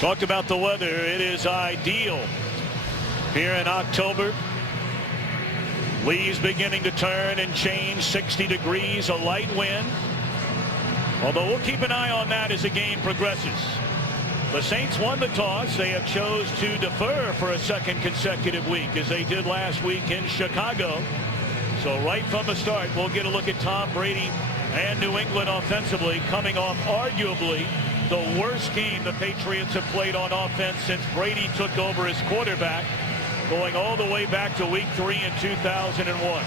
Talk about the weather. It is ideal here in October. Leaves beginning to turn and change. 60 degrees, a light wind. Although we'll keep an eye on that as the game progresses. The Saints won the toss. They have chose to defer for a second consecutive week, as they did last week in Chicago. So right from the start, we'll get a look at Tom Brady and New England offensively, coming off arguably the worst game the Patriots have played on offense since Brady took over as quarterback, going all the way back to week 3 in 2001.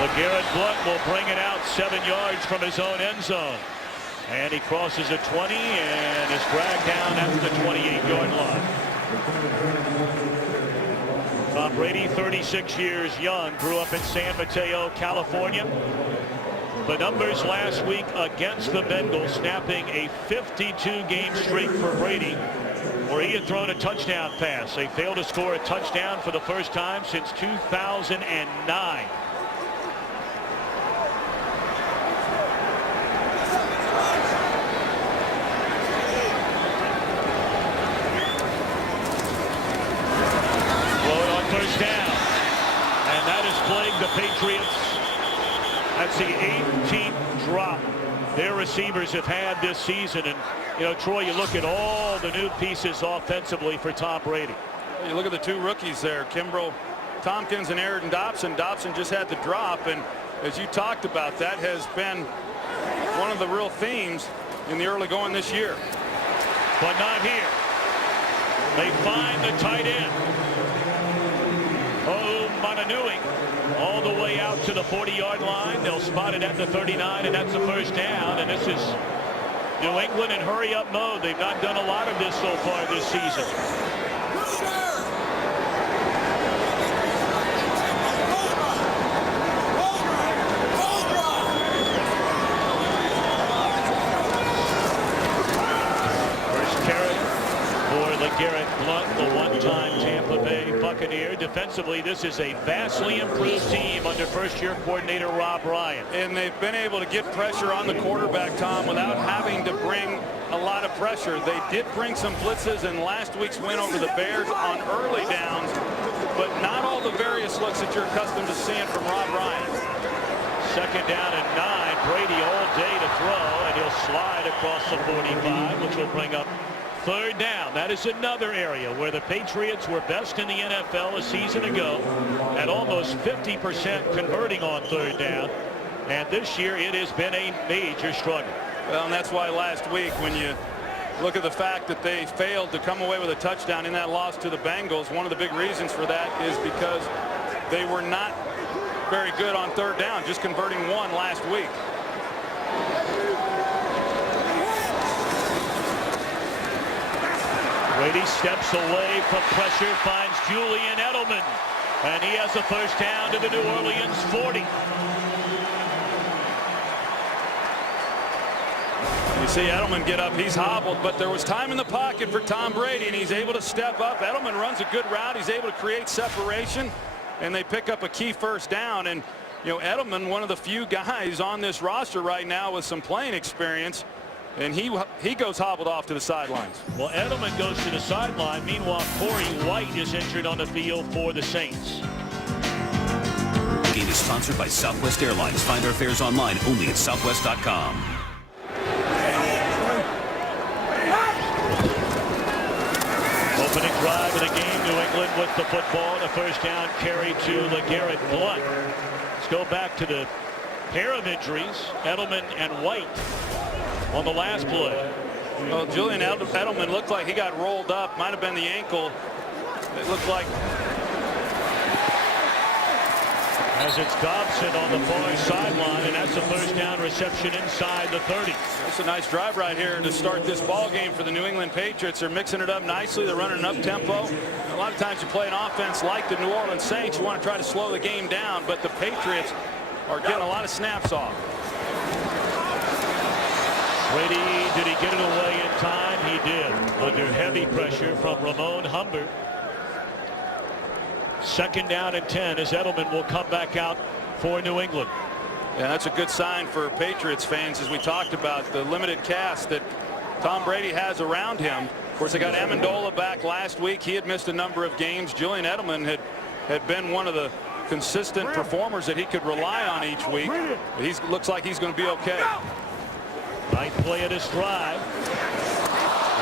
LeGarrette Blount will bring it out 7 yards from his own end zone. And he crosses the 20 and is dragged down at the 28-yard line. Tom Brady, 36 years young, grew up in San Mateo, California. The numbers last week against the Bengals, snapping a 52-game streak for Brady, where he had thrown a touchdown pass. They failed to score a touchdown for the first time since 2009. First down, and that has plagued the Patriots. That's the 18th drop their receivers have had this season. And you know, Troy, you look at all the new pieces offensively for Tom Brady. You look at the 2 rookies there, Kimbrough Tompkins and Aaron Dobson. Dobson just had the drop, and as you talked about, that has been one of the real themes in the early going this year. But not here. They find the tight end. Mananui all the way out to the 40-yard line. They'll spot it at the 39, and that's the first down. And this is New England in hurry-up mode. They've not done a lot of this so far this season. First carry for LeGarrette Blount, the one-time Tampa Bay Buccaneer. Defensively, this is a vastly improved team under first-year coordinator Rob Ryan. And they've been able to get pressure on the quarterback, Tom, without having to bring a lot of pressure. They did bring some blitzes in last week's win over the Bears on early downs, but not all the various looks that you're accustomed to seeing from Rob Ryan. Second down and 9. Brady all day to throw, and he'll slide across the 45, which will bring up third down. That is another area where the Patriots were best in the NFL a season ago, at almost 50% converting on third down. And this year it has been a major struggle. Well, and that's why last week, when you look at the fact that they failed to come away with a touchdown in that loss to the Bengals, one of the big reasons for that is because they were not very good on third down, just converting 1 last week. Brady steps away from pressure, finds Julian Edelman, and he has a first down to the New Orleans 40. You see Edelman get up. He's hobbled, but there was time in the pocket for Tom Brady, and he's able to step up. Edelman runs a good route. He's able to create separation, and they pick up a key first down. And you know, Edelman, one of the few guys on this roster right now with some playing experience, and he goes hobbled off to the sidelines. Well, Edelman goes to the sideline. Meanwhile, Corey White is injured on the field for the Saints. The game is sponsored by Southwest Airlines. Find our fares online only at southwest.com. Opening drive of the game, New England with the football, and a first down carry to LeGarrette Blount. Let's go back to the pair of injuries, Edelman and White, on the last play. Well, Julian Edelman looked like he got rolled up. Might have been the ankle. It looked like. As it's Dobson on the far sideline, and that's a first down reception inside the 30. That's a nice drive right here to start this ball game for the New England Patriots. They're mixing it up nicely. They're running an up tempo. A lot of times you play an offense like the New Orleans Saints, you want to try to slow the game down, but the Patriots are getting a lot of snaps off. Brady, did he get it away in time? He did, under heavy pressure from Ramon Humbert. Second down and 10 as Edelman will come back out for New England. And that's a good sign for Patriots fans, as we talked about the limited cast that Tom Brady has around him. Of course, they got Amendola back last week. He had missed a number of games. Julian Edelman had been one of the consistent performers that he could rely on each week. He looks like he's going to be okay. Nice play of this drive.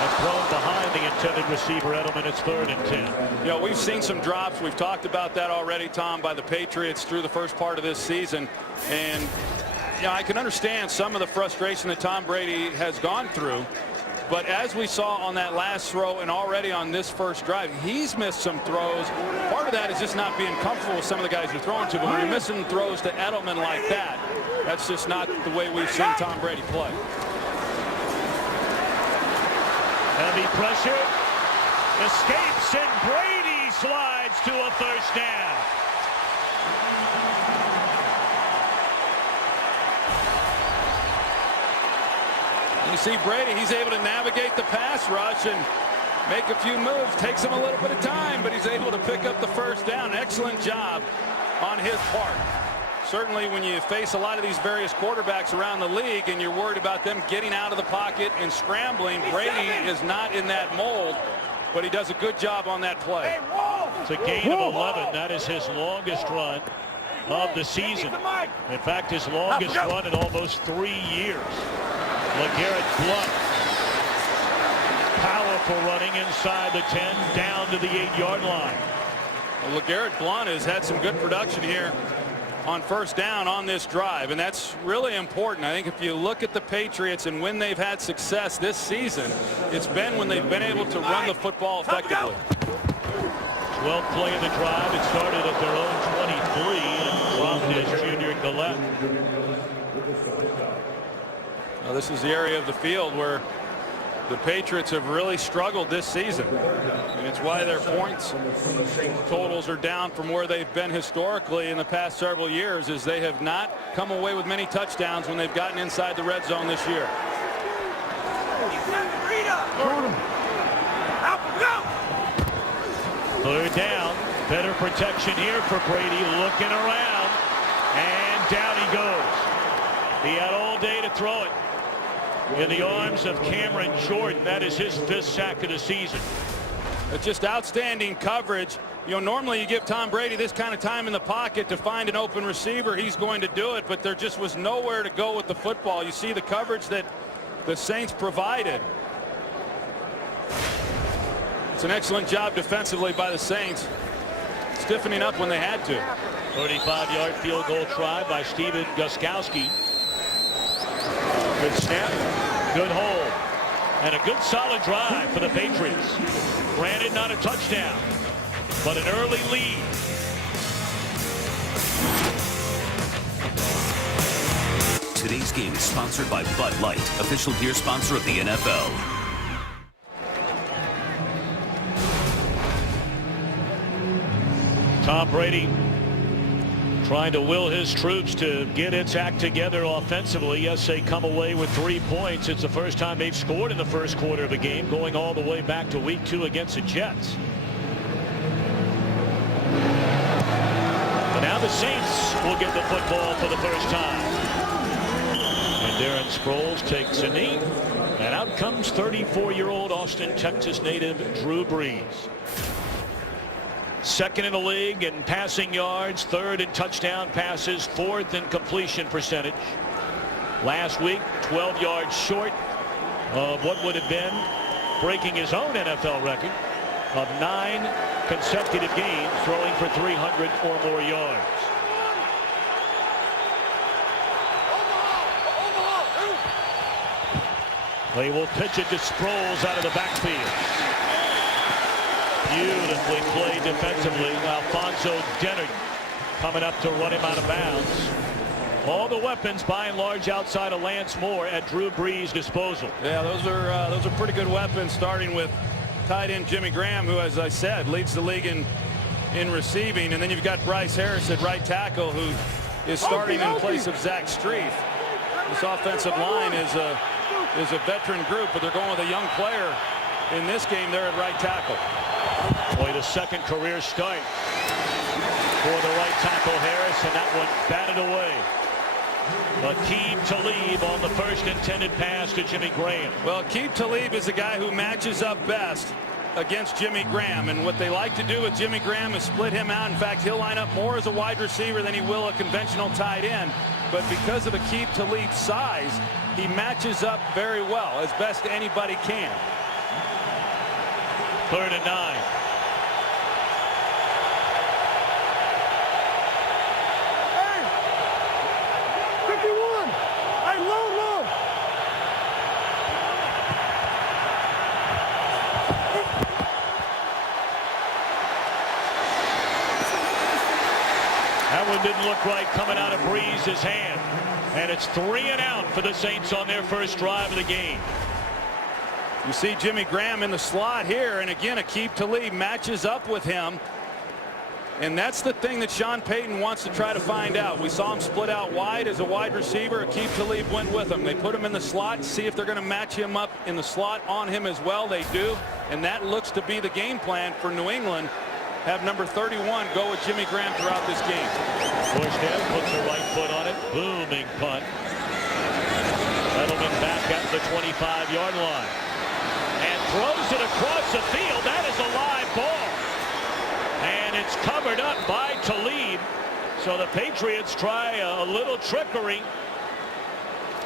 And thrown behind the intended receiver, Edelman. It's 3rd and 10. You know, we've seen some drops. We've talked about that already, Tom, by the Patriots through the first part of this season. And, you know, I can understand some of the frustration that Tom Brady has gone through. But as we saw on that last throw and already on this first drive, he's missed some throws. Part of that is just not being comfortable with some of the guys you're throwing to. But when you're missing throws to Edelman like that, that's just not the way we've seen Tom Brady play. Heavy pressure. Escapes, and Brady slides to a first down. You see Brady, he's able to navigate the pass rush and make a few moves. Takes him a little bit of time, but he's able to pick up the first down. Excellent job on his part. Certainly when you face a lot of these various quarterbacks around the league and you're worried about them getting out of the pocket and scrambling, Brady is not in that mold, but he does a good job on that play. It's a gain of 11. That is his longest run of the season. In fact, his longest run in almost 3 years. LeGarrette Blount, powerful running inside the 10, down to the 8-yard line. Well, LeGarrette Blount has had some good production here on first down on this drive, and that's really important. I think if you look at the Patriots and when they've had success this season, it's been when they've been able to run the football effectively. 12th play of the drive. It started at their own 23 and dropped his junior to left. Now, this is the area of the field where the Patriots have really struggled this season, and it's why their points totals are down from where they've been historically in the past several years, as they have not come away with many touchdowns when they've gotten inside the red zone this year. Third down. Better protection here for Brady, looking around, and down he goes. He had all day to throw it in the arms of Cameron Jordan. That is his 5th sack of the season. It's just outstanding coverage. You know, normally you give Tom Brady this kind of time in the pocket to find an open receiver. He's going to do it, but there just was nowhere to go with the football. You see the coverage that the Saints provided. It's an excellent job defensively by the Saints, stiffening up when they had to. 35-yard field goal try by Steven Gostkowski. Good snap, good hold, and a good solid drive for the Patriots. Granted, not a touchdown, but an early lead. Today's game is sponsored by Bud Light, official beer sponsor of the NFL. Tom Brady trying to will his troops to get its act together offensively. Yes, they come away with 3 points. It's the first time they've scored in the first quarter of a game, going all the way back to week 2 against the Jets. But now the Saints will get the football for the first time. And Darren Sproles takes a knee, and out comes 34-year-old Austin, Texas native Drew Brees. 2nd in the league in passing yards, 3rd in touchdown passes, 4th in completion percentage. Last week, 12 yards short of what would have been breaking his own NFL record of 9 consecutive games throwing for 300 or more yards. They will pitch it to Sproles out of the backfield. Beautifully played defensively. Alfonso Dennard coming up to run him out of bounds. All the weapons by and large outside of Lance Moore at Drew Brees' disposal. Yeah, those are pretty good weapons, starting with tight end Jimmy Graham, who, as I said, leads the league in receiving, and then you've got Bryce Harris at right tackle, who is starting in place of Zach Strief. This offensive line is a veteran group, but they're going with a young player in this game. They're at right tackle. Boy, the 2nd career start for the right tackle Harris, and that one batted away. Aqib Talib on the first intended pass to Jimmy Graham. Well, Aqib Talib is a guy who matches up best against Jimmy Graham, and what they like to do with Jimmy Graham is split him out. In fact, he'll line up more as a wide receiver than he will a conventional tight end, but because of Aqib Talib's size, he matches up very well, as best anybody can. 3rd and 9. That one didn't look right coming out of Breeze's hand. And it's 3 and out for the Saints on their first drive of the game. You see Jimmy Graham in the slot here, and again Aqib Talib matches up with him. And that's the thing that Sean Payton wants to try to find out. We saw him split out wide as a wide receiver. Aqib Talib went with him. They put him in the slot, see if they're going to match him up in the slot on him as well. They do, and that looks to be the game plan for New England. Have number 31 go with Jimmy Graham throughout this game. Forsted puts her right foot on it. Booming punt. Edelman back at the 25-yard line. And throws it across the field. That is a live ball. And it's covered up by Talib. So the Patriots try a little trickery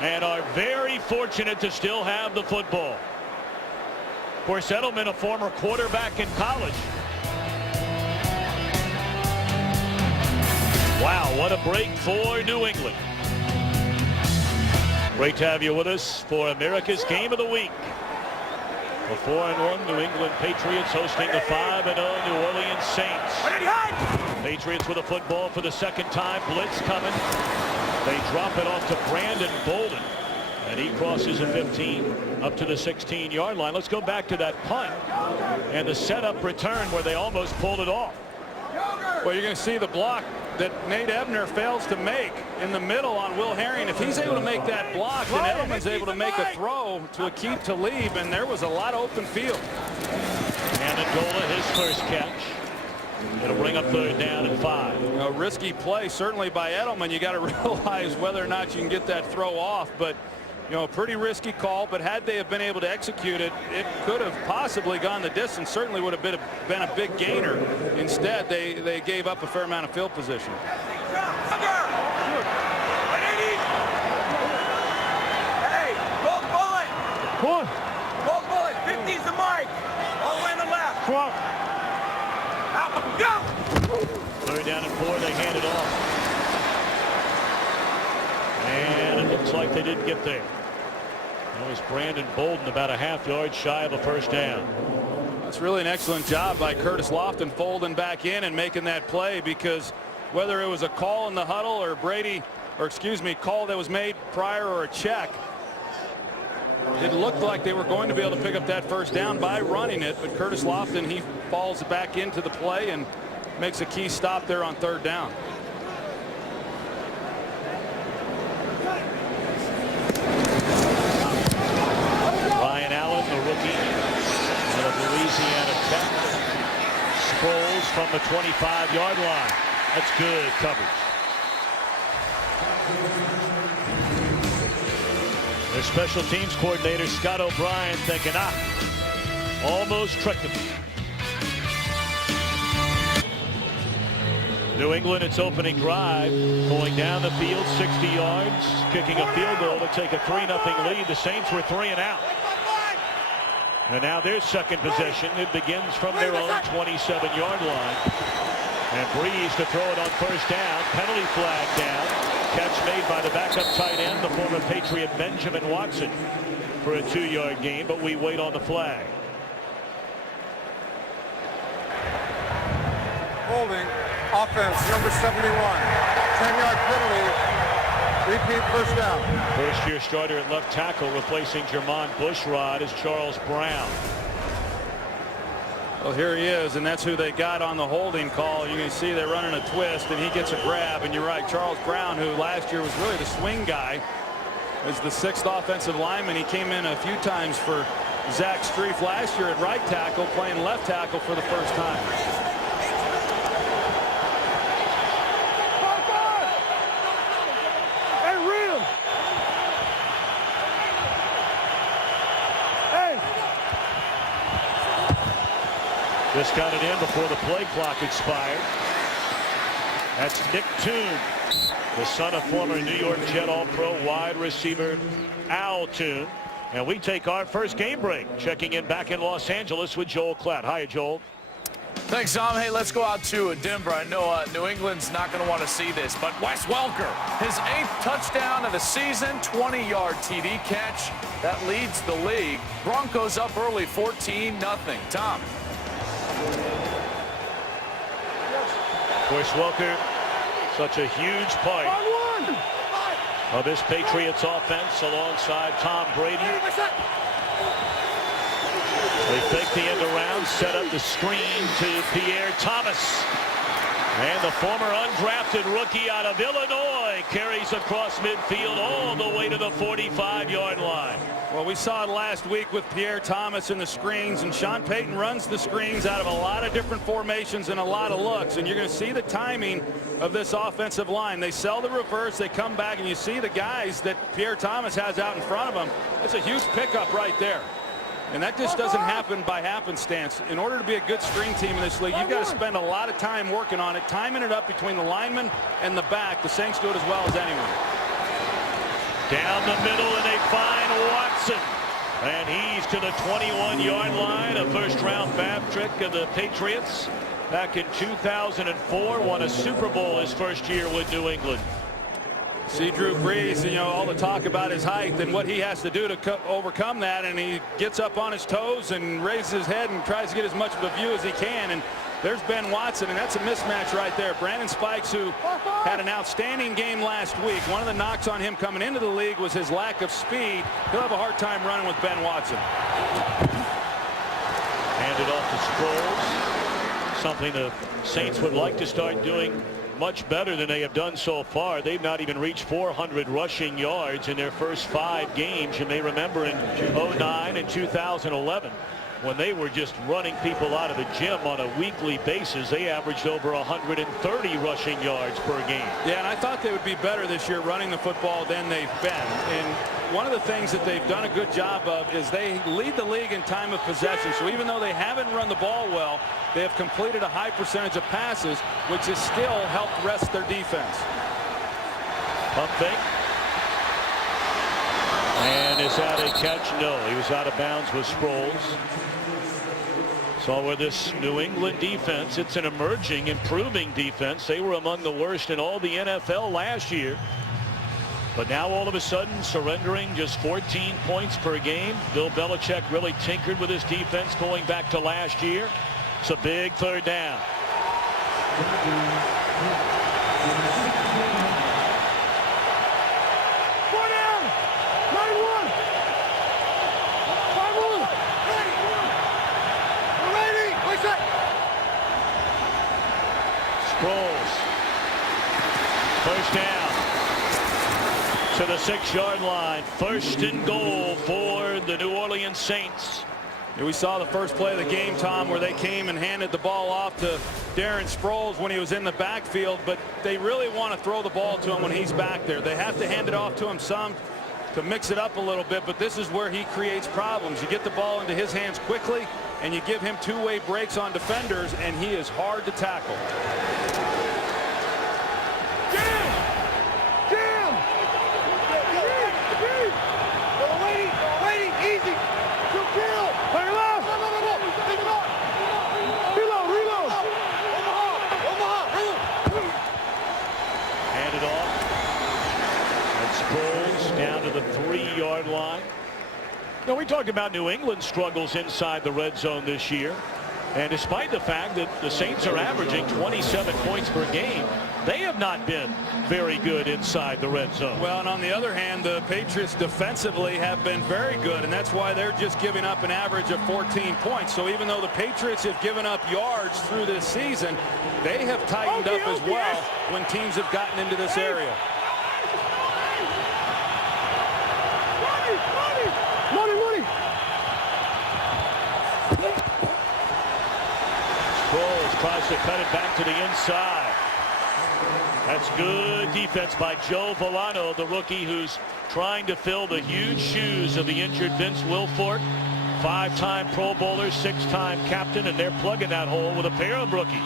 and are very fortunate to still have the football. Of course, Edelman, a former quarterback in college. Wow, what a break for New England. Great to have you with us for America's Game of the Week. The 4-1 New England Patriots hosting the 5-0 New Orleans Saints. Patriots with a football for the second time. Blitz coming. They drop it off to Brandon Bolden. And he crosses the 15 up to the 16-yard line. Let's go back to that punt and the setup return where they almost pulled it off. Well, you're going to see the block that Nate Ebner fails to make in the middle on Will Herring. If he's able to make that block, then Edelman's able to make a throw to Aqib Talib, and there was a lot of open field. Amendola, his first catch. It'll bring up 3rd down and 5. A risky play, certainly by Edelman. You got to realize whether or not you can get that throw off, but a pretty risky call, but had they have been able to execute it, it could have possibly gone the distance. Certainly would have been a big gainer. Instead, they gave up a fair amount of field position. Hey, Bolt bullet. What? Bolt bullet. 50's the mic. All the way on the left. What? Go. 3rd down and 4. They hand it off. And it looks like they didn't get there. That was Brandon Bolden, about a half-yard shy of a first down. That's really an excellent job by Curtis Lofton folding back in and making that play, because whether it was a call in the huddle or call that was made prior or a check, it looked like they were going to be able to pick up that first down by running it. But Curtis Lofton, he falls back into the play and makes a key stop there on 3rd down. Out of Louisiana Tech. Sproles from the 25-yard line. That's good coverage. Their special teams coordinator, Scott O'Brien, thinking, almost tricked him. New England, its opening drive, going down the field 60 yards, kicking a field goal to take a 3-0 lead. The Saints were 3 and out. And now their second possession. It begins from their own 27-yard line. And Breeze to throw it on first down. Penalty flag down. Catch made by the backup tight end, the former Patriot Benjamin Watson, for a 2-yard gain, but we wait on the flag. Holding offense, number 71. 10-yard penalty. Repeat first down. First-year starter at left tackle, replacing Jermon Bushrod, is Charles Brown. Well, here he is, and that's who they got on the holding call. You can see they're running a twist, and he gets a grab. And you're right, Charles Brown, who last year was really the swing guy, is the 6th offensive lineman. He came in a few times for Zach Strief last year at right tackle, playing left tackle for the first time. Hey, Just got it in before the play clock expired. That's Nick Toon, the son of former New York Jet All-Pro wide receiver Al Toon. And we take our first game break. Checking in back in Los Angeles with Joel Klatt. Hi, Joel. Thanks, Tom. Hey, let's go out to Denver. I know New England's not going to want to see this, but Wes Welker, his 8th touchdown of the season, 20-yard TD catch. That leads the league. Broncos up early, 14-0. Tom. Wes Welker, such a huge part of this Patriots offense alongside Tom Brady. They fake the end around, set up the screen to Pierre Thomas. And the former undrafted rookie out of Illinois carries across midfield all the way to the 45-yard line. Well, we saw it last week with Pierre Thomas and the screens, and Sean Payton runs the screens out of a lot of different formations and a lot of looks, and you're going to see the timing of this offensive line. They sell the reverse, they come back, and you see the guys that Pierre Thomas has out in front of him. It's a huge pickup right there. And that just doesn't happen by happenstance. In order to be a good screen team in this league, you've got to spend a lot of time working on it, timing it up between the linemen and the back. The Saints do it as well as anyone. Down the middle, and they find Watson. And he's to the 21-yard line, a first-round fab trick of the Patriots. Back in 2004, won a Super Bowl his first year with New England. See Drew Brees, you know, all the talk about his height and what he has to do to overcome that, and he gets up on his toes and raises his head and tries to get as much of a view as he can. And there's Ben Watson, and that's a mismatch right there. Brandon Spikes, who had an outstanding game last week. One of the knocks on him coming into the league was his lack of speed. He'll have a hard time running with Ben Watson. Handed off to Sproles. Something the Saints would like to start doing much better than they have done so far. They've not even reached 400 rushing yards in their first 5 games. You may remember in 2009 and 2011 when they were just running people out of the gym on a weekly basis. They averaged over 130 rushing yards per game. Yeah, and I thought they would be better this year running the football than they've been. And one of the things that they've done a good job of is they lead the league in time of possession. So even though they haven't run the ball well, they have completed a high percentage of passes, which has still helped rest their defense. Pump fake. And is that a catch? No, he was out of bounds with Sproles. So with this New England defense, it's an emerging, improving defense. They were among the worst in all the NFL last year. But now all of a sudden surrendering just 14 points per game. Bill Belichick really tinkered with his defense going back to last year. It's a big third down. Sproles. First down to the 6-yard line. First and goal for the New Orleans Saints. We saw the first play of the game, Tom, where they came and handed the ball off to Darren Sproles when he was in the backfield, but they really want to throw the ball to him when he's back there. They have to hand it off to him some to mix it up a little bit, but this is where he creates problems. You get the ball into his hands quickly, and you give him two-way breaks on defenders, and he is hard to tackle. Down to the 3-yard line. Now, we talked about New England's struggles inside the red zone this year. And despite the fact that the Saints are averaging 27 points per game, they have not been very good inside the red zone. Well, and on the other hand, the Patriots defensively have been very good, and that's why they're just giving up an average of 14 points. So even though the Patriots have given up yards through this season, they have tightened up as well when teams have gotten into this area. Sproles tries to cut it back to the inside. That's good defense by Joe Villano, the rookie who's trying to fill the huge shoes of the injured Vince Wilfork 5-time Pro Bowler, 6-time captain, and they're plugging that hole with a pair of rookies,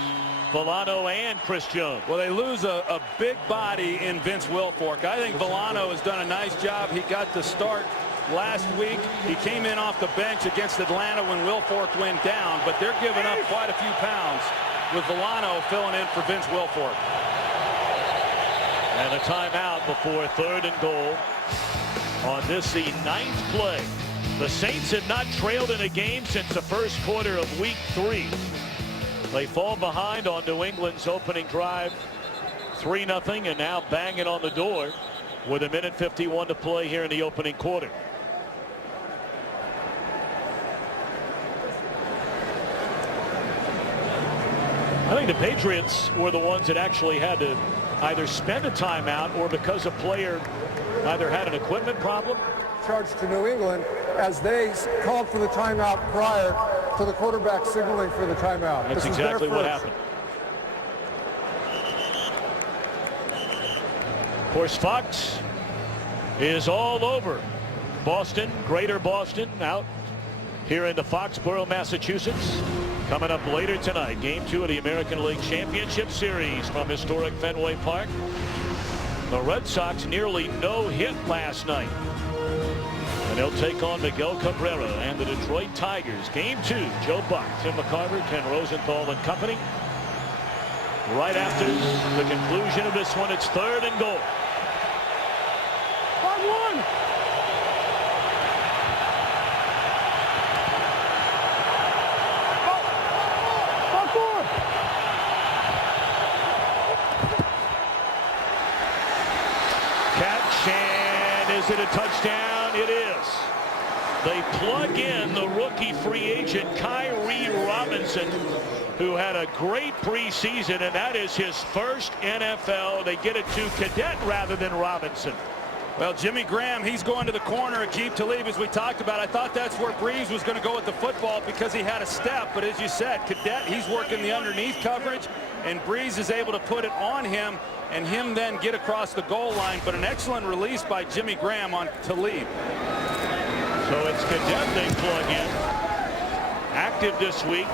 Villano and Chris Jones. Well, they lose a big body in Vince Wilfork. I think Villano has done a nice job. He got the start last week. He came in off the bench against Atlanta when Wilfork went down, but they're giving up quite a few pounds with Villano filling in for Vince Wilfork. And a timeout before 3rd and goal on this, the 9th play. The Saints have not trailed in a game since the first quarter of week 3. They fall behind on New England's opening drive 3-0, and now banging on the door with 1:51 to play here in the opening quarter. I think the Patriots were the ones that actually had to either spend a timeout or because a player either had an equipment problem. Charge to New England as they called for the timeout prior to the quarterback signaling for the timeout. That's exactly what happened. Of course, Fox is all over Boston, Greater Boston, out here in the Foxborough, Massachusetts. Coming up later tonight, Game 2 of the American League Championship Series from historic Fenway Park. The Red Sox nearly no-hit last night. And they'll take on Miguel Cabrera and the Detroit Tigers. Game 2, Joe Buck, Tim McCarver, Ken Rosenthal and company. Right after the conclusion of this one, it's 3rd and goal. 5-1. Catch, and is it a touchdown? It is. They plug in the rookie free agent Kyrie Robinson, who had a great preseason, and that is his first NFL. They get it to Cadet rather than Robinson. Well, Jimmy Graham, he's going to the corner. Aqib Talib, as we talked about. I thought that's where Breeze was going to go with the football because he had a step. But as you said, Cadet, he's working the underneath coverage, and Breeze is able to put it on him and him then get across the goal line. But an excellent release by Jimmy Graham on Talib. So it's Cadet they plug in. Active this week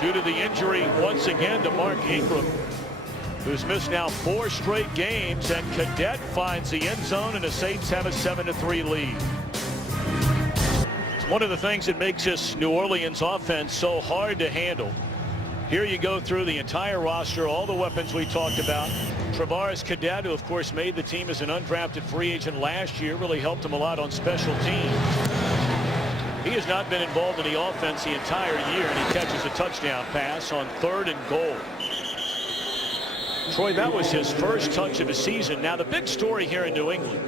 due to the injury once again to Mark Ingram, who's missed now 4 straight games, and Cadet finds the end zone, and the Saints have a 7-3 lead. It's one of the things that makes this New Orleans offense so hard to handle. Here you go through the entire roster, all the weapons we talked about. Travaris Cadet, who of course made the team as an undrafted free agent last year, really helped him a lot on special teams. He has not been involved in the offense the entire year, and he catches a touchdown pass on 3rd and goal. Troy, that was his first touch of the season. Now the big story here in New England,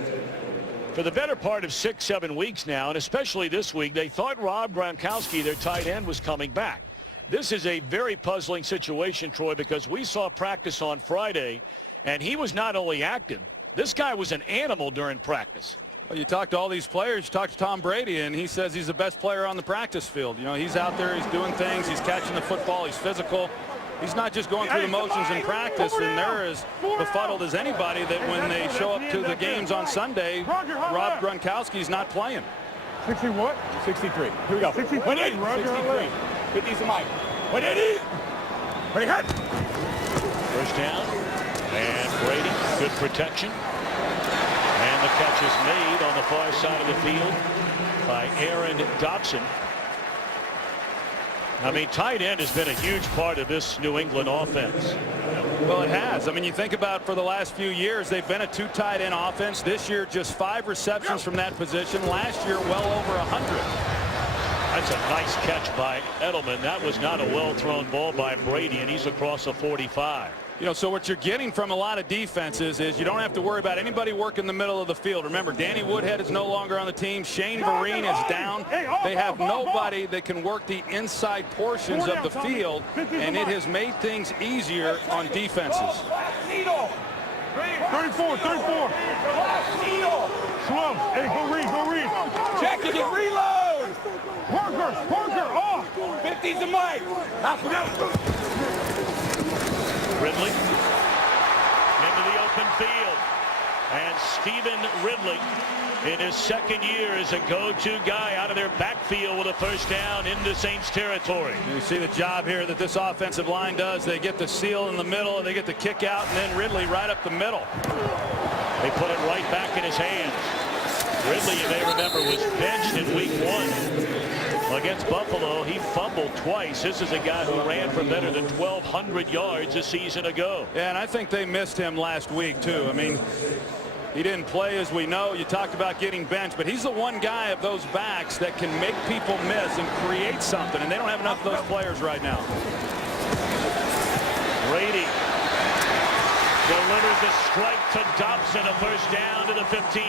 for the better part of 6-7 weeks now, and especially this week, they thought Rob Gronkowski, their tight end, was coming back. This is a very puzzling situation, Troy, because we saw practice on Friday, and he was not only active, this guy was an animal during practice. Well, you talk to all these players, you talk to Tom Brady, and he says he's the best player on the practice field. You know, he's out there, he's doing things, he's catching the football, he's physical. He's not just going through the motions in practice, and they're as befuddled as anybody that when they show up to the games on Sunday, Rob Gronkowski's not playing. 60 what? 63. Here we go. 63. 63. 50's the mic. 180. Ready, hit. First down, and Brady, good protection. And the catch is made on the far side of the field by Aaron Dobson. I mean, tight end has been a huge part of this New England offense. Well, it has. I mean, you think about for the last few years, they've been a 2 tight end offense. This year, just 5 receptions from that position. Last year, well over 100. That's a nice catch by Edelman. That was not a well-thrown ball by Brady, and he's across the 45. You know, so what you're getting from a lot of defenses is you don't have to worry about anybody working the middle of the field. Remember, Danny Woodhead is no longer on the team. Shane Vereen is down. They have nobody that can work the inside portions of the field, and it has made things easier on defenses. 34. Slum. Hey, go read. Check it, reload. Parker, off. 50's the mic. Ridley into the open field. And Stephen Ridley, in his second year, is a go-to guy out of their backfield with a first down into Saints territory. You see the job here that this offensive line does. They get the seal in the middle, and they get the kick out, and then Ridley right up the middle. They put it right back in his hands. Ridley, you may remember, was benched in week 1 against Buffalo. He fumbled twice. This is a guy who ran for better than 1,200 yards a season ago. Yeah, and I think they missed him last week, too. I mean, he didn't play, as we know. You talked about getting benched, but he's the one guy of those backs that can make people miss and create something, and they don't have enough of those players right now. Brady delivers a strike to Dobson, a first down to the 15.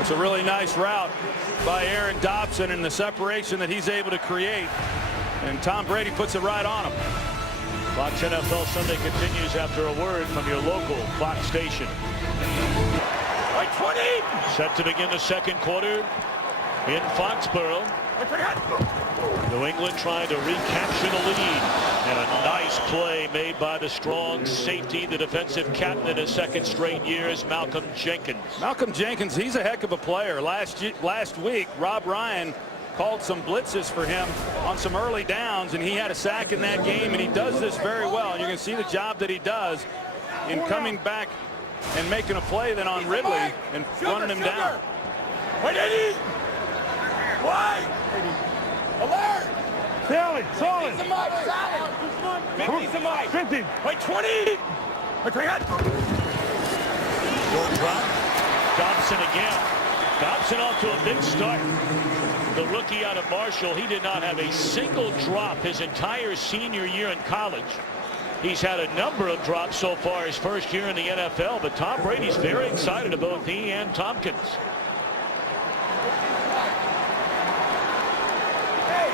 It's a really nice route by Aaron Dobson and the separation that he's able to create, and Tom Brady puts it right on him. Fox NFL Sunday continues after a word from your local Fox station. Right 20. Set to begin the second quarter in Foxborough. New England trying to recapture the lead. And a nice play made by the strong safety, the defensive captain in his second straight years, Malcolm Jenkins. Malcolm Jenkins, he's a heck of a player. Last week, Rob Ryan called some blitzes for him on some early downs, and he had a sack in that game, and he does this very well. And you can see the job that he does in coming back and making a play then on Ridley and running him down. Wait, 80. Wide. Alert. Sally, solid. 50's the mic, solid. 50's the mic. 50. Wait, 20. Wait, 20. Short drop. Dobson again. Dobson off to a big start. The rookie out of Marshall, he did not have a single drop his entire senior year in college. He's had a number of drops so far his first year in the NFL, but Tom Brady's very excited about he and Tompkins. Hey,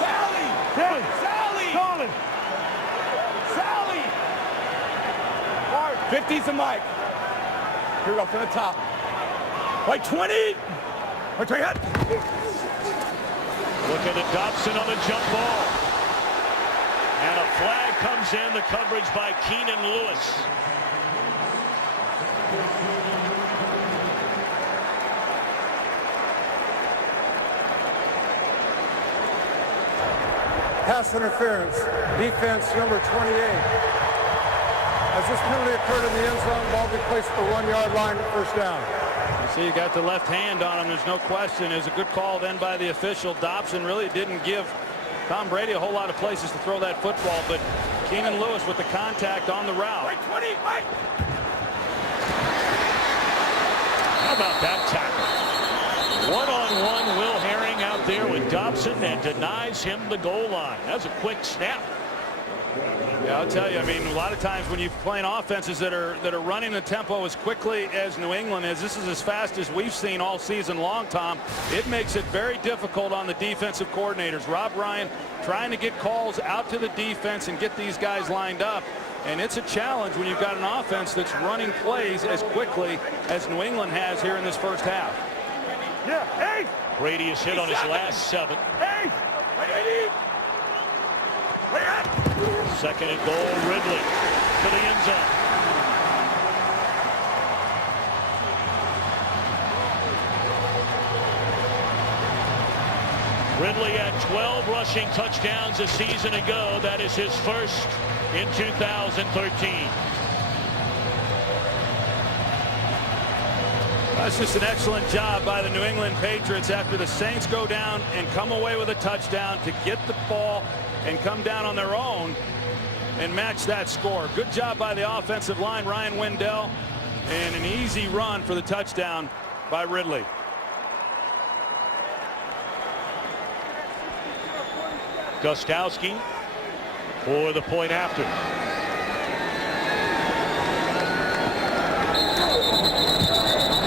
Sally. Sally. Sally. Solid. Sally. 50's the mic. Here we go from the top. Wait, 20. Wait, 20. Look at the Dobson on the jump ball. And a flag comes in, the coverage by Keenan Lewis. Pass interference, defense number 28. As this penalty occurred in the end zone, ball be placed at the 1-yard line, first down. You see, you got the left hand on him. There's no question. It was a good call then by the official. Dobson really didn't give Tom Brady a whole lot of places to throw that football, but Keenan Lewis with the contact on the route. Wait, 20. Wait. How about that tackle? One-on-one, Will Herring out there with Dobson and denies him the goal line. That was a quick snap. Yeah, I'll tell you, I mean, a lot of times when you're playing offenses that are running the tempo as quickly as New England is, this is as fast as we've seen all season long, Tom. It makes it very difficult on the defensive coordinators. Rob Ryan trying to get calls out to the defense and get these guys lined up. And it's a challenge when you've got an offense that's running plays as quickly as New England has here in this first half. Yeah, 8. Brady has hit on his last 7. 8. Wait, 80. Wait, Second and goal, Ridley to the end zone. Ridley had 12 rushing touchdowns a season ago. That is his first in 2013. That's just an excellent job by the New England Patriots after the Saints go down and come away with a touchdown to get the ball and come down on their own and match that score. Good job by the offensive line, Ryan Wendell, and an easy run for the touchdown by Ridley. Gostowski for the point after.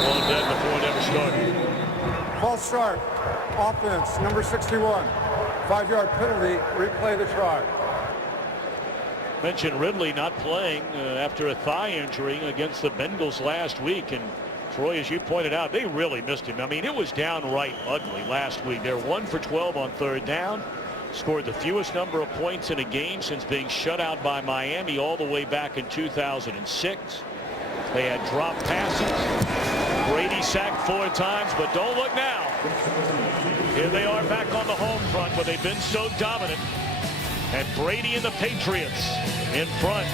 Well dead before it ever started. False start, offense, number 61. 5-yard penalty, replay the try. Mentioned Ridley not playing after a thigh injury against the Bengals last week. And Troy, as you pointed out, they really missed him. I mean, it was downright ugly last week. They're 1 for 12 on third down. Scored the fewest number of points in a game since being shut out by Miami all the way back in 2006. They had dropped passes. Brady sacked 4 times, but don't look now. Here they are back on the home front where they've been so dominant. And Brady and the Patriots in front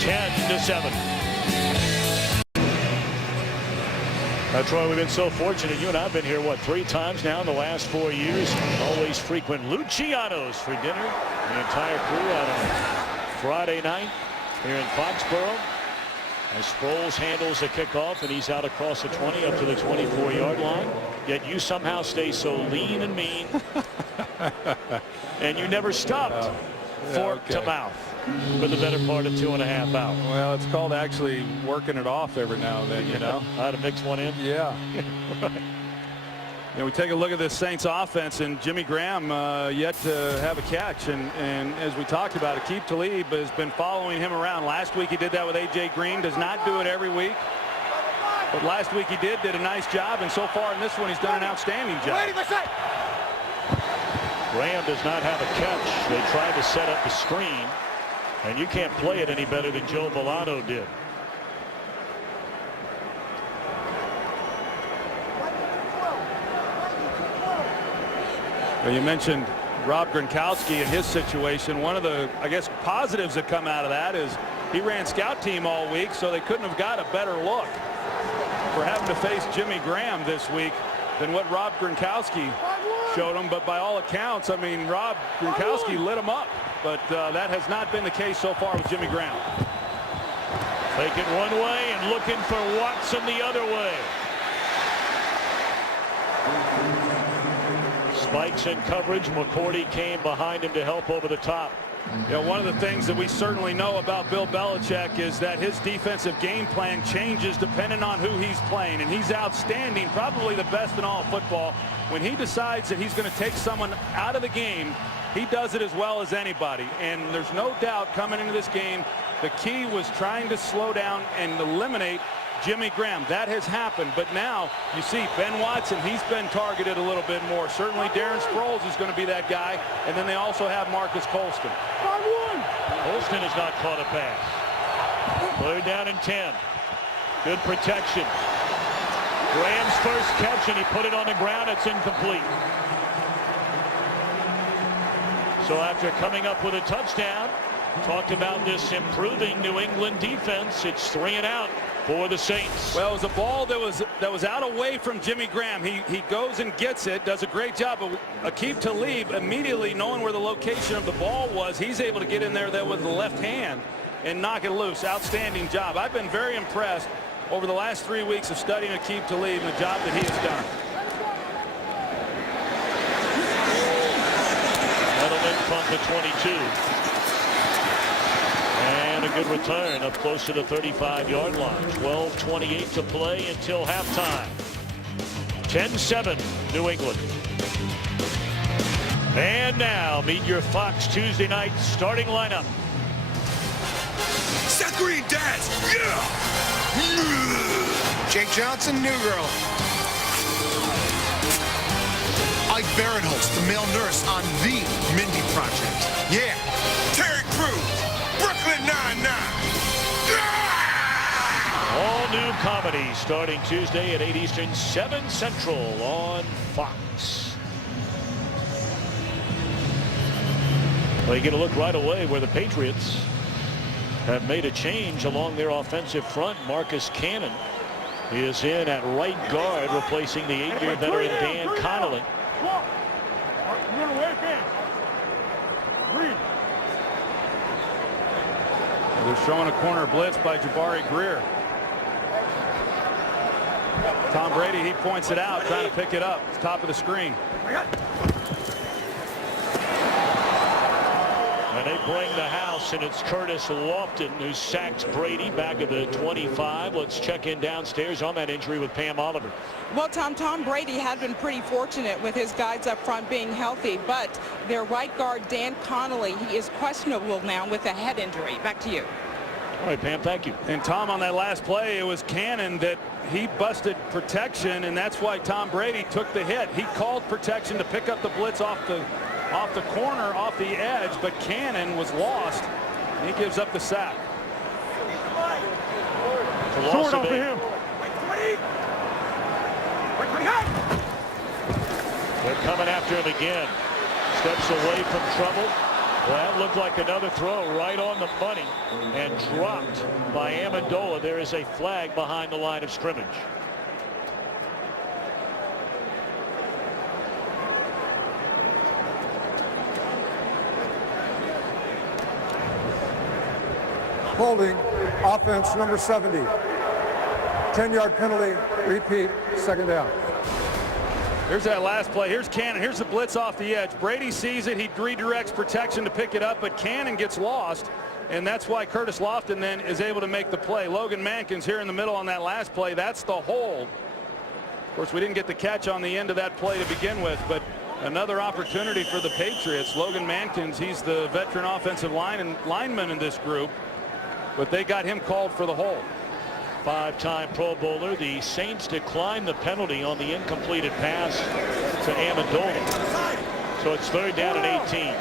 10-7. Troy, we've been so fortunate. You and I have been here, what, 3 times now in the last 4 years. Always frequent Luciano's for dinner. The entire crew out on Friday night here in Foxborough. As Sproles handles the kickoff, and he's out across the 20 up to the 24-yard line. Yet you somehow stay so lean and mean. And you never stopped fork to mouth for the better part of 2.5 hours. Well, it's called actually working it off every now and then, you know. How to mix one in? Yeah. You know, we take a look at this Saints offense, and Jimmy Graham yet to have a catch. And as we talked about, Aqib Talib has been following him around. Last week he did that with A.J. Green. Does not do it every week. But last week he did a nice job. And so far in this one, he's done an outstanding job. Graham does not have a catch. They tried to set up the screen. And you can't play it any better than Joe Villano did. Well, you mentioned Rob Gronkowski and his situation. One of the, I guess, positives that come out of that is he ran scout team all week, so they couldn't have got a better look for having to face Jimmy Graham this week than what Rob Gronkowski showed him. But by all accounts, I mean, Rob Gronkowski lit him up. But that has not been the case so far with Jimmy Graham. Taking one way and looking for Watson the other way. Spikes in coverage. McCourty came behind him to help over the top. You know, one of the things that we certainly know about Bill Belichick is that his defensive game plan changes depending on who he's playing. And he's outstanding, probably the best in all of football. When he decides that he's going to take someone out of the game, he does it as well as anybody. And there's no doubt coming into this game, the key was trying to slow down and eliminate Jimmy Graham. That has happened. But now you see Ben Watson, he's been targeted a little bit more. Certainly Darren Sproles is going to be that guy. And then they also have Marcus Colston. Colston has not caught a pass. 3rd down and 10. Good protection. Graham's first catch, and he put it on the ground. It's incomplete. So after coming up with a touchdown, talked about this improving New England defense. It's 3 and out for the Saints. Well, it was a ball that was out away from Jimmy Graham. He goes and gets it, does a great job. But Aqib Talib, immediately knowing where the location of the ball was, he's able to get in there with the left hand and knock it loose. Outstanding job. I've been very impressed over the last 3 weeks of studying Aqib Talib and the job that he has done. From the 22. And a good return up close to the 35-yard line. 12:28 to play until halftime. 10-7 New England. And now meet your Fox Tuesday night starting lineup. Seth Green, dance. Yeah. Jake Johnson, new girl. Ike Barinholtz, the male nurse on The Mindy Project. Yeah. Terry Crews, Brooklyn Nine-Nine. Yeah! All new comedy starting Tuesday at 8 Eastern, 7 Central on Fox. Well, you get a look right away where the Patriots have made a change along their offensive front. Marcus Cannon is in at right guard, replacing the 8-year veteran Dan Connolly. They're showing a corner blitz by Jabari Greer. Tom Brady, he points it out, trying to pick it up. It's top of the screen. And they bring the house, and it's Curtis Lofton who sacks Brady back at the 25. Let's check in downstairs on that injury with Pam Oliver. Well, Tom Brady had been pretty fortunate with his guys up front being healthy, but their right guard, Dan Connolly, he is questionable now with a head injury. Back to you. All right, Pam, thank you. And Tom, on that last play, it was Cannon that he busted protection, and that's why Tom Brady took the hit. He called protection to pick up the blitz off the off the corner, off the edge, but Cannon was lost. He gives up the sack. Sword over him. They're coming after him again. Steps away from trouble. Well, that looked like another throw right on the money and dropped by Amendola. There is a flag behind the line of scrimmage. Holding, offense number 70. 10-yard penalty, repeat, second down. Here's that last play. Here's Cannon. Here's the blitz off the edge. Brady sees it. He redirects protection to pick it up, but Cannon gets lost, and that's why Curtis Lofton then is able to make the play. Logan Mankins here in the middle on that last play. That's the hold. Of course, we didn't get the catch on the end of that play to begin with, but another opportunity for the Patriots. Logan Mankins, he's the veteran offensive lineman in this group, but they got him called for the hold. Five-time Pro Bowler. The Saints declined the penalty on the incompleted pass to Amendola. So it's third down and 18.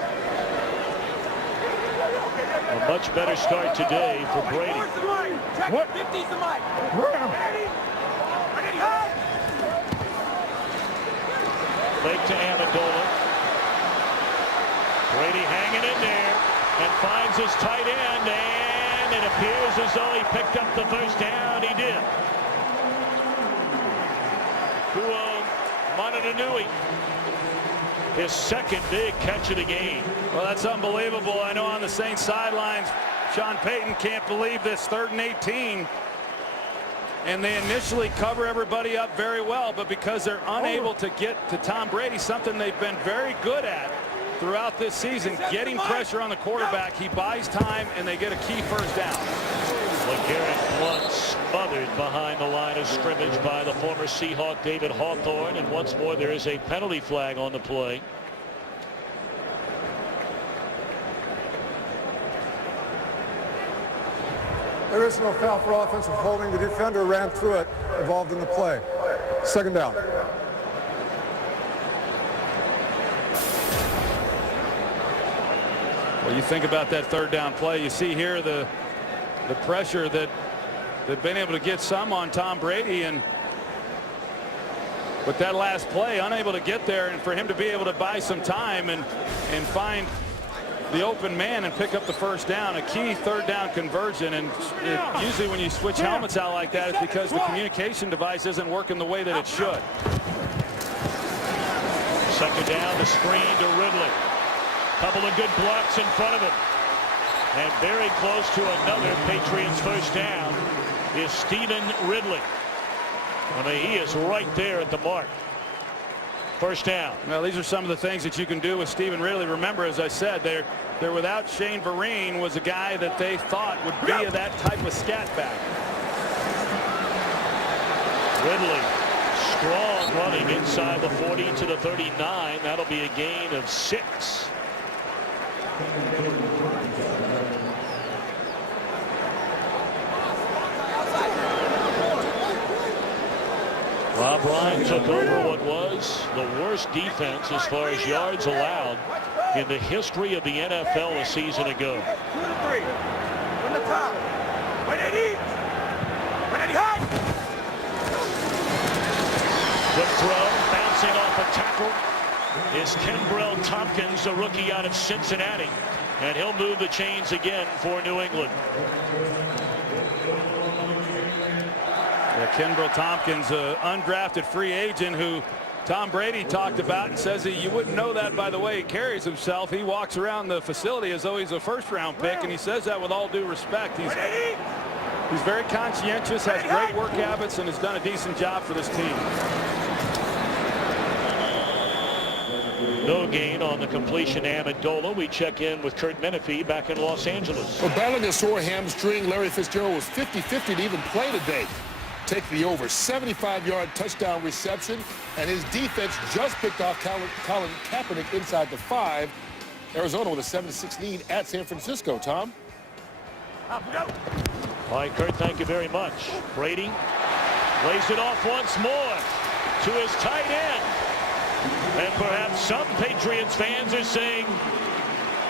A much better start today for Brady. What? Fake to Amendola. Brady hanging in there and finds his tight end, and it appears as though he picked up the first down. He did. Kuo Motonui, his second big catch of the game. Well, that's unbelievable. I know on the Saints sidelines, Sean Payton can't believe this 3rd and 18. And they initially cover everybody up very well, but because they're unable to get to Tom Brady, something they've been very good at throughout this season, getting pressure on the quarterback, he buys time and they get a key first down. LeGarrette Blount smothered behind the line of scrimmage by the former Seahawk David Hawthorne, and once more there is a penalty flag on the play. There is no foul for offensive holding. The defender ran through it, involved in the play. Second down. Well, you think about that 3rd down play. You see here the pressure that they've been able to get some on Tom Brady, and with that last play, unable to get there, and for him to be able to buy some time and find the open man and pick up the first down, a key 3rd down conversion. And usually when you switch helmets out like that, it's because the communication device isn't working the way that it should. Second down, the screen to Ridley. Couple of good blocks in front of him. And very close to another Patriots first down is Stephen Ridley. I mean, he is right there at the mark. First down. Well, these are some of the things that you can do with Stephen Ridley. Remember, as I said, they're without Shane Vereen, was a guy that they thought would be that type of scat back. Ridley, strong running inside the 40 to the 39. That'll be a gain of 6. Rob Ryan took over what was the worst defense as far as yards allowed in the history of the NFL a season ago. 2 to 3. From the top. 180. 180 high. Good throw, bouncing off a tackle is Kenbrell Tompkins, a rookie out of Cincinnati, and he'll move the chains again for New England. Kenbrell Tompkins, an undrafted free agent who Tom Brady talked about and says that you wouldn't know that by the way he carries himself. He walks around the facility as though he's a first-round pick, and he says that with all due respect. He's very conscientious, has great work habits, and has done a decent job for this team. No gain on the completion to Amendola. We check in with Kurt Menefee back in Los Angeles. Well, battling a sore hamstring, Larry Fitzgerald was 50-50 to even play today. Take the over 75-yard touchdown reception, and his defense just picked off Colin Kaepernick inside the 5. Arizona with a 7-6 lead at San Francisco. Tom? All right, Kurt, thank you very much. Brady lays it off once more to his tight end. And perhaps some Patriots fans are saying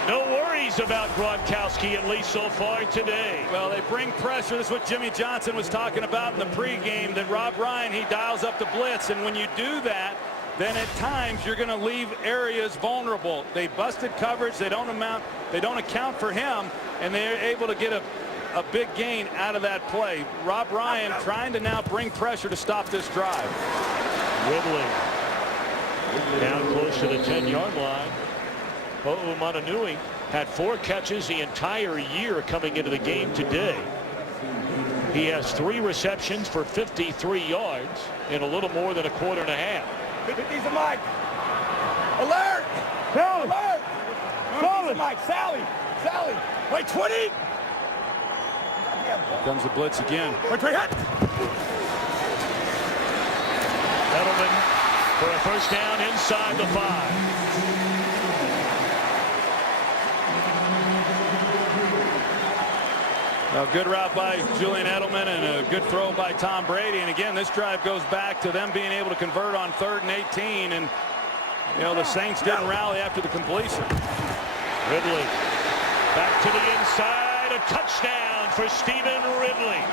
no worries about Gronkowski, at least so far today. Well, they bring pressure. This is what Jimmy Johnson was talking about in the pregame, that Rob Ryan, he dials up the blitz. And when you do that, then at times you're going to leave areas vulnerable. They busted coverage. They don't account for him, and they're able to get a big gain out of that play. Rob Ryan trying to now bring pressure to stop this drive. Ridley down close to the 10-yard line. O'Mononui had 4 catches the entire year coming into the game today. He has 3 receptions for 53 yards in a little more than a quarter and a half. He's a Mike. Alert! Sally! Alert! He's a Mike. Sally! Sally! Wait, 20! Here comes the blitz again. Wait, hit! Edelman for a first down inside the 5. A good route by Julian Edelman and a good throw by Tom Brady. And again, this drive goes back to them being able to convert on 3rd and 18. And, you know, the Saints didn't rally after the completion. Ridley back to the inside. A touchdown for Stephen Ridley.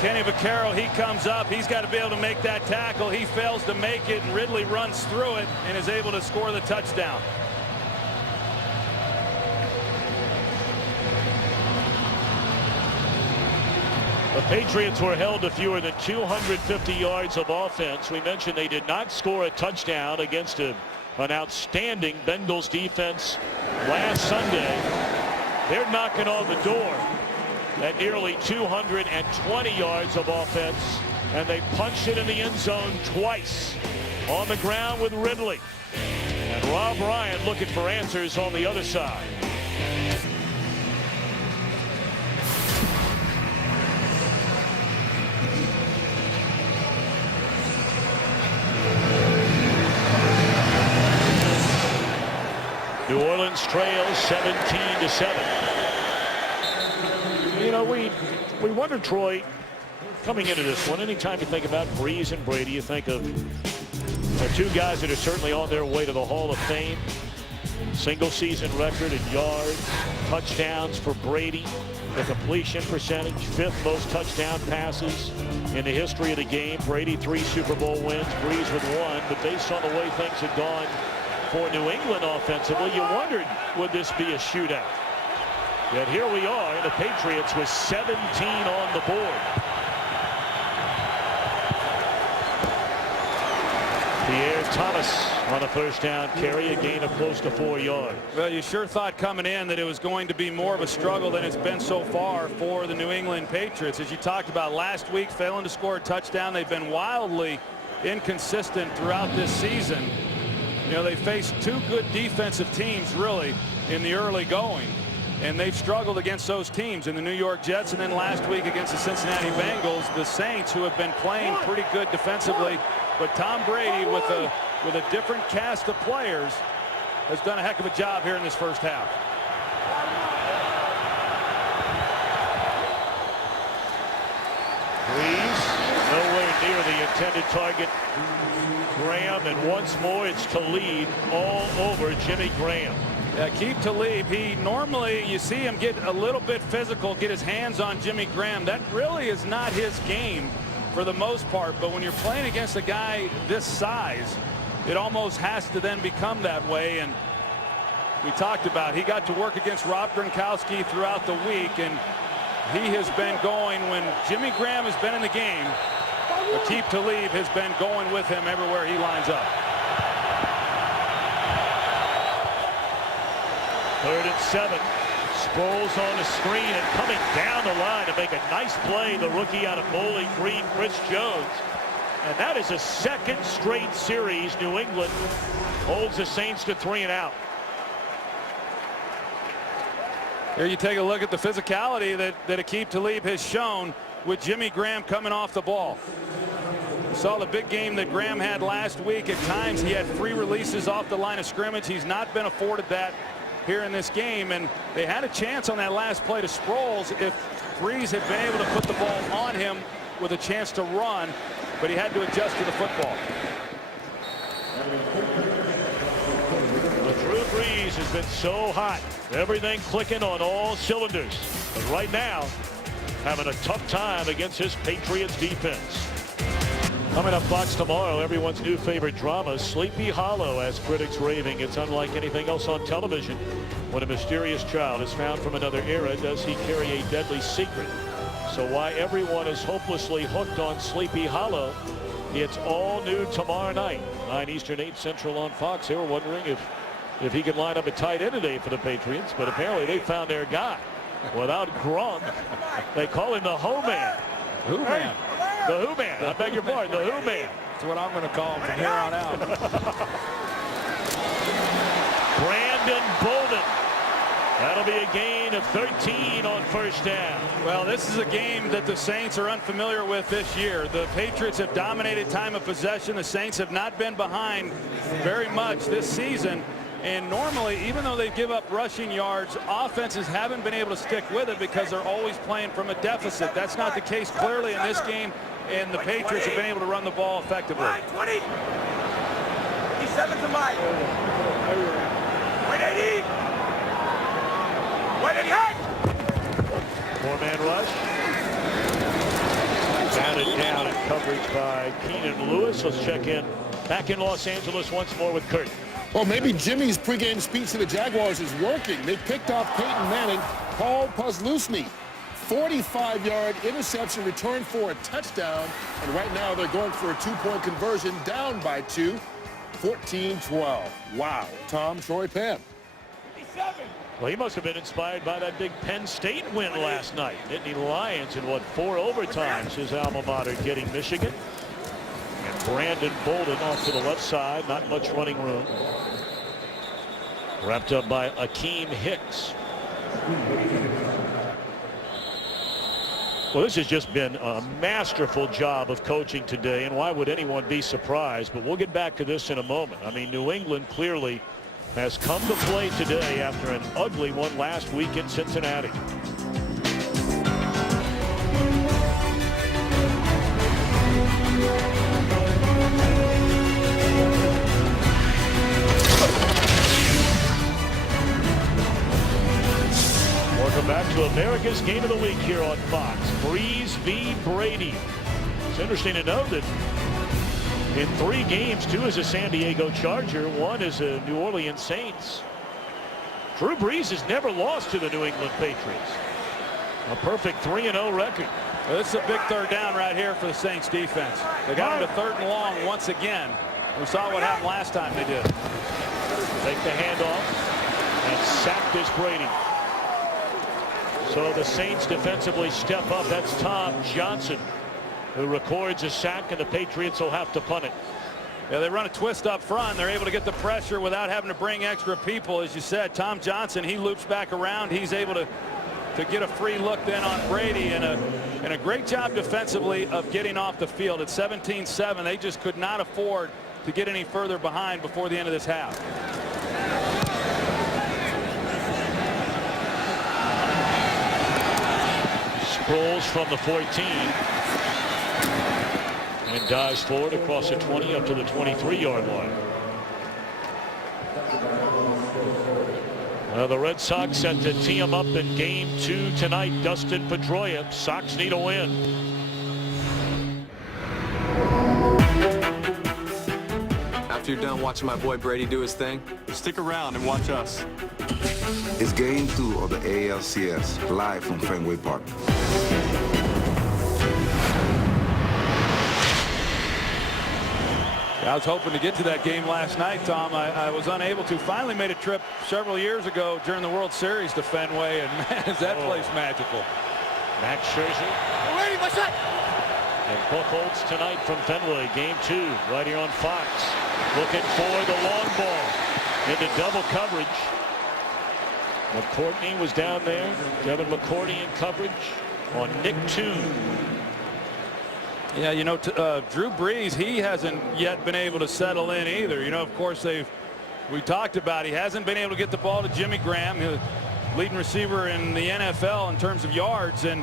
Kenny Vaccaro, he comes up. He's got to be able to make that tackle. He fails to make it, and Ridley runs through it and is able to score the touchdown. The Patriots were held to fewer than 250 yards of offense. We mentioned they did not score a touchdown against an outstanding Bengals defense last Sunday. They're knocking on the door at nearly 220 yards of offense, and they punched it in the end zone twice. On the ground with Ridley, and Rob Ryan looking for answers on the other side. New Orleans trails 17-7. You know, we wonder, Troy, coming into this one, anytime you think about Breeze and Brady, you think of 2 guys that are certainly on their way to the Hall of Fame. Single season record in yards, touchdowns for Brady, the completion percentage, 5th most touchdown passes in the history of the game. Brady 3 Super Bowl wins, Breeze with 1. But based on the way things had gone for New England offensively, you wondered, would this be a shootout? Yet here we are, the Patriots with 17 on the board. Pierre Thomas on a first down carry, a gain of close to 4 yards. Well, you sure thought coming in that it was going to be more of a struggle than it's been so far for the New England Patriots. As you talked about last week, failing to score a touchdown. They've been wildly inconsistent throughout this season. You know, they faced 2 good defensive teams, really, in the early going. And they've struggled against those teams in the New York Jets, and then last week against the Cincinnati Bengals, the Saints, who have been playing pretty good defensively. But Tom Brady, with a different cast of players, has done a heck of a job here in this first half. Breeze nowhere near the intended target. Graham, and once more it's Talib all over Jimmy Graham. Keep Talib. He normally, you see him get a little bit physical, get his hands on Jimmy Graham. That really is not his game for the most part. But when you're playing against a guy this size, it almost has to then become that way. And we talked about, he got to work against Rob Gronkowski throughout the week, and he has been going when Jimmy Graham has been in the game. Aqib Talib has been going with him everywhere he lines up. 3rd and 7. Sproles on the screen and coming down the line to make a nice play, the rookie out of Bowling Green, Chris Jones. And that is a 2nd straight series New England holds the Saints to 3 and out. Here you take a look at the physicality that Aqib Talib has shown with Jimmy Graham coming off the ball. Saw the big game that Graham had last week. At times he had free releases off the line of scrimmage. He's not been afforded that here in this game, and they had a chance on that last play to Sproles if Breeze had been able to put the ball on him with a chance to run, but he had to adjust to the football. Drew Brees has been so hot. Everything clicking on all cylinders. But right now, having a tough time against his Patriots defense. Coming up Fox tomorrow, everyone's new favorite drama, Sleepy Hollow, as critics raving. It's unlike anything else on television. When a mysterious child is found from another era, does he carry a deadly secret? So why everyone is hopelessly hooked on Sleepy Hollow, it's all new tomorrow night, 9 Eastern, 8 Central on Fox. They were wondering if he could line up a tight end today for the Patriots, but apparently they found their guy. Without Gronk, they call him the Ho Man. Who man? The Who Man. I beg your pardon, the Who Man. That's what I'm going to call him from here on out. Brandon Bolden. That'll be a gain of 13 on first down. Well, this is a game that the Saints are unfamiliar with this year. The Patriots have dominated time of possession. The Saints have not been behind very much this season. And normally, even though they give up rushing yards, offenses haven't been able to stick with it because they're always playing from a deficit. That's not the case clearly in this game, and the Patriots have been able to run the ball effectively. 20. 57 to Mike. 180. 180. Four-man rush. Batted down in coverage by Keenan Lewis. Let's check in back in Los Angeles once more with Kurt. Well, maybe Jimmy's pregame speech to the Jaguars is working. They picked off Peyton Manning, Paul Posluszny. 45-yard interception return for a touchdown. And right now they're going for a 2-point conversion, down by 2, 14-12. Wow. Tom, Troy, Pam. 57. Well, he must have been inspired by that big Penn State win last night. Nittany Lions in, 4 overtimes, his alma mater getting Michigan. And Brandon Bolden off to the left side. Not much running room. Wrapped up by Akeem Hicks. Well, this has just been a masterful job of coaching today, and why would anyone be surprised? But we'll get back to this in a moment. I mean, New England clearly has come to play today after an ugly one last week in Cincinnati. Welcome back to America's Game of the Week here on Fox. Breeze v. Brady. It's interesting to know that in 3 games, 2 as a San Diego Charger, 1 as a New Orleans Saints. Drew Brees has never lost to the New England Patriots. A perfect 3-0 record. Well, this is a big third down right here for the Saints defense. They got him to 3rd and long once again. We saw what happened last time they did. Take the handoff and sacked is Brady. So the Saints defensively step up. That's Tom Johnson, who records a sack, and the Patriots will have to punt it. Yeah, they run a twist up front. They're able to get the pressure without having to bring extra people. As you said, Tom Johnson, he loops back around. He's able to get a free look then on Brady, and a great job defensively of getting off the field. At 17-7, they just could not afford to get any further behind before the end of this half. Sproles from the 14 and dives forward across the 20 up to the 23-yard line. The Red Sox set to tee him up in Game 2 tonight. Dustin Pedroia. Sox need a win. After you're done watching my boy Brady do his thing, stick around and watch us. It's Game 2 of the ALCS, live from Fenway Park. I was hoping to get to that game last night, Tom. I was unable to. Finally made a trip several years ago during the World Series to Fenway, and man, is that place magical. Max Scherzer. Ready, my shot. And Buchholz tonight from Fenway. Game 2 right here on Fox. Looking for the long ball into double coverage. McCourtney was down there. Devin McCourtney in coverage on Nick Toon. Yeah, you know, Drew Brees, he hasn't yet been able to settle in either. You know, of course, we talked about he hasn't been able to get the ball to Jimmy Graham, the leading receiver in the NFL in terms of yards. And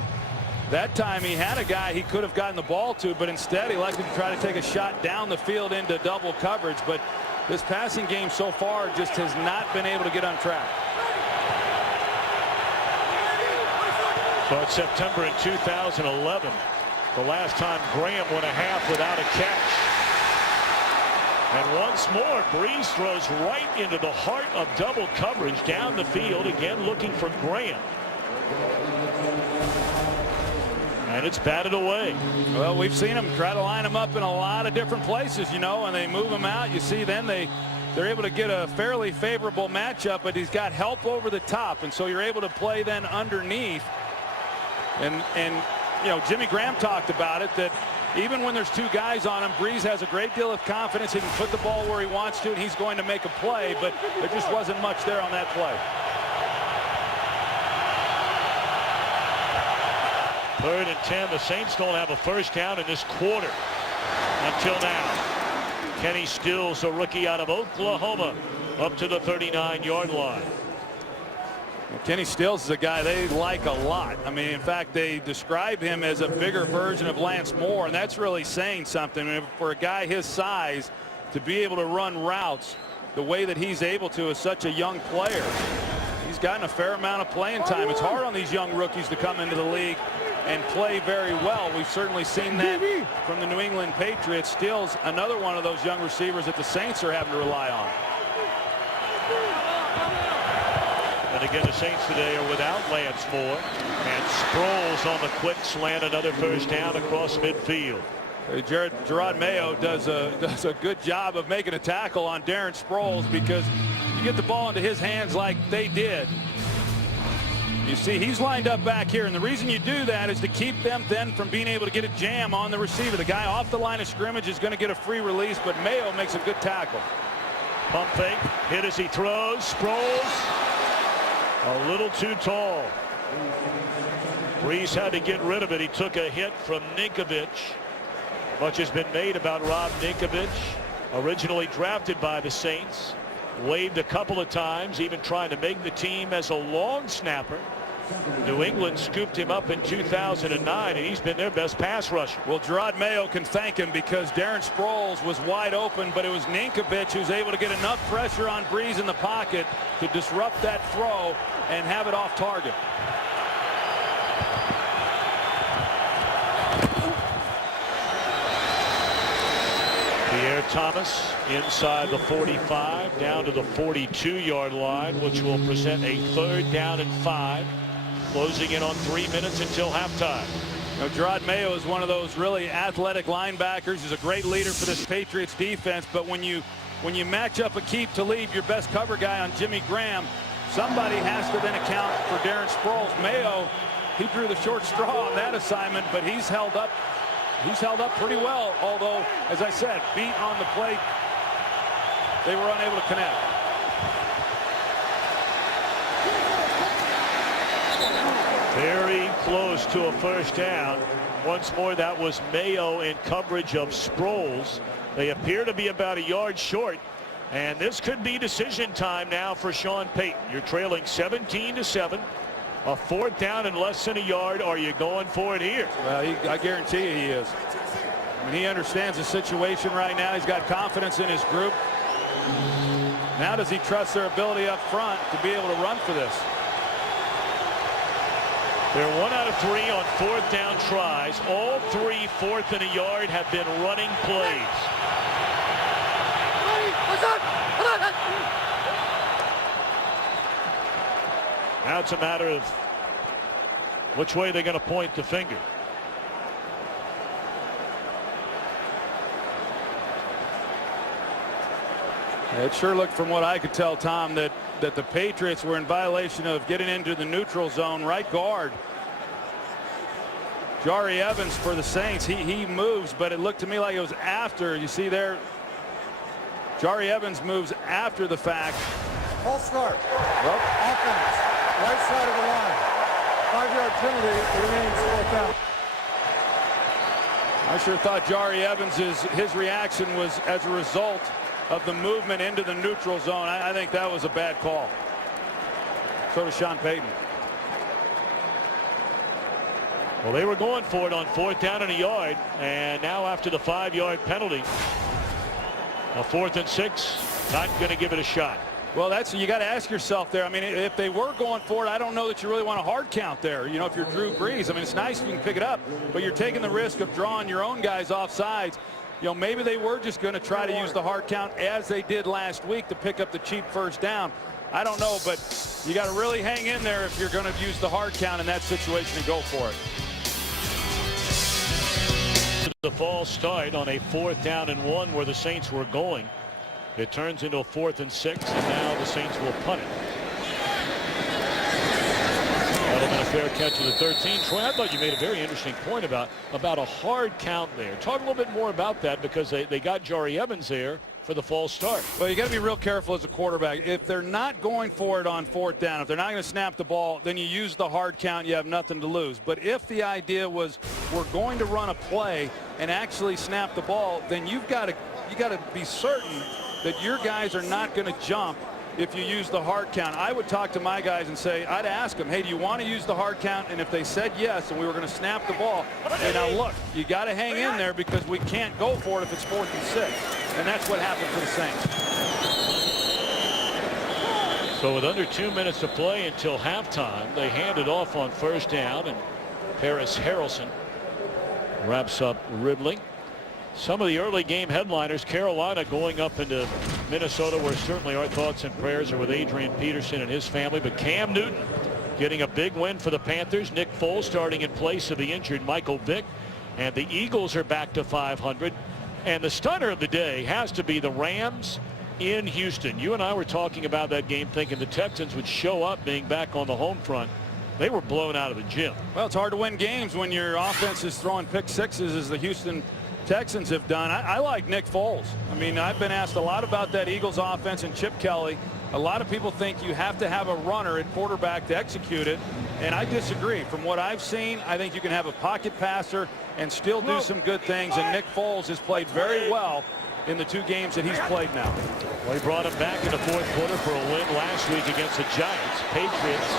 that time he had a guy he could have gotten the ball to, but instead he elected to try to take a shot down the field into double coverage. But this passing game so far just has not been able to get on track. So it's September in 2011. The last time Graham went a half without a catch. And once more, Brees throws right into the heart of double coverage down the field, again looking for Graham. And it's batted away. Well, we've seen them try to line him up in a lot of different places, you know, and they move him out. You see, then they're able to get a fairly favorable matchup, but he's got help over the top, and so you're able to play then underneath. And you know, Jimmy Graham talked about it, that even when there's two guys on him, Brees has a great deal of confidence. He can put the ball where he wants to, and he's going to make a play, but there just wasn't much there on that play. Third and 10. The Saints don't have a first down in this quarter until now. Kenny Stills, a rookie out of Oklahoma, up to the 39-yard line. Kenny Stills is a guy they like a lot. I mean, in fact, they describe him as a bigger version of Lance Moore, and that's really saying something. I mean, for a guy his size to be able to run routes the way that he's able to as such a young player, he's gotten a fair amount of playing time. It's hard on these young rookies to come into the league and play very well. We've certainly seen that from the New England Patriots. Stills, another one of those young receivers that the Saints are having to rely on. And again, the Saints today are without Lance Moore, and Sproles on the quick slant, another first down across midfield. Gerard Mayo does a good job of making a tackle on Darren Sproles, because you get the ball into his hands like they did. You see, he's lined up back here, and the reason you do that is to keep them then from being able to get a jam on the receiver. The guy off the line of scrimmage is going to get a free release, but Mayo makes a good tackle. Pump fake, hit as he throws. Sproles a little too tall. Brees had to get rid of it. He took a hit from Ninkovich. Much has been made about Rob Ninkovich, originally drafted by the Saints, waived a couple of times, even trying to make the team as a long snapper. New England scooped him up in 2009, and he's been their best pass rusher. Well, Gerard Mayo can thank him, because Darren Sproles was wide open, but it was Ninkovich who's able to get enough pressure on Brees in the pocket to disrupt that throw and have it off target. Pierre Thomas inside the 45 down to the 42-yard line, which will present a 3rd down and 5, closing in on 3 minutes until halftime. Now, Gerard Mayo is one of those really athletic linebackers. He's a great leader for this Patriots defense, but when you match up a keep to leave your best cover guy on Jimmy Graham, somebody has to then account for Darren Sproles. Mayo, he drew the short straw on that assignment, but he's held up pretty well, although, as I said, beat on the plate, they were unable to connect. Very close to a first down. Once more, that was Mayo in coverage of Sproles. They appear to be about a yard short, and this could be decision time now for Sean Payton. You're trailing 17-7. A 4th down and less than a yard. Are you going for it here? Well, I guarantee you he is. I mean, he understands the situation right now. He's got confidence in his group. Now does he trust their ability up front to be able to run for this? They're 1 out of 3 on 4th down tries. All 3 4th and a yard have been running plays. Now it's a matter of which way they're going to point the finger. It sure looked, from what I could tell, Tom, that the Patriots were in violation of getting into the neutral zone. Right guard Jari Evans for the Saints, he moves, but it looked to me like it was after. You see there, Jari Evans moves after the fact. False start. Well, offense, right side of the line. 5-yard penalty, remains 4th down. I sure thought Jari Evans, his reaction was as a result of the movement into the neutral zone. I think that was a bad call. So does Sean Payton. Well, they were going for it on 4th down and a yard, and now after the 5-yard penalty, a 4th and 6, not going to give it a shot. Well, you got to ask yourself there. I mean, if they were going for it, I don't know that you really want a hard count there. You know, if you're Drew Brees, I mean, it's nice if you can pick it up, but you're taking the risk of drawing your own guys off sides. You know, maybe they were just going to try to use the hard count as they did last week to pick up the cheap first down. I don't know, but you got to really hang in there if you're going to use the hard count in that situation and go for it. The false start on a 4th down and 1 where the Saints were going. It turns into a 4th and 6, and now the Saints will punt it. Edelman a fair catch of the 13. Troy, I thought you made a very interesting point about a hard count there. Talk a little bit more about that, because they got Jari Evans there for the false start. Well, you got to be real careful as a quarterback. If they're not going for it on 4th down, if they're not going to snap the ball, then you use the hard count. You have nothing to lose. But if the idea was we're going to run a play and actually snap the ball, then you got to be certain that your guys are not going to jump if you use the hard count. I would talk to my guys and say, I'd ask them, hey, do you want to use the hard count? And if they said yes, and we were going to snap the ball, hey, now look, you got to hang in there, because we can't go for it if it's 4th and 6. And that's what happened for the Saints. So with under 2 minutes to play until halftime, they hand it off on 1st down, and Paris Harrelson wraps up Ridley. Some of the early game headliners: Carolina going up into Minnesota, where certainly our thoughts and prayers are with Adrian Peterson and his family. But Cam Newton getting a big win for the Panthers. Nick Foles starting in place of the injured Michael Vick. And the Eagles are back to 500. And the stunner of the day has to be the Rams in Houston. You and I were talking about that game, thinking the Texans would show up being back on the home front. They were blown out of the gym. Well, it's hard to win games when your offense is throwing pick sixes, as the Houston Texans have done. I like Nick Foles. I mean, I've been asked a lot about that Eagles offense and Chip Kelly. A lot of people think you have to have a runner at quarterback to execute it, and I disagree. From what I've seen, I think you can have a pocket passer and still do some good things, and Nick Foles has played very well in the 2 games that he's played now. Well, he brought him back in the 4th quarter for a win last week against the Giants. Patriots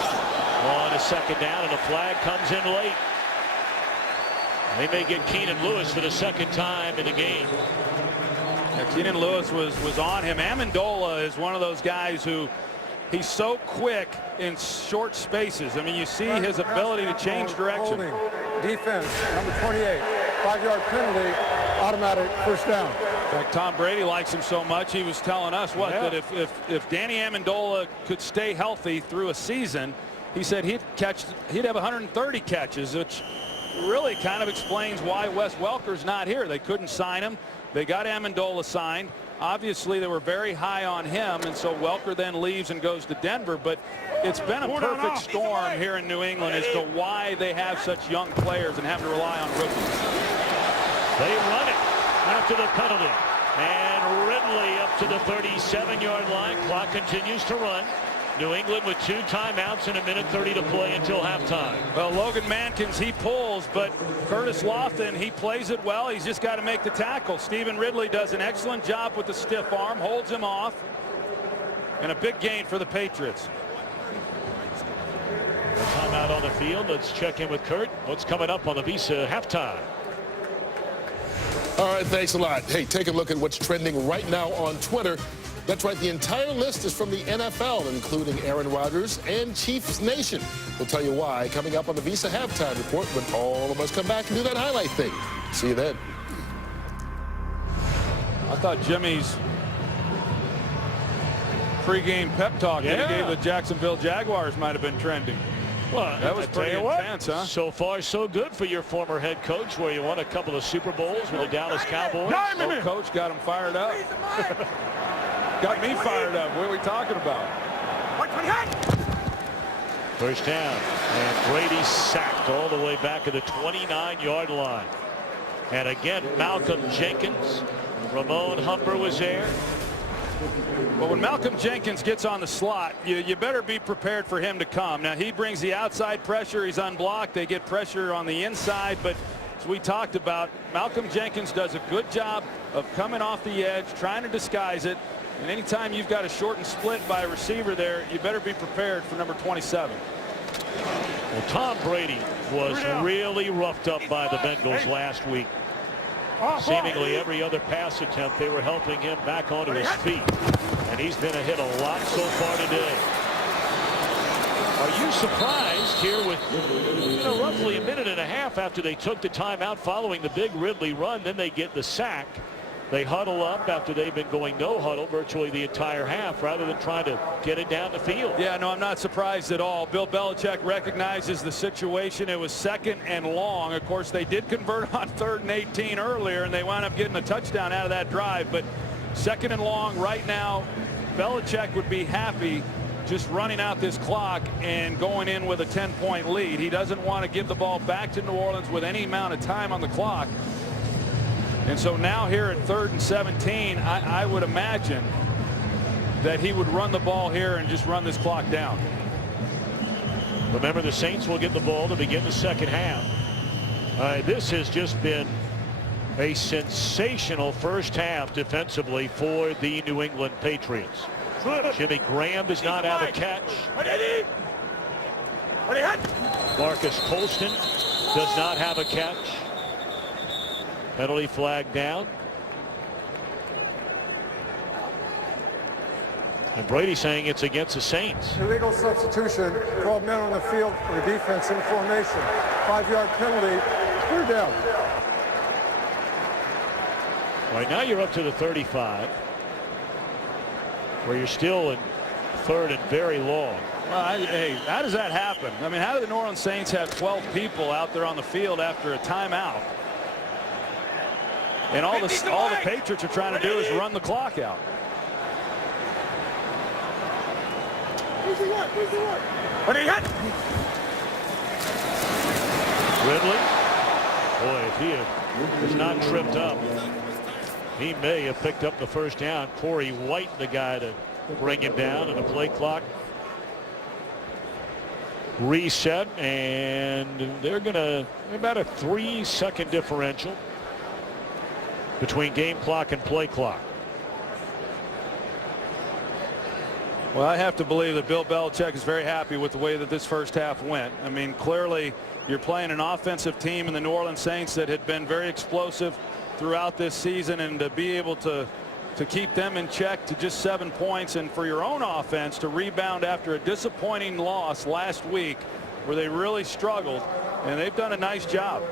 on a 2nd down, and a flag comes in late. They may get Keenan Lewis for the 2nd time in the game. Yeah, Keenan Lewis was on him. Amendola is one of those guys who he's so quick in short spaces. I mean, you see his ability to change direction. Holding. Defense, number 28. 5-yard penalty, automatic 1st down. In fact, Tom Brady likes him so much, he was telling us that if Danny Amendola could stay healthy through a season, he said he'd have 130 catches, which really kind of explains why Wes Welker's not here. They couldn't sign him. They got Amendola signed. Obviously, they were very high on him, and so Welker then leaves and goes to Denver. But it's been a perfect storm here in New England as to why they have such young players and have to rely on rookies. They run it after the penalty. And Ridley up to the 37-yard line. Clock continues to run. New England with 2 timeouts and 1:30 to play until halftime. Well, Logan Mankins, he pulls, but Curtis Lofton, he plays it well. He's just got to make the tackle. Stephen Ridley does an excellent job with the stiff arm, holds him off, and a big gain for the Patriots. Timeout on the field. Let's check in with Kurt. What's coming up on the Visa halftime? All right, thanks a lot. Hey, take a look at what's trending right now on Twitter. That's right, the entire list is from the NFL, including Aaron Rodgers and Chiefs Nation. We'll tell you why coming up on the Visa Halftime Report when all of us come back and do that highlight thing. See you then. I thought Jimmy's pregame pep talk that he gave the Jacksonville Jaguars might have been trending. Well, that was pretty intense, huh? So far, so good for your former head coach, where you won a couple of Super Bowls with the Dallas Cowboys. Old coach got him fired up. Got me fired up. What are we talking about? 1st down, and Brady sacked all the way back at the 29-yard line. And again, Malcolm Jenkins, Ramon Humber was there. But when Malcolm Jenkins gets on the slot, you better be prepared for him to come. Now, he brings the outside pressure. He's unblocked. They get pressure on the inside, but as we talked about, Malcolm Jenkins does a good job of coming off the edge, trying to disguise it. And anytime you've got a shortened split by a receiver there, you better be prepared for number 27. Well, Tom Brady was really roughed up by the Bengals last week. Seemingly every other pass attempt, they were helping him back onto his feet. And he's been a hit a lot so far today. Are you surprised here with roughly a minute and a half after they took the timeout following the big Ridley run, then they get the sack. They huddle up after they've been going no huddle virtually the entire half rather than trying to get it down the field. Yeah, no, I'm not surprised at all. Bill Belichick recognizes the situation. It was 2nd and long. Of course, they did convert on 3rd and 18 earlier, and they wound up getting a touchdown out of that drive. But 2nd and long right now, Belichick would be happy just running out this clock and going in with a 10-point lead. He doesn't want to give the ball back to New Orleans with any amount of time on the clock. And so now here at 3rd and 17, I would imagine that he would run the ball here and just run this clock down. Remember, the Saints will get the ball to begin the second half. This has just been a sensational first half defensively for the New England Patriots. Jimmy Graham does not have a catch. Marcus Colston does not have a catch. Penalty flag down. And Brady saying it's against the Saints. Illegal substitution, 12 men on the field for the defense in formation. 5-yard penalty, 3rd down. All right, now you're up to the 35, where you're still in 3rd and very long. Well, hey, how does that happen? I mean, how do the New Orleans Saints have 12 people out there on the field after a timeout? And all the Patriots are trying to do is run the clock out. What do you got? Ridley, boy, if he is not tripped up, he may have picked up the first down. Corey White, the guy to bring him down, and the play clock reset, and they're gonna about a 3-second differential between game clock and play clock. Well, I have to believe that Bill Belichick is very happy with the way that this first half went. I mean, clearly you're playing an offensive team in the New Orleans Saints that had been very explosive throughout this season, and to be able to keep them in check to just 7 points, and for your own offense to rebound after a disappointing loss last week where they really struggled, and they've done a nice job.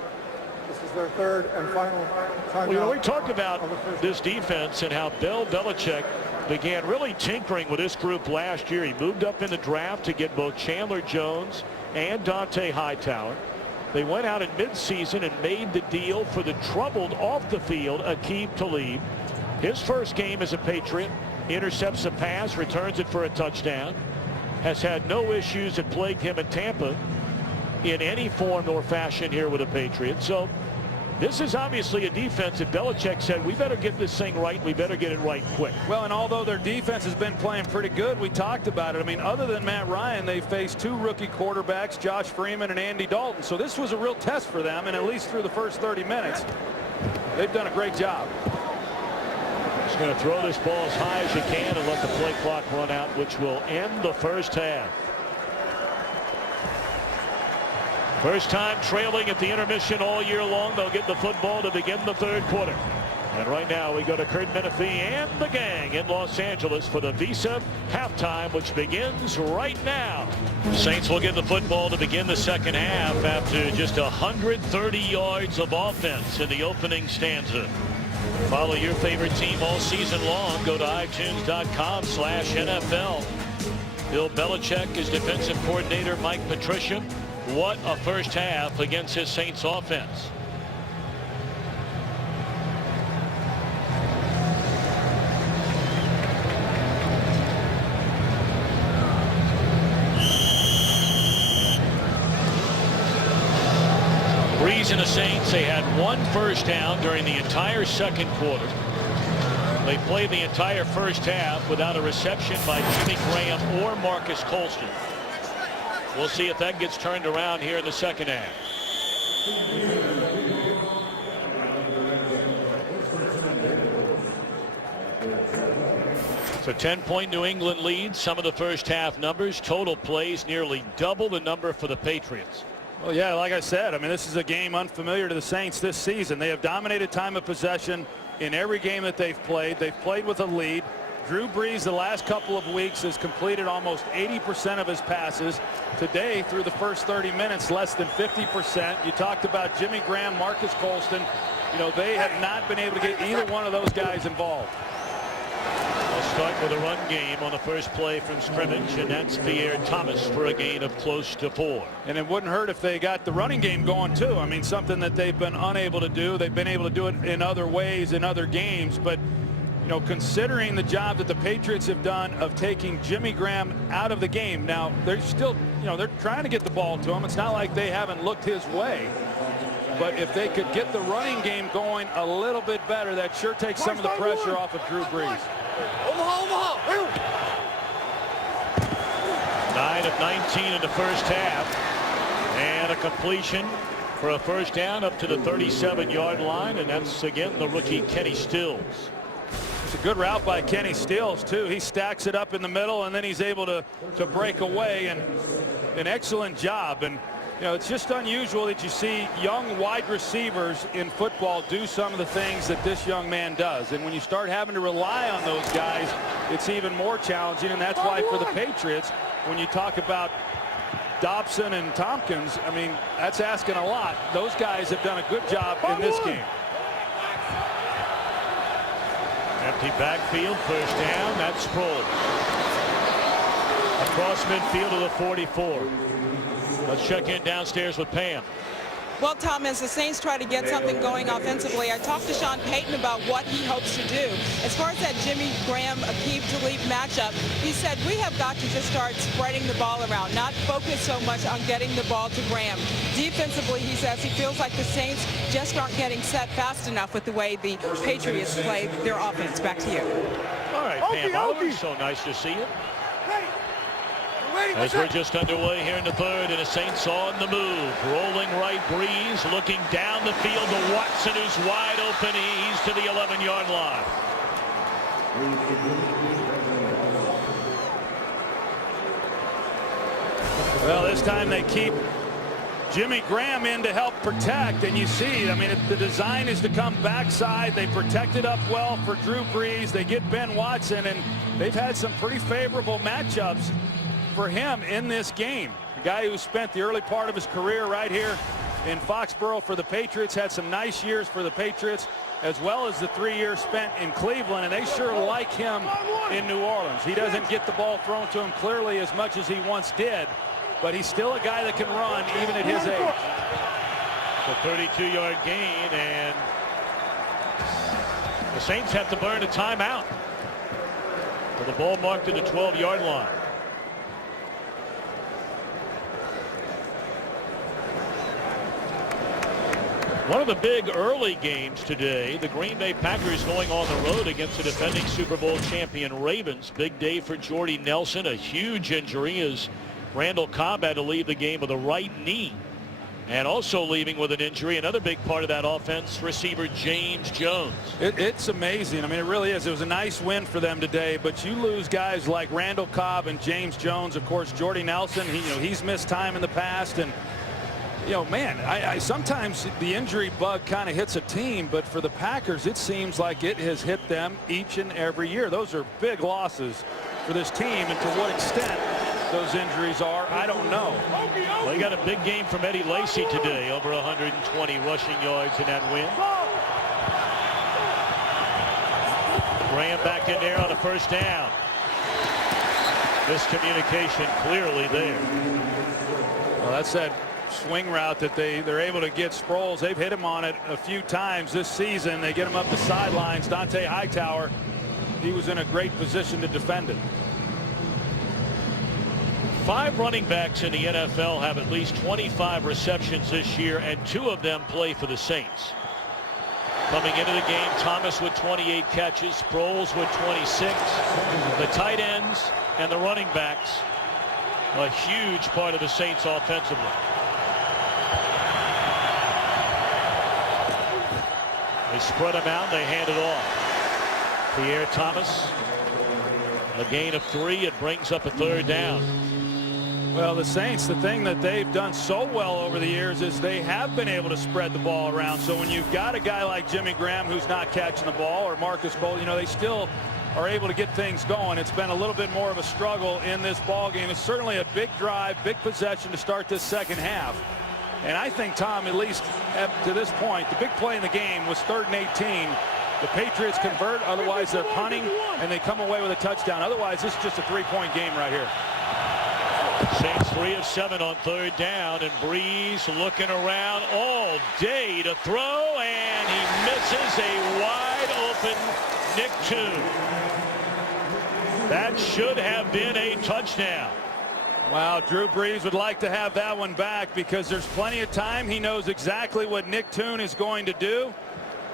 This is their 3rd and final timeout. We talked about this defense and how Bill Belichick began really tinkering with this group last year. He moved up in the draft to get both Chandler Jones and Dante Hightower. They went out in midseason and made the deal for the troubled off the field Aqib Talib. His first game as a Patriot, intercepts a pass, returns it for a touchdown, has had no issues that plagued him in Tampa in any form or fashion here with the Patriots. So this is obviously a defense that Belichick said, we better get this thing right. We better get it right quick. Well, and although their defense has been playing pretty good, we talked about it. I mean, other than Matt Ryan, they faced 2 rookie quarterbacks, Josh Freeman and Andy Dalton. So this was a real test for them, and at least through the first 30 minutes, they've done a great job. Just going to throw this ball as high as you can and let the play clock run out, which will end the first half. First time trailing at the intermission all year long. They'll get the football to begin the 3rd quarter. And right now we go to Kurt Menefee and the gang in Los Angeles for the Visa halftime, which begins right now. The Saints will get the football to begin the second half after just 130 yards of offense in the opening stanza. Follow your favorite team all season long. Go to iTunes.com/NFL. Bill Belichick, his defensive coordinator Mike Patricia. What a first half against his Saints offense. Breeze and the Saints, they had 1 first down during the entire second quarter. They played the entire first half without a reception by Jimmy Graham or Marcus Colston. We'll see if that gets turned around here in the second half. It's a 10-point New England lead. Some of the first half numbers. Total plays nearly double the number for the Patriots. Well, yeah, like I said, I mean, this is a game unfamiliar to the Saints this season. They have dominated time of possession in every game that they've played. They've played with a lead. Drew Brees the last couple of weeks has completed almost 80% of his passes. Today, through the first 30 minutes, less than 50%. You talked about Jimmy Graham, Marcus Colston. You know, they have not been able to get either one of those guys involved. We'll start with a run game on the first play from scrimmage, and that's Pierre Thomas for a gain of close to 4. And it wouldn't hurt if they got the running game going too. I mean, something that they've been unable to do. They've been able to do it in other ways in other games, but you know, considering the job that the Patriots have done of taking Jimmy Graham out of the game, now they're still, you know, they're trying to get the ball to him. It's not like they haven't looked his way. But if they could get the running game going a little bit better, that sure takes some of the pressure off of Drew Brees. 9 of 19 in the first half. And a completion for a first down up to the 37-yard line. And that's, again, the rookie Kenny Stills. It's a good route by Kenny Stills, too. He stacks it up in the middle, and then he's able to break away. And an excellent job. And you know, it's just unusual that you see young wide receivers in football do some of the things that this young man does. And when you start having to rely on those guys, it's even more challenging. And that's why for the Patriots, when you talk about Dobson and Tompkins, I mean, that's asking a lot. Those guys have done a good job in this game. Empty backfield, first down. That's Sproles. Across midfield to the 44. Let's check in downstairs with Pam. Well, Tom, as the Saints try to get something going offensively, I talked to Sean Payton about what he hopes to do. As far as that Jimmy Graham-Akeem Talib matchup, he said we have got to just start spreading the ball around, not focus so much on getting the ball to Graham. Defensively, he says he feels like the Saints just aren't getting set fast enough with the way the Patriots play their offense. Back to you. All right, Pam Oliver, so nice to see you. As we're just underway here in the third, and the Saints on the move. Rolling right, Brees looking down the field to Watson, who's wide open. He's to the 11-yard line. Well, this time they keep Jimmy Graham in to help protect, and you see, I mean, the design is to come backside. They protect it up well for Drew Brees. They get Ben Watson, and they've had some pretty favorable matchups for him in this game. A guy who spent the early part of his career right here in Foxborough for the Patriots, had some nice years for the Patriots, as well as the 3 years spent in Cleveland, and they sure like him in New Orleans. He doesn't get the ball thrown to him clearly as much as he once did, but he's still a guy that can run even at his age. A 32-yard gain, and the Saints have to burn a timeout. With the ball marked at the 12-yard line. One of the big early games today, the Green Bay Packers going on the road against the defending Super Bowl champion Ravens. Big day for Jordy Nelson. A huge injury as Randall Cobb had to leave the game with a right knee. And also leaving with an injury, another big part of that offense, receiver James Jones. It's amazing. I mean, it really is. It was a nice win for them today, but you lose guys like Randall Cobb and James Jones. Of course, Jordy Nelson, he's missed time in the past, and man, I sometimes the injury bug kind of hits a team, but for the Packers, it seems like it has hit them each and every year. Those are big losses for this team, and to what extent those injuries are, I don't know. Well, you got a big game from Eddie Lacy today, over 120 rushing yards in that win. Graham back in there on a first down. Miscommunication clearly there. Well, that's that swing route that they're able to get Sproles. They've hit him on it a few times this season. They get him up the sidelines. Dante Hightower, he was in a great position to defend it. 5 running backs in the NFL have at least 25 receptions this year, and 2 of them play for the Saints. Coming into the game, Thomas with 28 catches, Sproles with 26. The tight ends and the running backs, a huge part of the Saints offensively. They spread them out, they hand it off. Pierre Thomas A gain of 3. It brings up a 3rd down. Well, the Saints, the thing that they've done so well over the years is they have been able to spread the ball around. So when you've got a guy like Jimmy Graham who's not catching the ball, or Marcus Cole, you know, they still are able to get things going. It's been a little bit more of a struggle in this ball game. It's certainly a big drive, big possession to start this second half. And I think, Tom, at least up to this point, the big play in the game was 3rd and 18. The Patriots convert, otherwise they're punting, and they come away with a touchdown. Otherwise, this is just a 3-point game right here. Saints 3 of 7 on 3rd down, and Breeze looking around all day to throw, and he misses a wide open Nick Toon. That should have been a touchdown. Wow, Drew Brees would like to have that one back because there's plenty of time. He knows exactly what Nick Toon is going to do.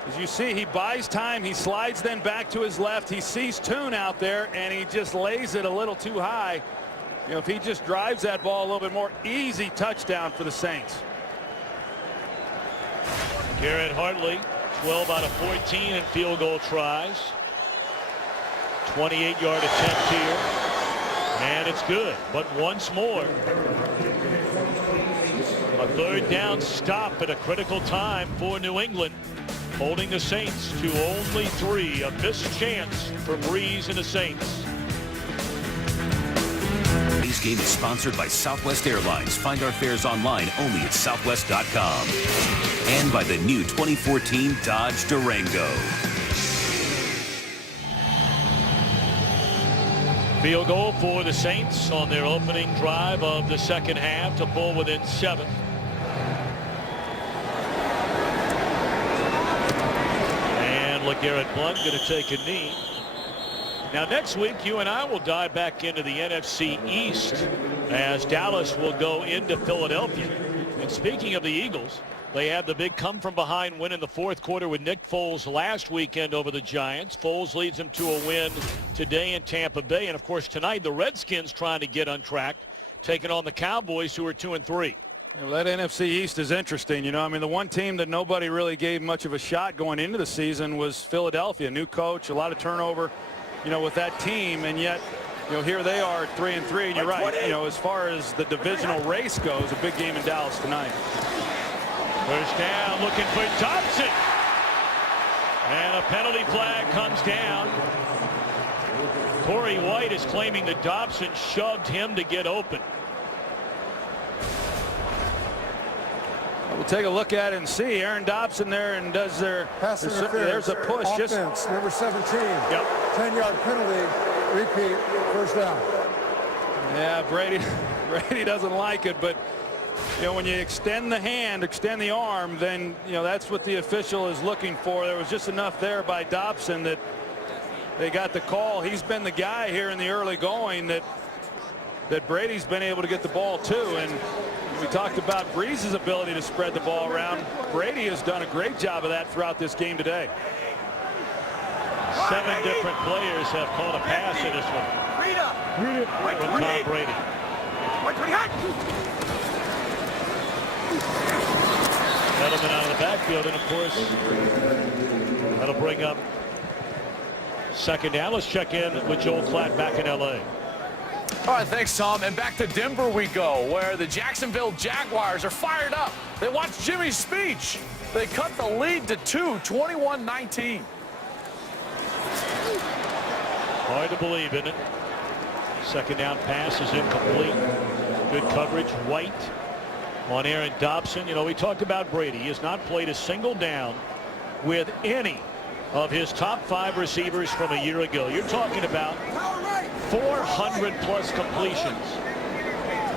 As you see, he buys time. He slides then back to his left. He sees Toon out there, and he just lays it a little too high. You know, if he just drives that ball a little bit more, easy touchdown for the Saints. Garrett Hartley, 12 out of 14 in field goal tries. 28-yard attempt here. And it's good. But once more, a 3rd down stop at a critical time for New England, holding the Saints to only 3. A missed chance for Breeze and the Saints. Today's game is sponsored by Southwest Airlines. Find our fares online only at southwest.com. And by the new 2014 Dodge Durango. Field goal for the Saints on their opening drive of the second half to pull within 7. And LeGarrette Blount going to take a knee. Now next week you and I will dive back into the NFC East as Dallas will go into Philadelphia. And speaking of the Eagles, they had the big come from behind win in the 4th quarter with Nick Foles last weekend over the Giants. Foles leads them to a win today in Tampa Bay. And of course tonight the Redskins trying to get on track, taking on the Cowboys, who are 2-3. Well, that NFC East is interesting. You know, I mean, the one team that nobody really gave much of a shot going into the season was Philadelphia. New coach, a lot of turnover, you know, with that team, and yet, you know, here they are at 3-3. And you're right, you know, as far as the divisional race goes, a big game in Dallas tonight. First down, looking for Dobson. And a penalty flag comes down. Corey White is claiming that Dobson shoved him to get open. We'll take a look at it and see. Aaron Dobson there, and does there's a push. Offense, number 17. Yep. 10-yard penalty, repeat, first down. Yeah, Brady doesn't like it, but you know, when you extend the hand, extend the arm, then you know that's what the official is looking for. There was just enough there by Dobson that they got the call. He's been the guy here in the early going that Brady's been able to get the ball to, and we talked about Breeze's ability to spread the ball around. Brady has done a great job of that throughout this game today. 7 different players have caught a pass in this one from Tom Brady. Edelman out of the backfield, and of course that'll bring up second down. Let's check in with Joel Klatt back in LA. All right, thanks, Tom. And back to Denver we go, where the Jacksonville Jaguars are fired up. They watched Jimmy's speech. They cut the lead to 2, 21-19. Hard to believe, isn't it? Second down pass is incomplete. Good coverage. White on Aaron Dobson. You know, we talked about Brady. He has not played a single down with any of his top 5 receivers from a year ago. You're talking about 400+ completions.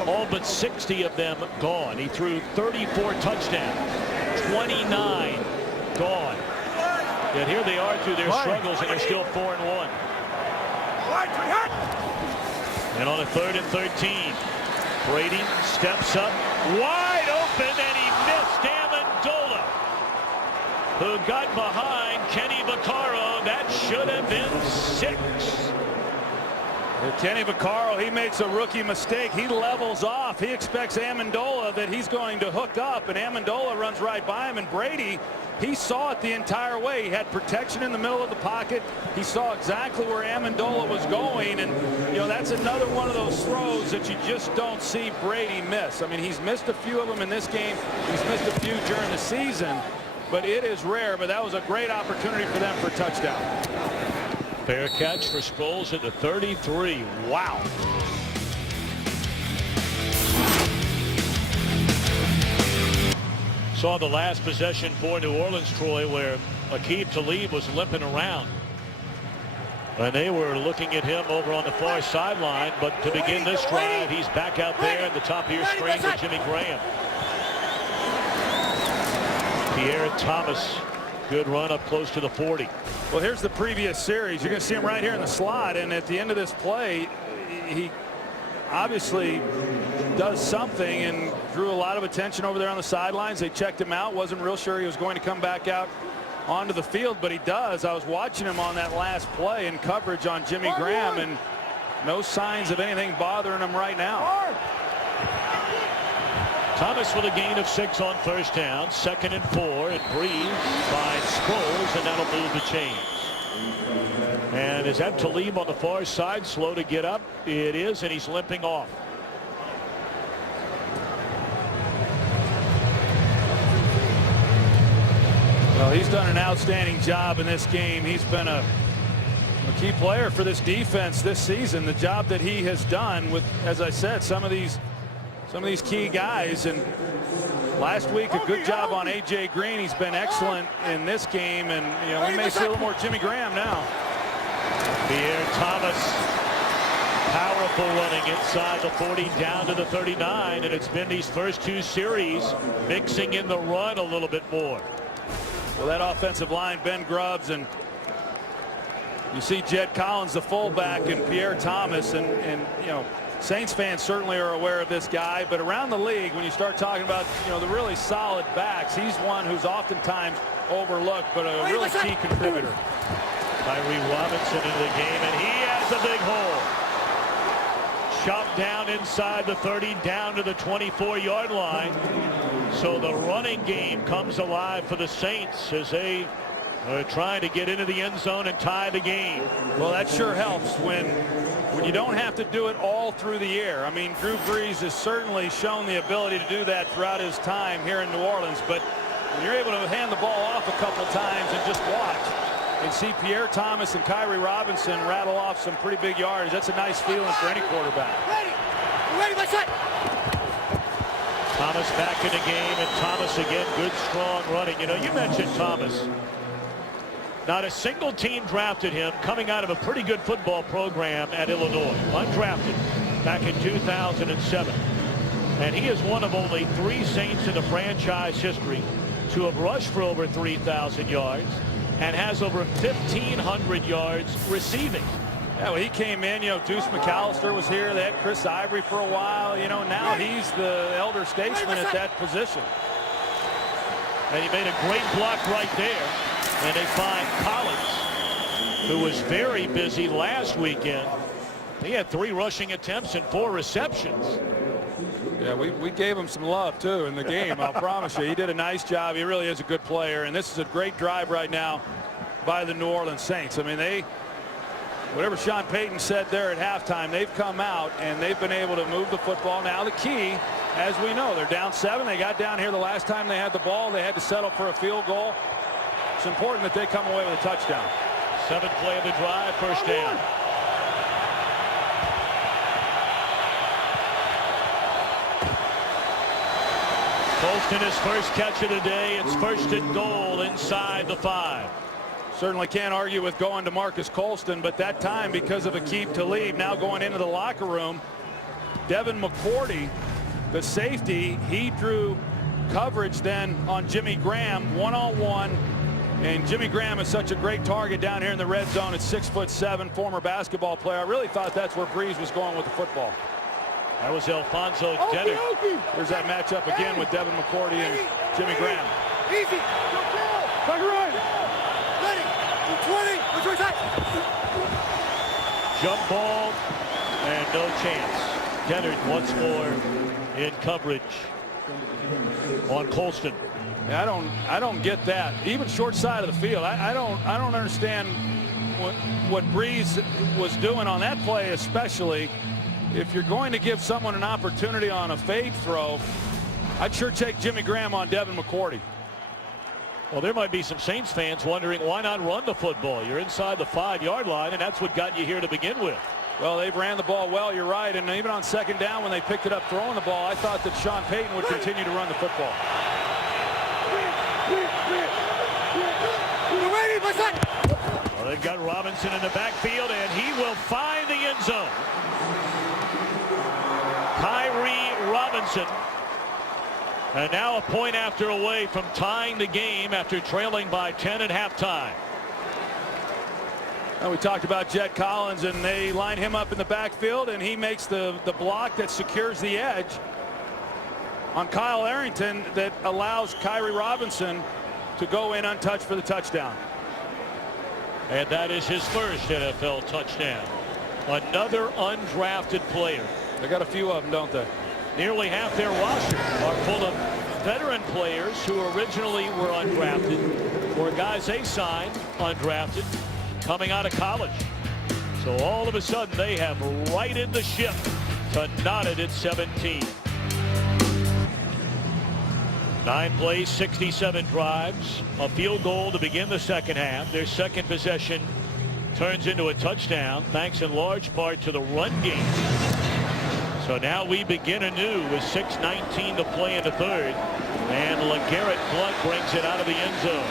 All but 60 of them gone. He threw 34 touchdowns. 29 gone. Yet here they are through their struggles, and they're still 4-1. And on a 3rd and 13, Brady steps up, wide open, and he missed Amendola, who got behind Kenny Vaccaro. That should have been 6. Kenny Vaccaro, he makes a rookie mistake. He levels off. He expects Amendola that he's going to hook up, and Amendola runs right by him. And Brady, he saw it the entire way. He had protection in the middle of the pocket. He saw exactly where Amendola was going, and that's another one of those throws that you just don't see Brady miss. I mean, he's missed a few of them in this game. He's missed a few during the season, but it is rare. But that was a great opportunity for them for a touchdown. Fair catch for Sproles at the 33. Wow. Saw the last possession for New Orleans, Troy, where Aqib Talib was limping around. And they were looking at him over on the far sideline. But to begin this drive, he's back out there in the top of your screen with Jimmy Graham. Pierre Thomas. Good run up close to the 40. Well, here's the previous series. You're going to see him right here in the slot, and at the end of this play, he obviously does something and drew a lot of attention over there on the sidelines. They checked him out. Wasn't real sure he was going to come back out onto the field, but he does. I was watching him on that last play in coverage on Jimmy Graham, and no signs of anything bothering him right now. Thomas with a gain of 6 on first down. 2nd and 4, and Breeze finds Sproles, and that'll move the chains. And is that Talib on the far side, slow to get up? It is, and he's limping off. Well, he's done an outstanding job in this game. He's been a key player for this defense this season. The job that he has done with, as I said, some of these key guys, and last week a good job on A.J. Green. He's been excellent in this game, and we may see a little more Jimmy Graham now. Pierre Thomas, powerful running inside the 40 down to the 39, and it's been these first 2 series mixing in the run a little bit more. Well, that offensive line, Ben Grubbs, and you see Jed Collins, the fullback, and Pierre Thomas, and Saints fans certainly are aware of this guy, but around the league, when you start talking about the really solid backs, he's one who's oftentimes overlooked, but a really key contributor. Tyree Robinson into the game, and he has a big hole. Chopped down inside the 30, down to the 24-yard line. So the running game comes alive for the Saints as they are trying to get into the end zone and tie the game. Well, that sure helps when you don't have to do it all through the air. I mean, Drew Brees has certainly shown the ability to do that throughout his time here in New Orleans, but when you're able to hand the ball off a couple times and just watch and see Pierre Thomas and Tyree Robinson rattle off some pretty big yards, that's a nice feeling for any quarterback. Ready, let's set. Thomas back in the game, and Thomas again, good strong running. You mentioned Thomas. Not a single team drafted him coming out of a pretty good football program at Illinois. Undrafted back in 2007. And he is one of only 3 Saints in the franchise history to have rushed for over 3,000 yards and has over 1,500 yards receiving. Yeah, well, he came in, Deuce McAllister was here. They had Chris Ivory for a while. Now he's the elder statesman at that position. And he made a great block right there. And they find Collins, who was very busy last weekend. He had 3 rushing attempts and 4 receptions. Yeah, we gave him some love, too, in the game, I'll promise you. He did a nice job. He really is a good player. And this is a great drive right now by the New Orleans Saints. I mean, whatever Sean Payton said there at halftime, they've come out and they've been able to move the football. Now, the key, as we know, they're down 7. They got down here the last time they had the ball. They had to settle for a field goal. It's important that they come away with a touchdown. 7th play of the drive, first down. Colston, his first catch of the day. It's 1st and goal inside the 5. Certainly can't argue with going to Marcus Colston, but that time, because of Aqib Talib now going into the locker room, Devin McCourty, the safety, he drew coverage then on Jimmy Graham one-on-one. And Jimmy Graham is such a great target down here in the red zone at 6'7", former basketball player. I really thought that's where Breeze was going with the football. That was Alfonso Denner. There's that matchup again with Devin McCourty and Jimmy Graham. Easy. Back right. Ready. 20. What's your time? Jump ball And no chance. Kennard once more in coverage on Colston. Yeah, I don't get that. Even short side of the field, I don't understand what Breeze was doing on that play, especially if you're going to give someone an opportunity on a fade throw. I'd sure take Jimmy Graham on Devin McCourty. Well, there might be some Saints fans wondering why not run the football. You're inside the 5-yard line, and that's what got you here to begin with. Well, they've ran the ball well, you're right, and even on second down when they picked it up throwing the ball, I thought that Sean Payton would continue to run the football. Well, they've got Robinson in the backfield, and he will find the end zone. Kyrie Robinson. And now a point after away from tying the game after trailing by 10 at halftime. And we talked about Jet Collins, and they line him up in the backfield, and he makes the block that secures the edge on Kyle Arrington that allows Kyrie Robinson to go in untouched for the touchdown. And that is his first NFL touchdown. Another undrafted player. They got a few of them, don't they? Nearly half their roster are full of veteran players who originally were undrafted, or guys they signed undrafted coming out of college. So all of a sudden they have righted the ship to knotted at 17. 9 plays, 67 drives, a field goal to begin the second half. Their second possession turns into a touchdown thanks in large part to the run game. So now we begin anew with 6:19 to play in the third, and LeGarrette Blount brings it out of the end zone.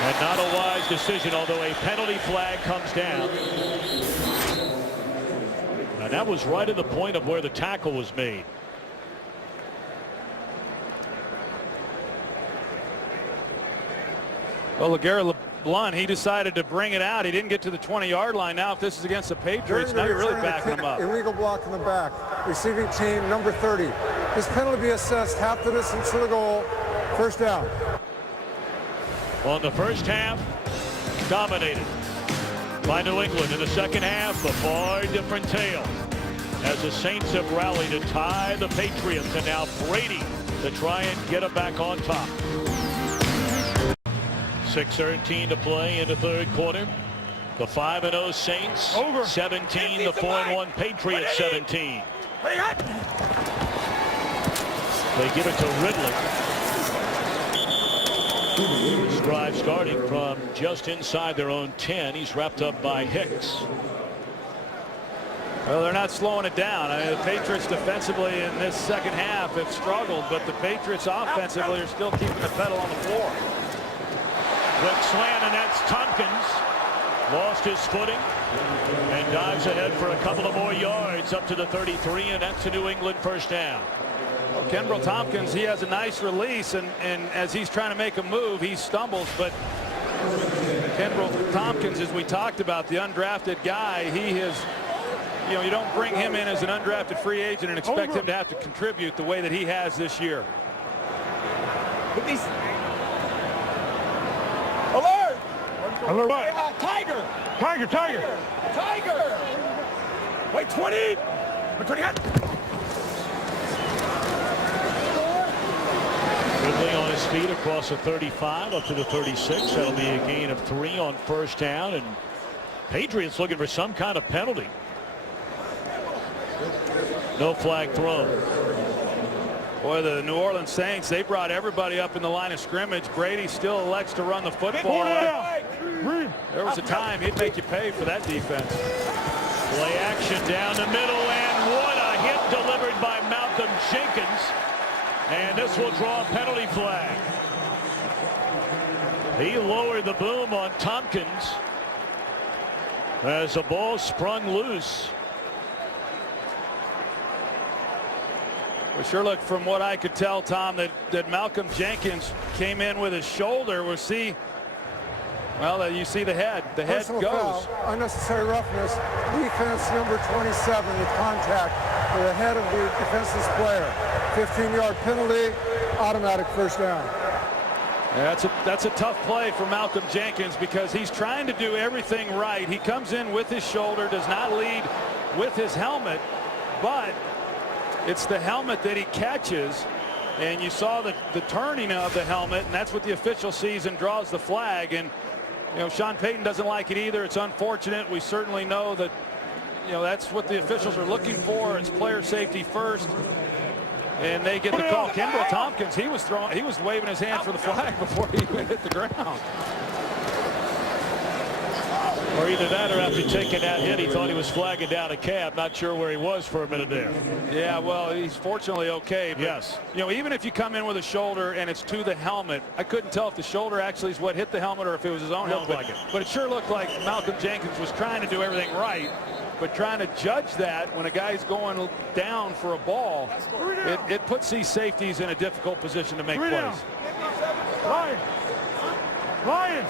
And not a wise decision, although a penalty flag comes down. And that was right at the point of where the tackle was made. Well, LeGarrette Blount, he decided to bring it out. He didn't get to the 20-yard line. Now, if this is against the Patriots, now you're really backing them up. Illegal block in the back. Receiving team number 30. This penalty be assessed half the distance to the goal. First down. Well, in the first half, dominated by New England. In the second half, a far different tale as the Saints have rallied to tie the Patriots, and now Brady to try and get them back on top. 6:13 to play in the third quarter. The 5-0 Saints 17, the 4-1 Patriots 17. They give it to Ridley. This drive starting from just inside their own 10. He's wrapped up by Hicks. Well, they're not slowing it down. I mean, the Patriots defensively in this second half have struggled, but the Patriots offensively are still keeping the pedal on the floor. Quick slant, and that's Tompkins. Lost his footing and dives ahead for a couple of more yards up to the 33, and that's a New England first down. Well, Kenbrell Tompkins, he has a nice release, and as he's trying to make a move, he stumbles. But Kenbrell Tompkins, as we talked about, the undrafted guy, he is, you know, you don't bring him in as an undrafted free agent and expect him to have to contribute the way that he has this year. Alert! Alert what? Tiger! Tiger! Wait, 20! 20! Ridley on his feet across the 35 up to the 36. That'll be a gain of 3 on first down, and Patriots looking for some kind of penalty. No flag thrown. Boy, the New Orleans Saints, they brought everybody up in the line of scrimmage. Brady still elects to run the football. There was a time he'd make you pay for that defense. Play action down the middle, and what a hit delivered by Malcolm Jenkins. And this will draw a penalty flag. He lowered the boom on Tompkins as the ball sprung loose. Well, sure looked, from what I could tell, Tom, that Malcolm Jenkins came in with his shoulder. We'll see. Well, you see the head. The head Personal goes. Foul, unnecessary roughness. Defense number 27 with contact for the head of the defenseless player. 15-yard penalty, automatic first down. That's a tough play for Malcolm Jenkins because he's trying to do everything right. He comes in with his shoulder, does not lead with his helmet, but it's the helmet that he catches, and you saw the turning of the helmet, and that's what the official sees and draws the flag. And Sean Payton doesn't like it either. It's unfortunate. We certainly know that that's what the officials are looking for. It's player safety first. And they get the call. Kendall Tompkins, he was waving his hand for the flag before he even hit the ground. Or either that, or after taking that hit, he thought he was flagging down a cab. Not sure where he was for a minute there. Yeah, well, he's fortunately okay. But, yes. Even if you come in with a shoulder and it's to the helmet, I couldn't tell if the shoulder actually is what hit the helmet or if it was his own helmet. Like it. But it sure looked like Malcolm Jenkins was trying to do everything right. But trying to judge that when a guy's going down for a ball, it puts these safeties in a difficult position to make plays. Lion.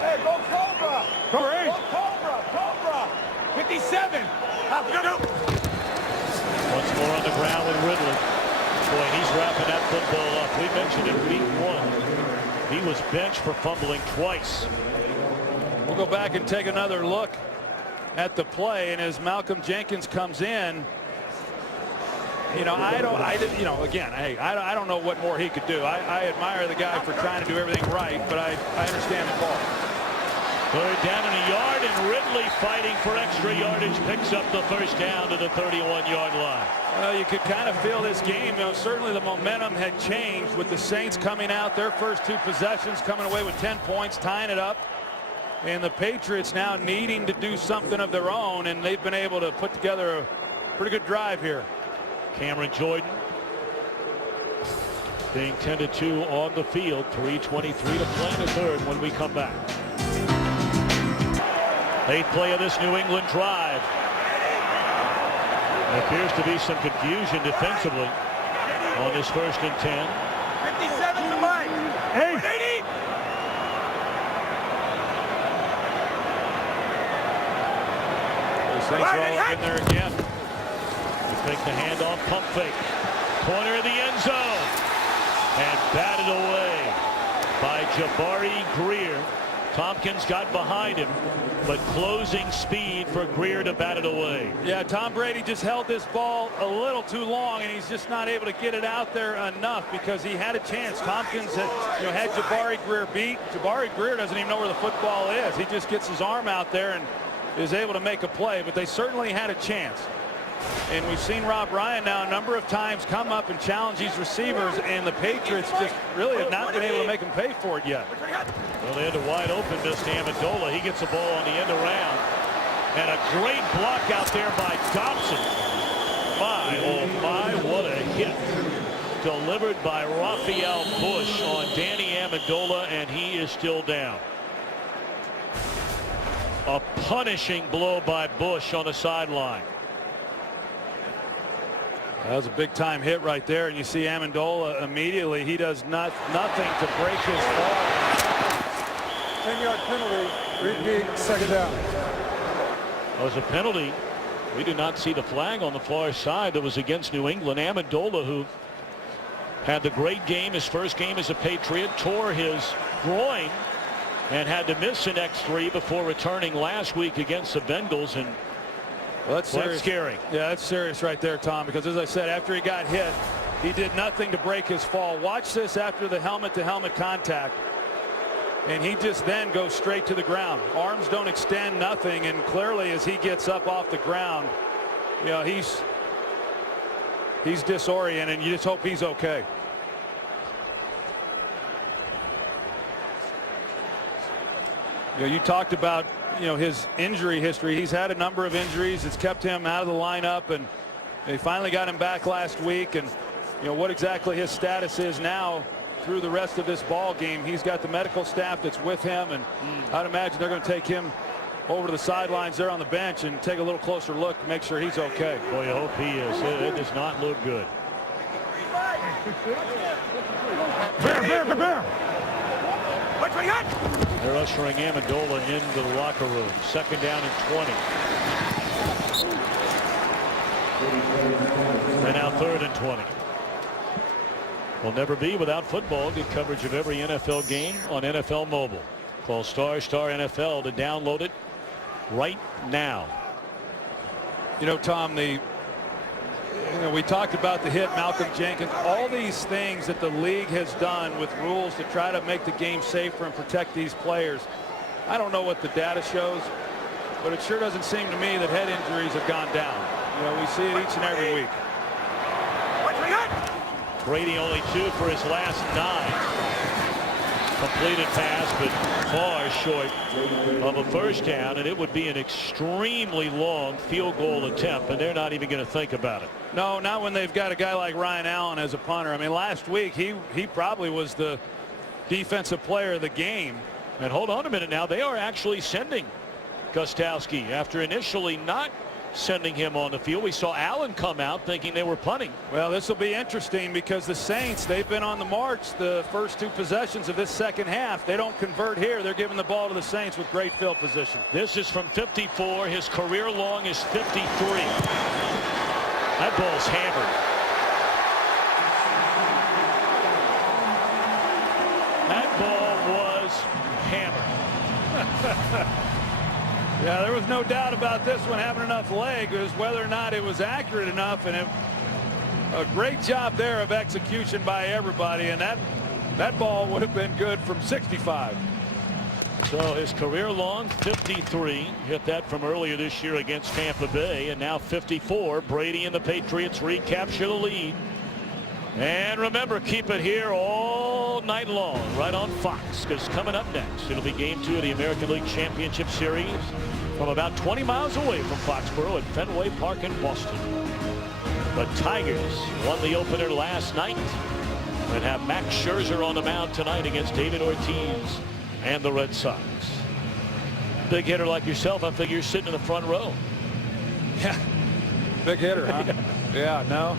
Hey, go Cobra. Go Cobra. 57. Once more on the ground with Ridley. Boy, he's wrapping that football up. We mentioned in week 1, he was benched for fumbling twice. We'll go back and take another look at the play, and as Malcolm Jenkins comes in, I don't know what more he could do. I admire the guy for trying to do everything right, but I understand the call. Third down and a yard, and Ridley fighting for extra yardage picks up the first down to the 31-yard line. Well, you could kind of feel this game. Certainly the momentum had changed with the Saints coming out, their first 2 possessions coming away with 10 points, tying it up. And the Patriots now needing to do something of their own, and they've been able to put together a pretty good drive here. Cameron Jordan being tended to on the field. 3:23 to play in the third when we come back. 8th play of this New England drive. There appears to be some confusion defensively on this 1st and 10. 57 to Mike. Hey. Saints are all in there again. Make the handoff, pump fake. Corner of the end zone. And batted away by Jabari Greer. Tompkins got behind him, but closing speed for Greer to bat it away. Yeah, Tom Brady just held this ball a little too long, and he's just not able to get it out there enough because he had a chance. Tompkins had Jabari Greer beat. Jabari Greer doesn't even know where the football is. He just gets his arm out there and is able to make a play, but they certainly had a chance. And we've seen Rob Ryan now a number of times come up and challenge these receivers, and the Patriots just really have not been able to make them pay for it yet. Well, they had a wide open miss to Amendola. He gets the ball on the end around. And a great block out there by Dobson. My, oh my, what a hit. Delivered by Raphael Bush on Danny Amendola, and he is still down. A punishing blow by Bush on the sideline. That was a big-time hit right there, and you see Amendola immediately. He does nothing to break his fall. 10-yard penalty. Repeat, 2nd down. That was a penalty. We did not see the flag on the far side that was against New England. Amendola, who had the great game, his first game as a Patriot, tore his groin and had to miss the next 3 before returning last week against the Bengals. And well, that's scary. Yeah, that's serious right there, Tom, because as I said, after he got hit, he did nothing to break his fall. Watch this after the helmet-to-helmet contact. And he just then goes straight to the ground. Arms don't extend, nothing, and clearly as he gets up off the ground, he's disoriented, and you just hope he's okay. You talked about his injury history. He's had a number of injuries. It's kept him out of the lineup, and they finally got him back last week. And what exactly his status is now through the rest of this ball game. He's got the medical staff that's with him, and I'd imagine they're going to take him over to the sidelines there on the bench and take a little closer look to make sure he's okay. Boy, I hope he is. It does not look good. They're ushering Amendola into the locker room. 2nd down and 20. And now 3rd and 20. will never be without football. Get coverage of every NFL game on NFL Mobile. Call ** NFL to download it right now. You know, Tom, we talked about the hit, Malcolm Jenkins, all these things that the league has done with rules to try to make the game safer and protect these players. I don't know what the data shows, but it sure doesn't seem to me that head injuries have gone down. You know, we see it each and every week. Brady only 2 for his last 9. Completed pass, but far short of a first down, and it would be an extremely long field goal attempt, and they're not even going to think about it. No, not when they've got a guy like Ryan Allen as a punter. I mean, last week he probably was the defensive player of the game. And hold on a minute now, they are actually sending Gostkowski after initially not sending him on the field. We saw Allen come out thinking they were punting. Well, this will be interesting because the Saints, they've been on the march the first 2 possessions of this second half. They don't convert here. They're giving the ball to the Saints with great field position. This is from 54. His career long is 53. That ball's hammered. That ball was hammered. Yeah, there was no doubt about this one having enough leg. It was whether or not it was accurate enough, and a great job there of execution by everybody, and that ball would have been good from 65. So his career long 53, hit that from earlier this year against Tampa Bay, and now 54. Brady and the Patriots recapture the lead. And remember, keep it here all night long right on Fox, because coming up next it'll be game 2 of the American League Championship Series from about 20 miles away from Foxborough at Fenway Park in Boston. The Tigers won the opener last night and have Max Scherzer on the mound tonight against David Ortiz and the Red Sox. Big hitter like yourself, I figure you're sitting in the front row. Yeah, big hitter, huh? Yeah, no.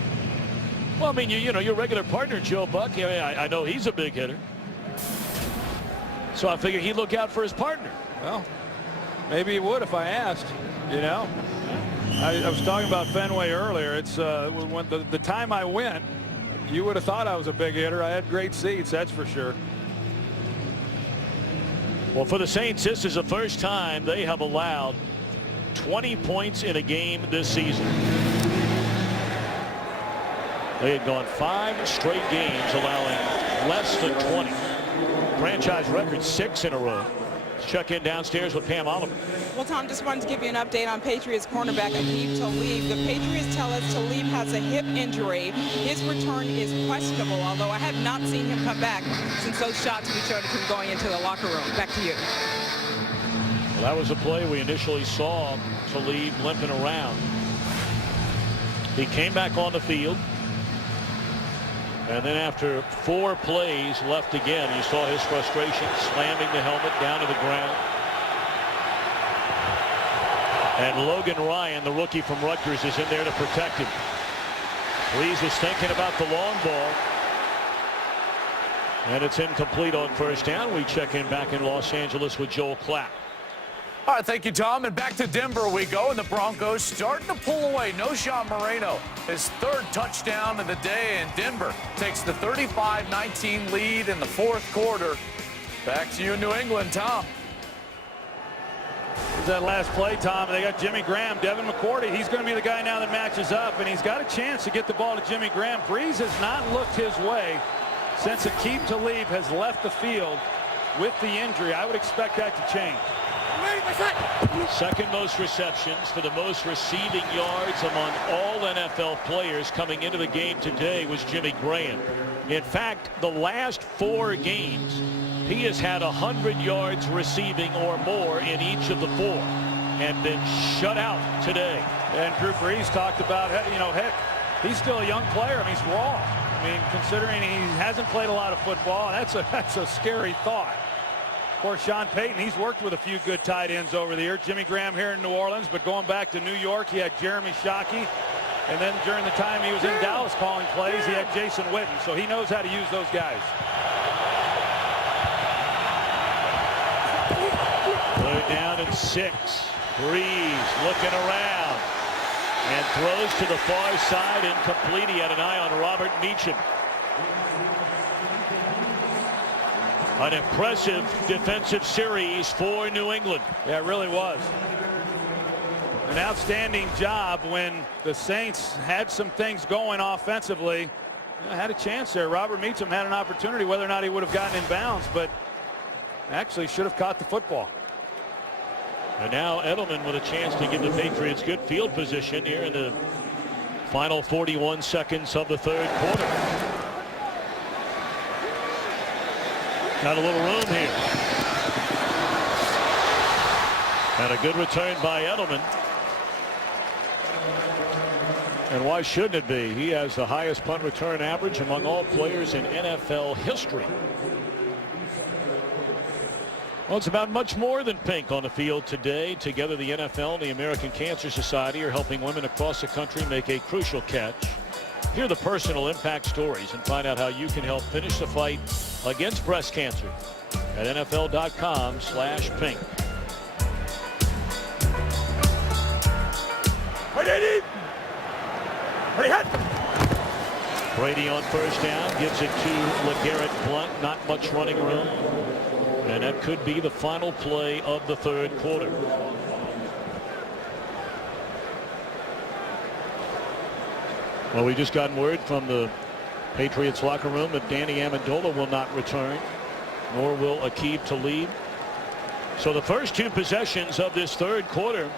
Well, I mean, you know, your regular partner, Joe Buck, I know he's a big hitter. So I figured he'd look out for his partner. Well, maybe he would if I asked, you know. I was talking about Fenway earlier. It's when the time I went, you would have thought I was a big hitter. I had great seats, that's for sure. Well, for the Saints, this is the first time they have allowed 20 points in a game this season. They had gone 5 straight games allowing less than 20. Franchise record 6 in a row. Let's check in downstairs with Pam Oliver. Well, Tom, just wanted to give you an update on Patriots cornerback Aqib Talib. The Patriots tell us Talib has a hip injury. His return is questionable, although I have not seen him come back since those shots we showed of him going into the locker room. Back to you. Well, that was a play we initially saw Talib limping around. He came back on the field. And then after 4 plays left again, you saw his frustration, slamming the helmet down to the ground. And Logan Ryan, the rookie from Rutgers, is in there to protect him. Breeze was thinking about the long ball. And it's incomplete on first down. We check in back in Los Angeles with Joel Klatt. All right, thank you, Tom. And back to Denver we go, and the Broncos starting to pull away. No Sean Moreno, his 3rd touchdown of the day, and Denver takes the 35-19 lead in the 4th quarter. Back to you in New England, Tom. That last play, Tom, they got Jimmy Graham, Devin McCourty. He's going to be the guy now that matches up, and he's got a chance to get the ball to Jimmy Graham. Breeze has not looked his way since Aqib Talib has left the field with the injury. I would expect that to change. Second most receptions for the most receiving yards among all NFL players coming into the game today was Jimmy Graham. In fact, the last 4 games, he has had 100 yards receiving or more in each of the 4 and been shut out today. And Drew Brees talked about, you know, heck, he's still a young player. I mean, he's raw. I mean, considering he hasn't played a lot of football, that's a scary thought. Of course, Sean Payton, he's worked with a few good tight ends over the year. Jimmy Graham here in New Orleans, but going back to New York, he had Jeremy Shockey. And then during the time he was in Dallas calling plays, he had Jason Witten. So he knows how to use those guys. They're down at 6. Breeze looking around and throws to the far side, incomplete. He had an eye on Robert Meacham. An impressive defensive series for New England. Yeah, it really was. An outstanding job when the Saints had some things going offensively. Had a chance there. Robert Meacham had an opportunity, whether or not he would have gotten in bounds, but actually should have caught the football. And now Edelman with a chance to give the Patriots good field position here in the final 41 seconds of the third quarter. Got a little room here. And a good return by Edelman. And why shouldn't it be? He has the highest punt return average among all players in NFL history. Well, it's about much more than pink on the field today. Together, the NFL and the American Cancer Society are helping women across the country make a crucial catch. Hear the personal impact stories and find out how you can help finish the fight against breast cancer at NFL.com/pink. Brady on first down gives it to LeGarrette Blount. Not much running room. And that could be the final play of the third quarter. Well, we just got word from the Patriots locker room that Danny Amendola will not return, nor will Aqib Talib. So the first two possessions of this third quarter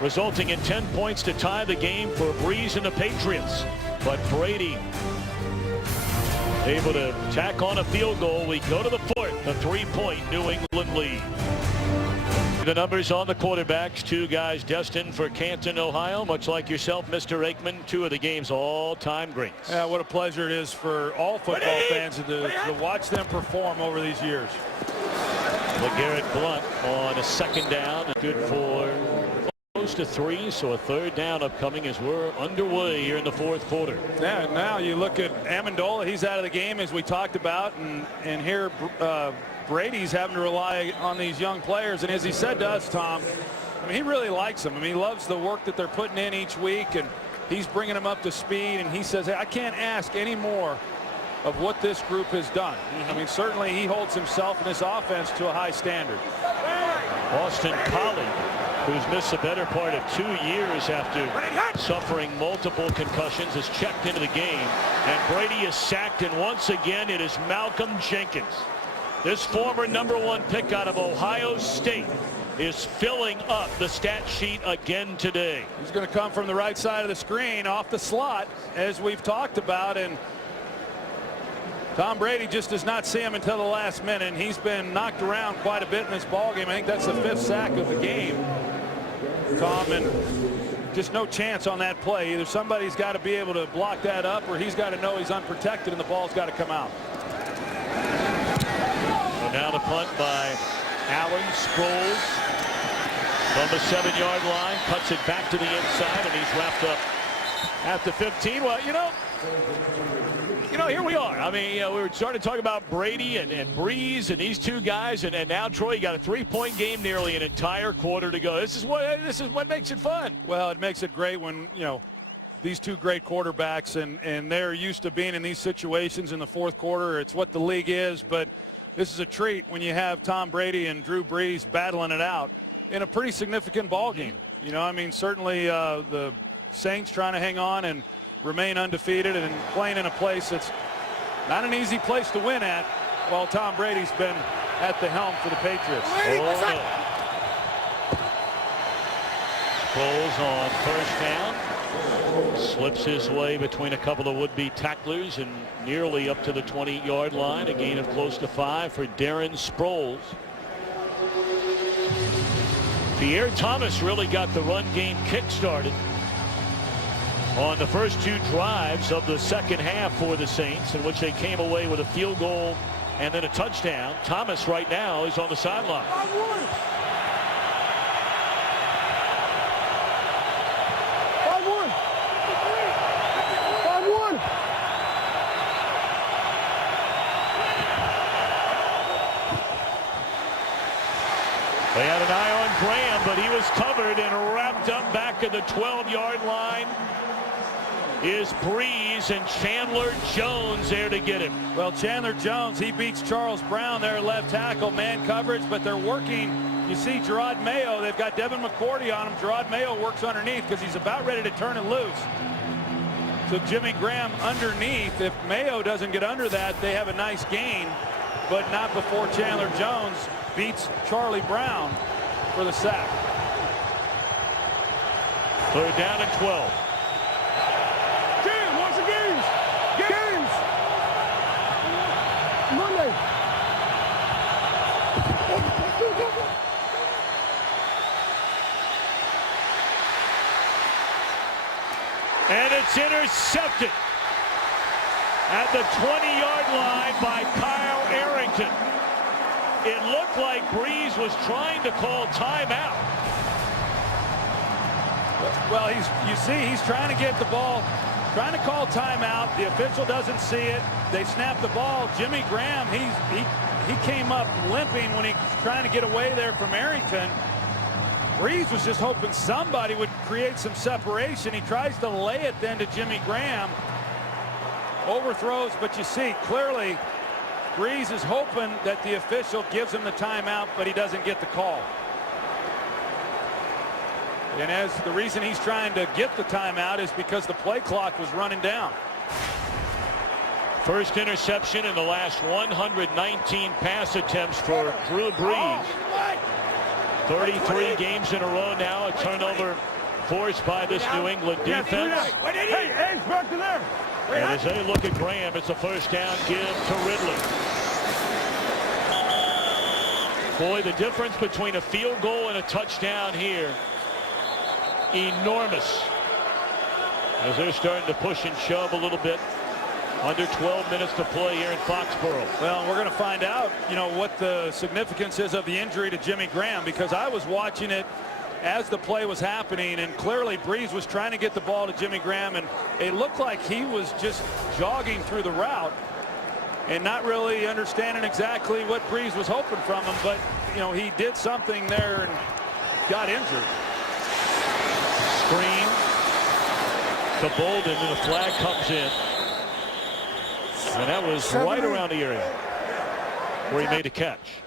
resulting in 10 points to tie the game for Breeze and the Patriots. But Brady able to tack on a field goal. We go to the fourth, a 3-point New England lead. The numbers on the quarterbacks, two guys destined for Canton, Ohio, much like yourself, Mr. Aikman, two of the game's all-time greats. Yeah, what a pleasure it is for all football fans to watch them perform over these years. LeGarrette Blount on a second down, good for close to 3, so a third down upcoming as we're underway here in the fourth quarter. Yeah, now you look at Amendola, he's out of the game as we talked about, and here Brady's having to rely on these young players, and as he said to us, Tom, I mean, he really likes them. I mean, he loves the work that they're putting in each week, and he's bringing them up to speed, and he says, hey, I can't ask any more of what this group has done. I mean, certainly he holds himself and his offense to a high standard. Austin Collie, who's missed the better part of 2 years after suffering multiple concussions, is checked into the game, and Brady is sacked, and once again it is Malcolm Jenkins. This former #1 pick out of Ohio State is filling up the stat sheet again today. He's going to come from the right side of the screen off the slot, as we've talked about, and Tom Brady just does not see him until the last minute, and he's been knocked around quite a bit in this ballgame. I think that's the 5th sack of the game, Tom, and just no chance on that play. Either somebody's got to be able to block that up, or he's got to know he's unprotected and the ball's got to come out. So now the punt by Allen. Sproles from the 7-yard line, cuts it back to the inside, and he's wrapped up at the 15. Well, you know, here we are. I mean, we were starting to talk about Brady and Breeze and these two guys, and now Troy, you got a 3-point game, nearly an entire quarter to go. This is what makes it fun. Well, it makes it great when, you know, these two great quarterbacks, and they're used to being in these situations in the fourth quarter. It's what the league is, but this is a treat when you have Tom Brady and Drew Brees battling it out in a pretty significant ball game. You know, I mean, certainly the Saints trying to hang on and remain undefeated and playing in a place that's not an easy place to win at, while Tom Brady's been at the helm for the Patriots. Sproles on first down. Slips his way between a couple of would-be tacklers and nearly up to the 20-yard line. A gain of close to 5 for Darren Sproles. Pierre Thomas really got the run game kick-started on the first 2 drives of the second half for the Saints, in which they came away with a field goal and then a touchdown. Thomas right now is on the sideline. They had an eye on Graham, but he was covered and wrapped up back at the 12-yard line. is Breeze, and Chandler Jones there to get him. Well, Chandler Jones, he beats Charles Brown there, left tackle, man coverage, but they're working. You see Gerard Mayo, they've got Devin McCourty on him. Gerard Mayo works underneath because he's about ready to turn it loose. So Jimmy Graham underneath. If Mayo doesn't get under that, they have a nice gain, but not before Chandler Jones beats Charlie Brown for the sack. 3rd down and 12. Watch the games. Games. Monday. And it's intercepted at the 20-yard line by Kyle Arrington. It looked like Breeze was trying to call timeout. Well, you see he's trying to get the ball, trying to call timeout. The official doesn't see it. They snap the ball. Jimmy Graham, he came up limping when he was trying to get away there from Arrington. Breeze was just hoping somebody would create some separation. He tries to lay it then to Jimmy Graham. Overthrows, but you see clearly Breeze is hoping that the official gives him the timeout, but he doesn't get the call. And as the reason he's trying to get the timeout is because the play clock was running down. First interception in the last 119 pass attempts for Drew Brees. 33 games in a row now. A turnover forced by this New England defense. Hey, Edge back to there. And as they look at Graham, it's a first down give to Ridley. Boy, the difference between a field goal and a touchdown here, enormous. As they're starting to push and shove a little bit. Under 12 minutes to play here in Foxborough. Well, we're going to find out, what the significance is of the injury to Jimmy Graham, because I was watching it as the play was happening, and clearly Breeze was trying to get the ball to Jimmy Graham, and it looked like he was just jogging through the route and not really understanding exactly what Breeze was hoping from him, but, he did something there and got injured. Screen to Bolden, and the flag comes in. And that was right around the area where he made a catch.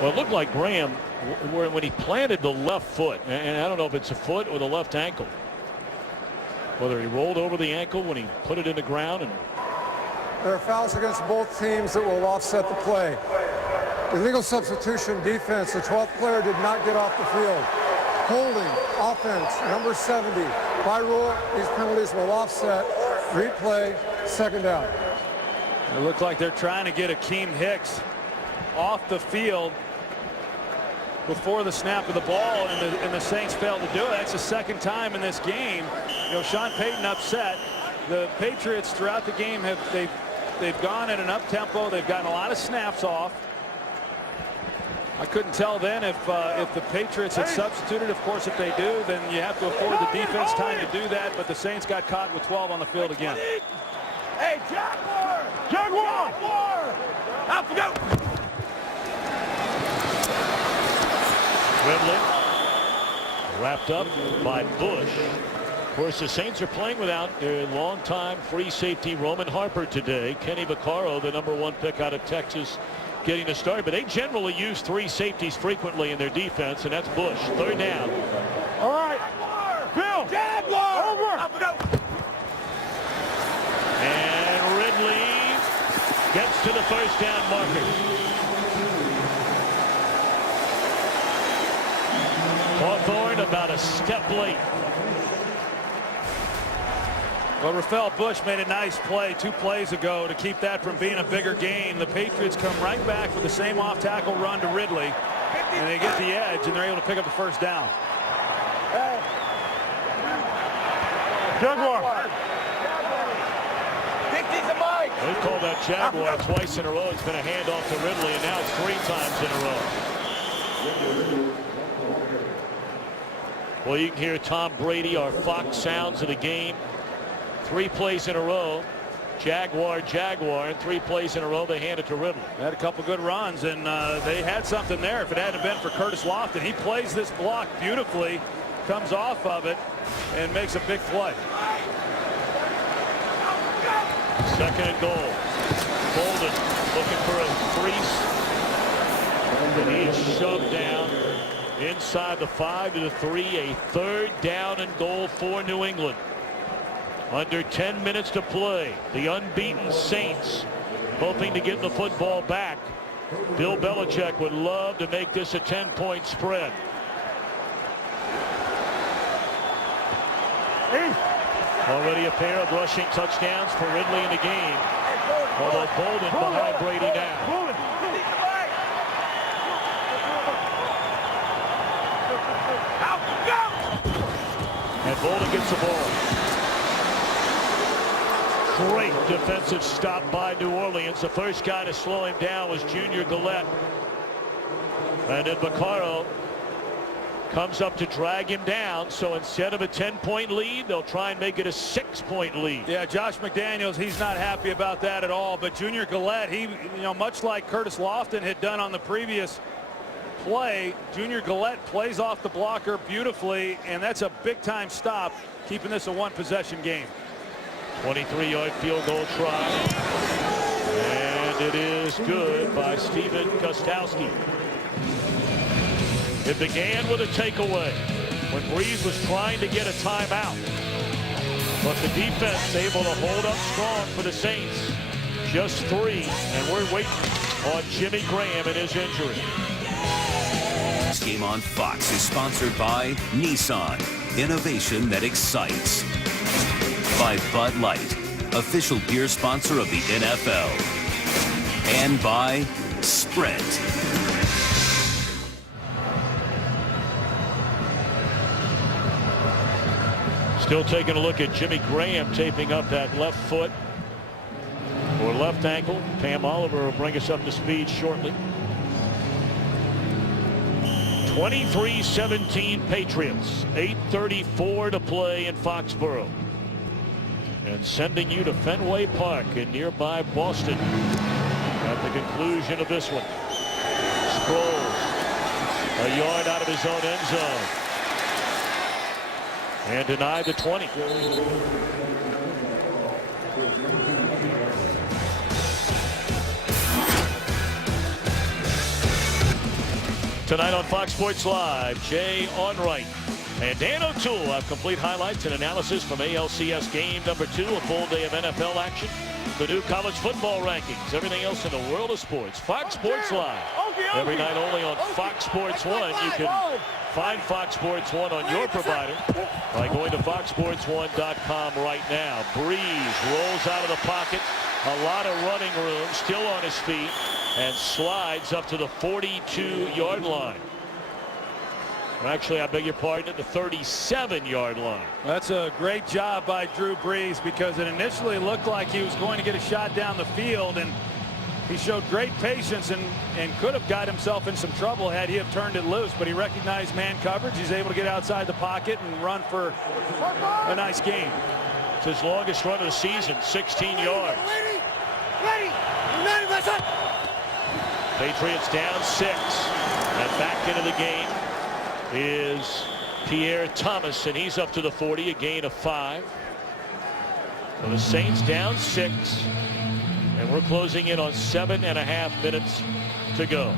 Well, it looked like Graham, when he planted the left foot, and I don't know if it's a foot or the left ankle, whether he rolled over the ankle when he put it in the ground. And there are fouls against both teams that will offset the play. Illegal substitution defense. The 12th player did not get off the field. Holding offense, number 70. By rule, these penalties will offset. Replay, 2nd down. It looked like they're trying to get Akeem Hicks off the field before the snap of the ball, and the Saints failed to do it. That's the 2nd time in this game. Sean Payton upset. The Patriots throughout the game they've gone at an up tempo. They've gotten a lot of snaps off. I couldn't tell then if the Patriots had substituted. Of course, if they do, then you have to afford the defense time to do that. But the Saints got caught with 12 on the field again. Hey, Jaguar! Jaguar! Up we go! Ridley wrapped up by Bush. Of course, the Saints are playing without their longtime free safety Roman Harper today. Kenny Vaccaro, the #1 pick out of Texas, getting a start, but they generally use 3 safeties frequently in their defense, and that's Bush. 3rd down. All right, Bill. Jaguar. Over. Up we go. And Ridley gets to the first down marker. Hawthorne about a step late. Well, Rafael Bush made a nice play 2 plays ago to keep that from being a bigger gain. The Patriots come right back with the same off-tackle run to Ridley, and they get the edge, and they're able to pick up the first down. Jaguar. They called that Jaguar twice in a row. It's been a handoff to Ridley, and now it's 3 times in a row. Well, you can hear Tom Brady, our Fox sounds of the game. 3 plays in a row. Jaguar, and 3 plays in a row they handed to Ridley. Had a couple good runs, and they had something there. If it hadn't been for Curtis Lofton, he plays this block beautifully, comes off of it, and makes a big play. 2nd and goal. Bolden looking for a crease, and he's shoved down inside the 5 to the 3. A 3rd down and goal for New England. Under 10 minutes to play. The unbeaten Saints hoping to get the football back. Bill Belichick would love to make this a 10-point spread. Already a pair of rushing touchdowns for Ridley in the game. Although Bolden behind Brady now. And Bolden gets the ball. Great defensive stop by New Orleans. The first guy to slow him down was Junior Gillette. And then Vaccaro comes up to drag him down. So instead of a 10-point lead, they'll try and make it a 6-point lead. Yeah, Josh McDaniels, he's not happy about that at all. But Junior Gillette, he, much like Curtis Lofton had done on the previous play, Junior Gillette plays off the blocker beautifully, and that's a big-time stop, keeping this a 1-possession game. 23-yard field goal try. And it is good by Steven Gostkowski. It began with a takeaway when Breeze was trying to get a timeout. But the defense able to hold up strong for the Saints. Just 3, and we're waiting on Jimmy Graham and his injury. This game on Fox is sponsored by Nissan. Innovation that excites. By Bud Light, official beer sponsor of the NFL. And by Sprint. Still taking a look at Jimmy Graham taping up that left foot or left ankle. Pam Oliver will bring us up to speed shortly. 23-17 Patriots. 8:34 to play in Foxborough. And sending you to Fenway Park in nearby Boston at the conclusion of this one. Sproles a yard out of his own end zone. And denied the 20. Tonight on Fox Sports Live, Jay Onright and Dan O'Toole have complete highlights and analysis from ALCS game number 2, a full day of NFL action, the new college football rankings, everything else in the world of sports. Fox Sports Live, every night only on Fox Sports 1. You can find Fox Sports 1 on your provider by going to foxsports1.com right now. Breeze rolls out of the pocket, a lot of running room, still on his feet, and slides up to the 42-yard line. Actually, I beg your pardon, at the 37-yard line. That's a great job by Drew Brees, because it initially looked like he was going to get a shot down the field, and he showed great patience and could have got himself in some trouble had he have turned it loose, but he recognized man coverage. He's able to get outside the pocket and run for a nice gain. It's his longest run of the season, 16 yards. Patriots down 6, and back into the game is Pierre Thomas, and he's up to the 40, a gain of 5. So the Saints down 6, and we're closing in on 7.5 minutes to go.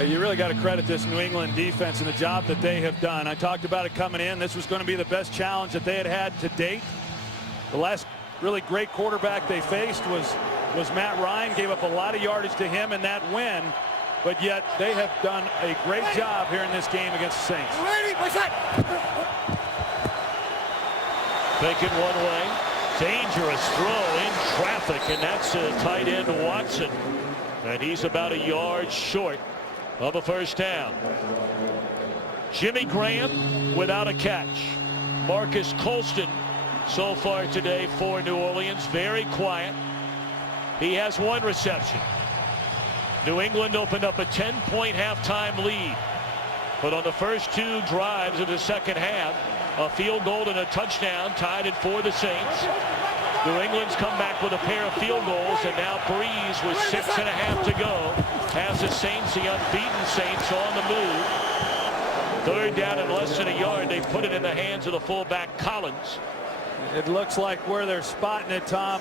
You really got to credit this New England defense and the job that they have done. I talked about it coming in. This was going to be the best challenge that they had to date. The last really great quarterback they faced was Matt Ryan. Gave up a lot of yardage to him in that win. But yet they have done a great job here in this game against the Saints. Take it one way. Dangerous throw in traffic, and that's tight end Watson. And he's about a yard short of a first down. Jimmy Graham without a catch. Marcus Colston so far today for New Orleans, very quiet. He has 1 reception. New England opened up a 10-point halftime lead. But on the first 2 drives of the second half, a field goal and a touchdown tied it for the Saints. New England's come back with a pair of field goals, and now Breeze with 6.5 to go has the Saints, the unbeaten Saints, on the move. Third down and less than a yard. They put it in the hands of the fullback Collins. It looks like where they're spotting it, Tom.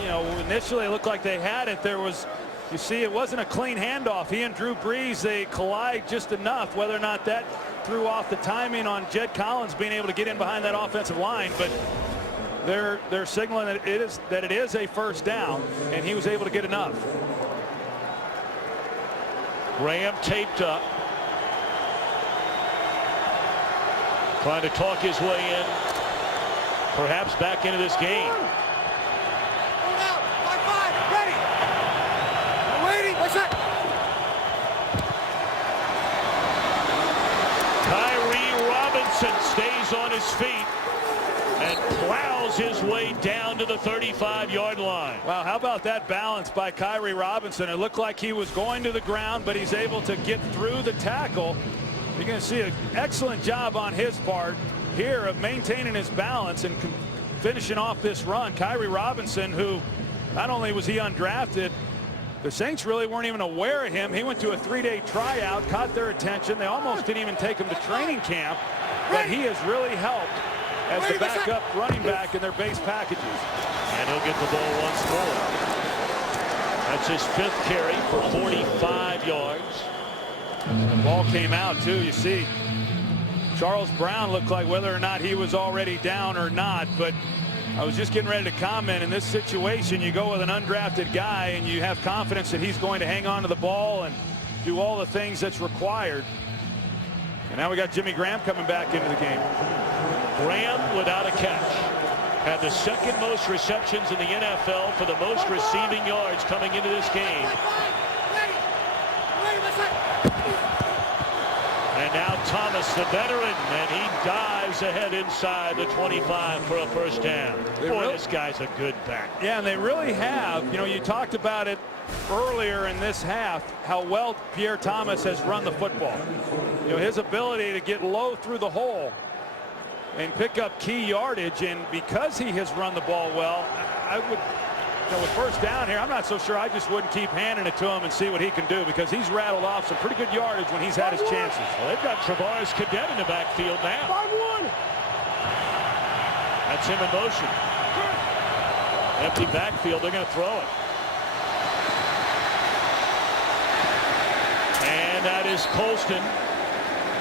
You know, initially it looked like they had it. There was, you see, it wasn't a clean handoff. He and Drew Brees, they collide just enough. Whether or not that threw off the timing on Jed Collins being able to get in behind that offensive line, but they're signaling that it is a first down, and he was able to get enough. Graham taped up, trying to talk his way in, perhaps back into this game. Kyrie Robinson stays on his feet and plows his way down to the 35-yard line. Wow, how about that balance by Kyrie Robinson? It looked like he was going to the ground, but he's able to get through the tackle. You're going to see an excellent job on his part here of maintaining his balance and finishing off this run. Kyrie Robinson, who not only was he undrafted, the Saints really weren't even aware of him. He went to a 3-day tryout, caught their attention. They almost didn't even take him to training camp, but he has really helped as the backup running back in their base packages. And he'll get the ball once more. That's his 5th carry for 45 yards. The ball came out too. You see Charles Brown looked like whether or not he was already down or not, but I was just getting ready to comment, in this situation you go with an undrafted guy and you have confidence that he's going to hang on to the ball and do all the things that's required. And now we got Jimmy Graham coming back into the game. Graham without a catch. Had the 2nd most receptions in the NFL for the most receiving yards coming into this game. And now Thomas, the veteran, and he dives ahead inside the 25 for a first down. Boy, this guy's a good back. Yeah, and they really have. You know, you talked about it earlier in this half, how well Pierre Thomas has run the football. You know, his ability to get low through the hole and pick up key yardage, and because he has run the ball well, I would, you know, with first down here, I'm not so sure I just wouldn't keep handing it to him and see what he can do, because he's rattled off some pretty good yardage when he's had his chances. Well, they've got Travaris Cadet in the backfield now. 5-1. That's him in motion. Empty backfield, they're going to throw it. And that is Colston.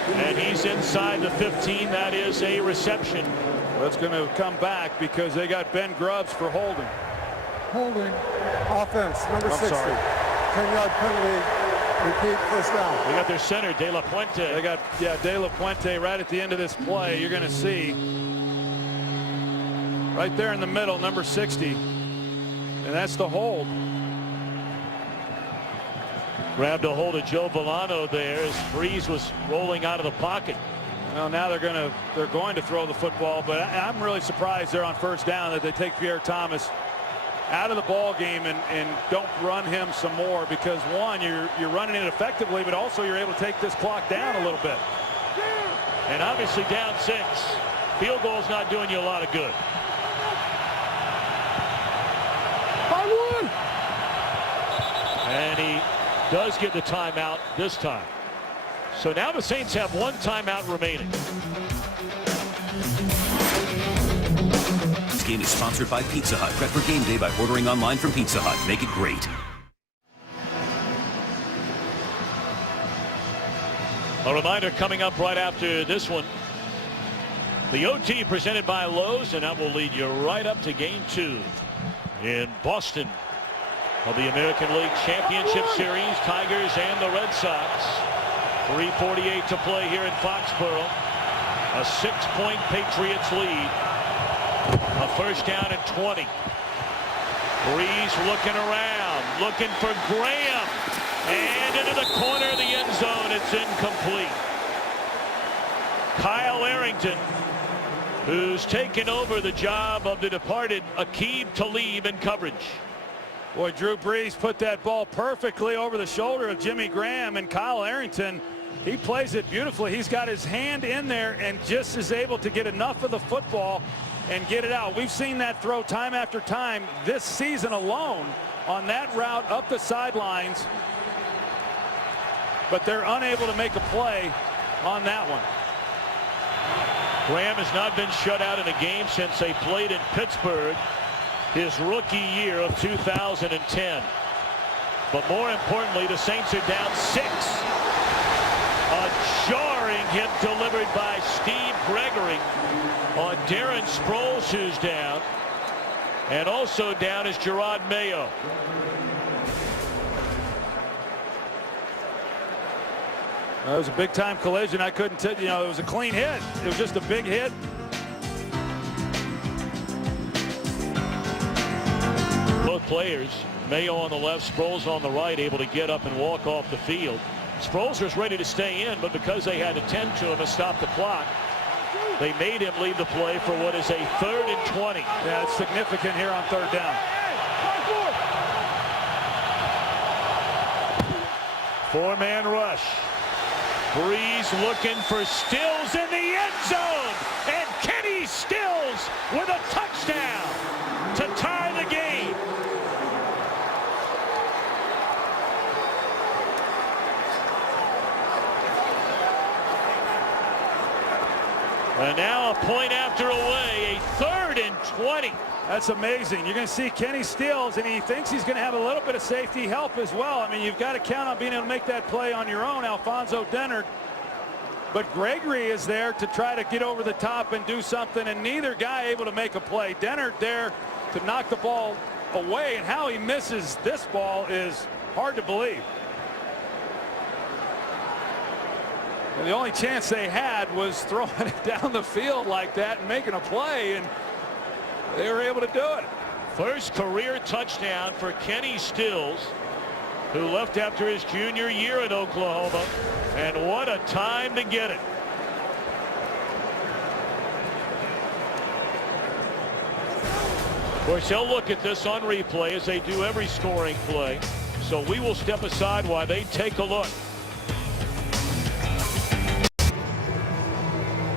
And he's inside the 15. That is a reception. Well, it's going to come back because they got Ben Grubbs for holding. Holding. Offense, number 60. 10-yard penalty. Repeat, first down. They got their center, De La Puente. They got, De La Puente right at the end of this play. You're going to see right there in the middle, number 60. And that's the hold. Grabbed a hold of Joe Villano there as Breeze was rolling out of the pocket. Well, now they're going to throw the football, but I'm really surprised they're on first down that they take Pierre Thomas out of the ball game and don't run him some more, because one, you're running it effectively, but also you're able to take this clock down a little bit. And obviously down 6. Field goal's not doing you a lot of good. 5-1. And he does get the timeout this time. So now the Saints have 1 timeout remaining. This game is sponsored by Pizza Hut. Prep for game day by ordering online from Pizza Hut. Make it great. A reminder coming up right after this one. The OT presented by Lowe's, and that will lead you right up to game 2 in Boston of the American League Championship Series. Tigers and the Red Sox. 3:48 to play here in Foxborough. A 6-point Patriots lead. A first down at 20. Breeze looking around, looking for Graham. And into the corner of the end zone. It's incomplete. Kyle Arrington, who's taken over the job of the departed Aqib Talib in coverage. Boy, Drew Brees put that ball perfectly over the shoulder of Jimmy Graham, and Kyle Arrington he plays it beautifully. He's got his hand in there and just is able to get enough of the football and get it out. We've seen that throw time after time this season alone on that route up the sidelines, but they're unable to make a play on that one. Graham has not been shut out in a game since they played in Pittsburgh his rookie year of 2010. But more importantly, the Saints are down 6. A jarring hit delivered by Steve Gregory on Darren Sproles, who's down. And also down is Gerard Mayo. It was a big-time collision. I couldn't tell you, it was a clean hit. It was just a big hit. Both players, Mayo on the left, Sproles on the right, able to get up and walk off the field. Sproles was ready to stay in, but because they had to tend to him and stop the clock, they made him leave the play for what is a 3rd and 20. Yeah, it's significant here on 3rd down. 4-man rush. Breeze looking for Stills in the end zone, and Kenny Stills with a touchdown to tie the game. And now a point after away, a 3rd and 20. That's amazing. You're going to see Kenny Stills, and he thinks he's going to have a little bit of safety help as well. I mean, you've got to count on being able to make that play on your own, Alfonso Dennard. But Gregory is there to try to get over the top and do something, and neither guy able to make a play. Dennard there to knock the ball away, and how he misses this ball is hard to believe. And the only chance they had was throwing it down the field like that and making a play, and they were able to do it. First career touchdown for Kenny Stills, who left after his junior year at Oklahoma, and what a time to get it. Of course, they'll look at this on replay as they do every scoring play, so we will step aside while they take a look.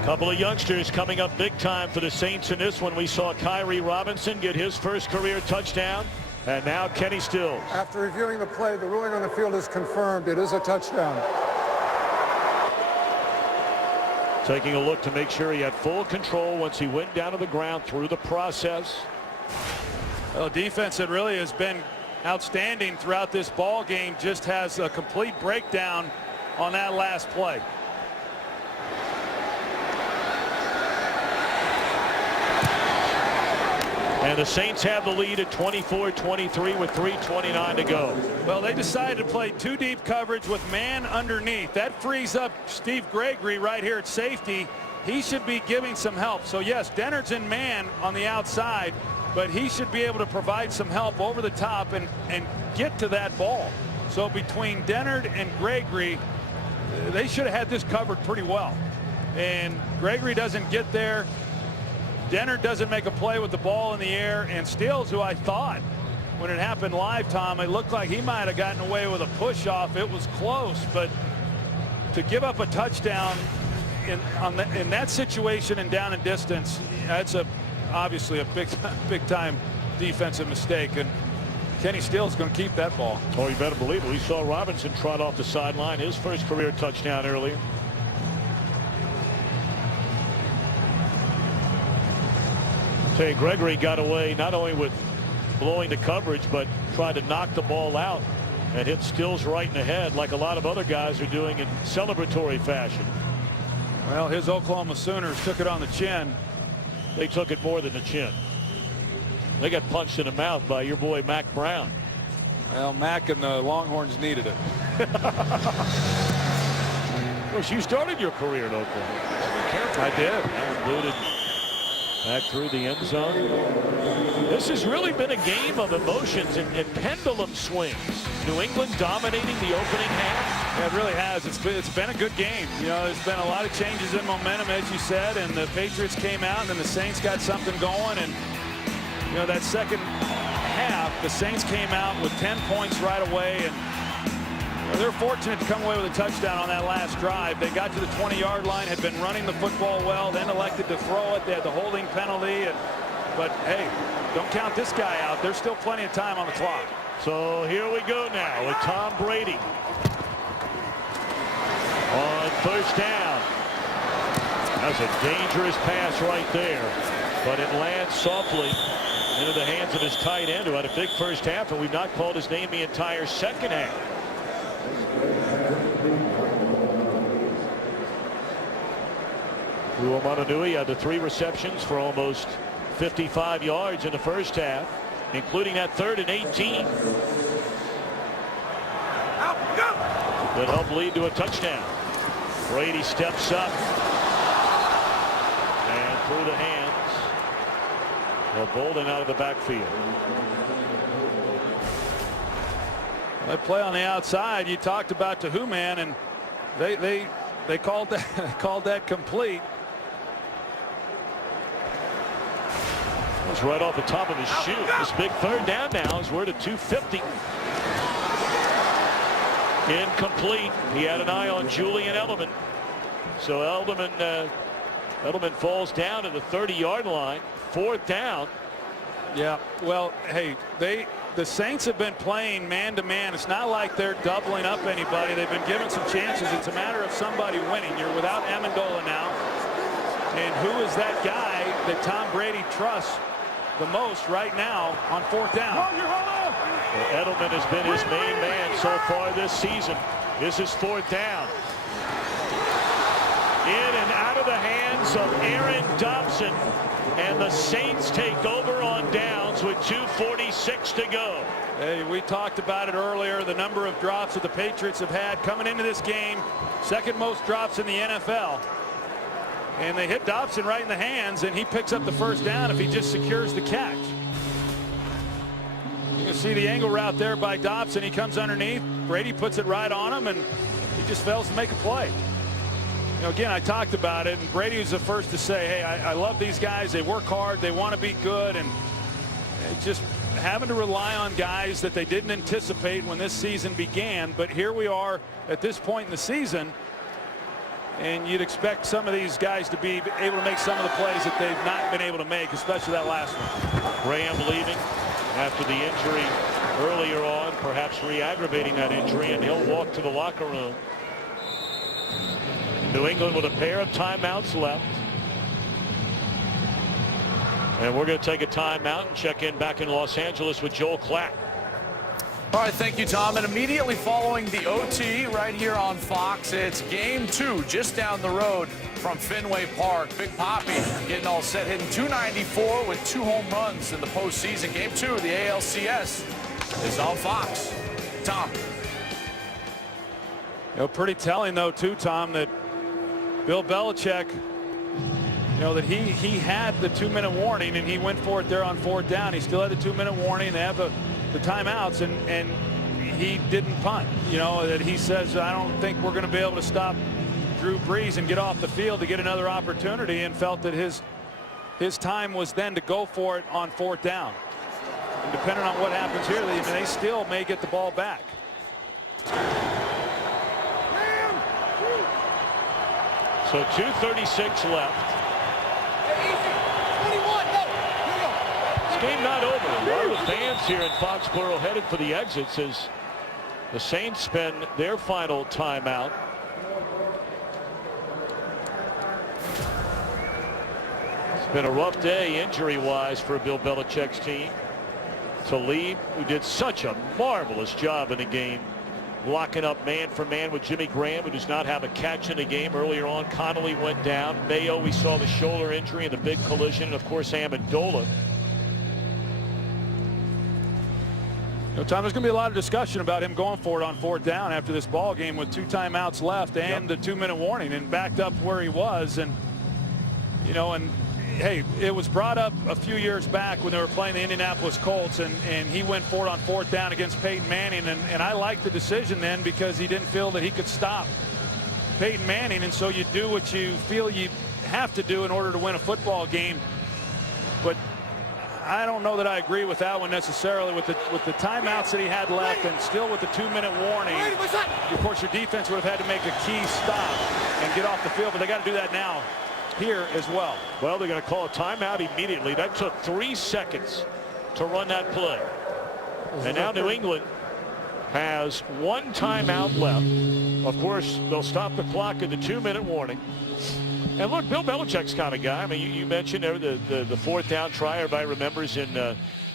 Couple of youngsters coming up big time for the Saints in this one. We saw Kyrie Robinson get his first career touchdown, and now Kenny Stills. After reviewing the play, the ruling on the field is confirmed. It is a touchdown. Taking a look to make sure he had full control once he went down to the ground through the process. Well, defense that really has been outstanding throughout this ball game just has a complete breakdown on that last play. And the Saints have the lead at 24-23 with 3:29 to go. Well, they decided to play 2 deep coverage with man underneath. That frees up Steve Gregory right here at safety. He should be giving some help. So yes, Dennard's in man on the outside, but he should be able to provide some help over the top and get to that ball. So between Dennard and Gregory, they should have had this covered pretty well. And Gregory doesn't get there. Dennard doesn't make a play with the ball in the air, and Stills, who I thought when it happened live, Tom, it looked like he might have gotten away with a push off. It was close, but to give up a touchdown in that situation and down and distance, that's obviously a big time defensive mistake, and Kenny Stills going to keep that ball. Oh, you better believe it. We saw Robinson trot off the sideline, his first career touchdown earlier. Hey, Gregory got away not only with blowing the coverage, but tried to knock the ball out and hit Stills right in the head like a lot of other guys are doing in celebratory fashion. Well, his Oklahoma Sooners took it on the chin. They took it more than the chin. They got punched in the mouth by your boy Mac Brown. Well, Mac and the Longhorns needed it. Of course, you started your career in Oklahoma. I did. Booted back through the end zone. This has really been a game of emotions and pendulum swings. New England dominating the opening half. Yeah, it really has. It's been a good game. You know, there's been a lot of changes in momentum, as you said, and the Patriots came out, and then the Saints got something going, and you know, that second half, the Saints came out with 10 points right away, and They're fortunate to come away with a touchdown on that last drive. They got to the 20-yard line, had been running the football well, then elected to throw it. They had the holding penalty. But, hey, don't count this guy out. There's still plenty of time on the clock. So here we go now with Tom Brady on first down. That's a dangerous pass right there, but it lands softly into the hands of his tight end, who had a big first half, and we've not called his name the entire second half. Uomanunui had the 3 receptions for almost 55 yards in the first half, including that 3rd and 18. That helped lead to a touchdown. Brady steps up and through the hands of Bolden out of the backfield. They play on the outside. You talked about the man, and they called that complete. It's right off the top of his shoe. This big 3rd down now is we're to 250. Incomplete. He had an eye on Julian Edelman. So Edelman falls down to the 30-yard line. 4th down. Yeah, well, hey, the Saints have been playing man-to-man. It's not like they're doubling up anybody. They've been given some chances. It's a matter of somebody winning. You're without Amendola now. And who is that guy that Tom Brady trusts the most right now on 4th down? Well, Edelman has been his main man so far this season. This is 4th down. In and out of the hands of Aaron Dobson. And the Saints take over on downs with 2:46 to go. Hey, we talked about it earlier. The number of drops that the Patriots have had coming into this game. 2nd most drops in the NFL. And they hit Dobson right in the hands, and he picks up the 1st down if he just secures the catch. You can see the angle route there by Dobson. He comes underneath. Brady puts it right on him, and he just fails to make a play. You know, again, I talked about it, and Brady was the first to say, hey, I love these guys. They work hard. They want to be good. And just having to rely on guys that they didn't anticipate when this season began. But here we are at this point in the season. And you'd expect some of these guys to be able to make some of the plays that they've not been able to make, especially that last one. Graham leaving after the injury earlier on, perhaps re-aggravating that injury, and he'll walk to the locker room. New England with a pair of timeouts left. And we're going to take a timeout and check in back in Los Angeles with Joel Klatt. All right, thank you, Tom. And immediately following the OT right here on Fox, it's game 2 just down the road from Fenway Park. Big Poppy getting all set, hitting .294 with 2 home runs in the postseason. Game 2 of the ALCS is on Fox. Tom. You know, pretty telling, though, too, Tom, that Bill Belichick, you know, that he had the 2-minute warning, and he went for it there on 4th down. He still had the 2-minute warning. They have the timeouts, and he didn't punt. You know, that he says, I don't think we're going to be able to stop Drew Brees and get off the field to get another opportunity, and felt that his time was then to go for it on 4th down. And depending on what happens here, they still may get the ball back. So 2:36 left. This game not over. A lot of the fans here in Foxborough headed for the exits as the Saints spend their final timeout. It's been a rough day injury-wise for Bill Belichick's team. Talib, who did such a marvelous job in the game, locking up man for man with Jimmy Graham, who does not have a catch in the game. Earlier on, Connolly went down. Mayo, we saw the shoulder injury and the big collision. And of course, Amendola. You know, Tom, there's going to be a lot of discussion about him going for it on 4th down after this ball game with 2 timeouts left and the 2-minute warning, and backed up where he was. And, you know, and hey, it was brought up a few years back when they were playing the Indianapolis Colts, and he went for it on 4th down against Peyton Manning. And I liked the decision then because he didn't feel that he could stop Peyton Manning. And so you do what you feel you have to do in order to win a football game. But I don't know that I agree with that one necessarily with the timeouts that he had left and still with the 2-minute warning. Of course, your defense would have had to make a key stop and get off the field, but they got to do that now here as well. Well, they're going to call a timeout immediately. That took 3 seconds to run that play. And now New England has 1 timeout left. Of course, they'll stop the clock at the 2-minute warning. And look, Bill Belichick's kind of guy. I mean, you mentioned there the fourth down try everybody remembers in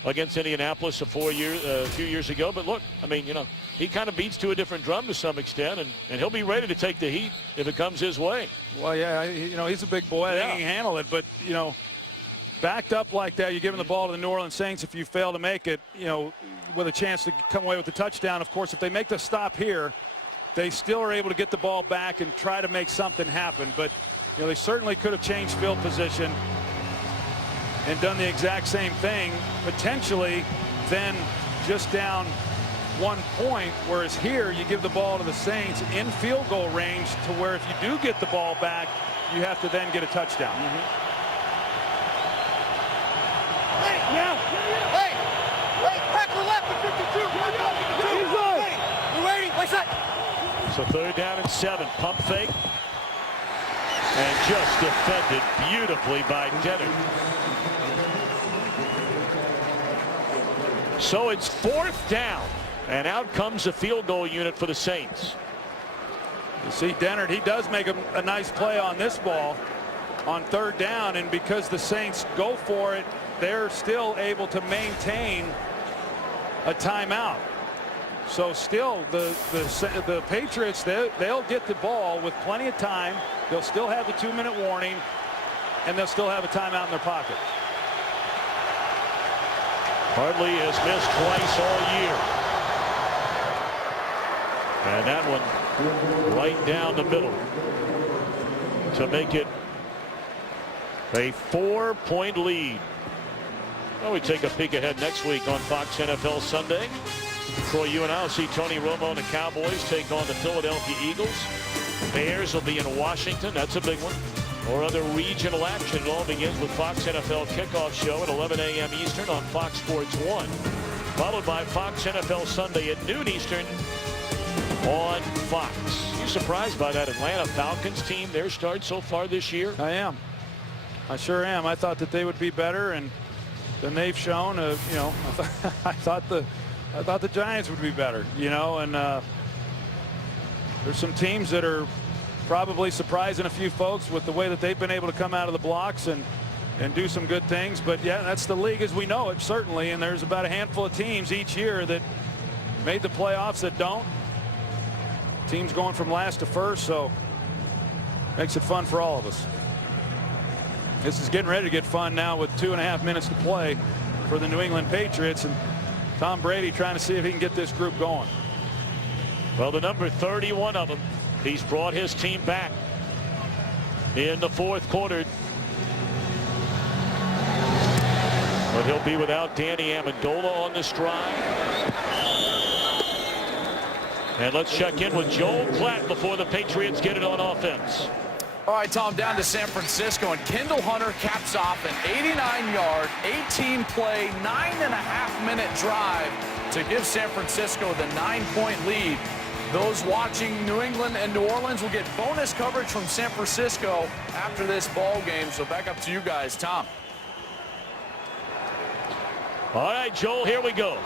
against Indianapolis a few years ago. But look, I mean, you know, he kind of beats to a different drum to some extent, and he'll be ready to take the heat if it comes his way. Well, yeah, you know, he's a big boy. I think he can handle it. But, you know, backed up like that, you're giving the ball to the New Orleans Saints if you fail to make it, you know, with a chance to come away with the touchdown. Of course, if they make the stop here, they still are able to get the ball back and try to make something happen. But, you know, they certainly could have changed field position and done the exact same thing, potentially then just down 1 point, whereas here you give the ball to the Saints in field goal range to where if you do get the ball back, you have to then get a touchdown. So 3rd down and 7. Pump fake. And just defended beautifully by Dennard. So it's 4th down. And out comes the field goal unit for the Saints. You see Dennard, he does make a nice play on this ball on 3rd down. And because the Saints go for it, they're still able to maintain a timeout. So still the Patriots, they'll get the ball with plenty of time. They'll still have the 2-minute warning, and they'll still have a timeout in their pocket. Hartley has missed twice all year. And that one right down the middle to make it a 4-point lead. Well, we take a peek ahead next week on Fox NFL Sunday. Troy, you and I will see Tony Romo and the Cowboys take on the Philadelphia Eagles. Bears will be in Washington. That's a big one. Or other regional action. It all begins with Fox NFL Kickoff Show at 11 a.m. Eastern on Fox Sports 1. Followed by Fox NFL Sunday at noon Eastern on Fox. You surprised by that Atlanta Falcons team, their start so far this year? I am. I sure am. I thought that they would be better than they've shown. You know, I thought the Giants would be better, you know, and there's some teams that are probably surprising a few folks with the way that they've been able to come out of the blocks and do some good things. But yeah, that's the league as we know it, certainly. And there's about a handful of teams each year that made the playoffs that don't. Teams going from last to first, so makes it fun for all of us. This is getting ready to get fun now with 2.5 minutes to play for the New England Patriots, and Tom Brady trying to see if he can get this group going. Well, the number 31 of them, he's brought his team back in the 4th quarter. But he'll be without Danny Amendola on this drive. And let's check in with Joel Klatt before the Patriots get it on offense. All right, Tom, down to San Francisco, and Kendall Hunter caps off an 89-yard, 18-play, 9.5-minute drive to give San Francisco the 9-point lead. Those watching New England and New Orleans will get bonus coverage from San Francisco after this ball game. So back up to you guys, Tom. All right, Joel, here we go.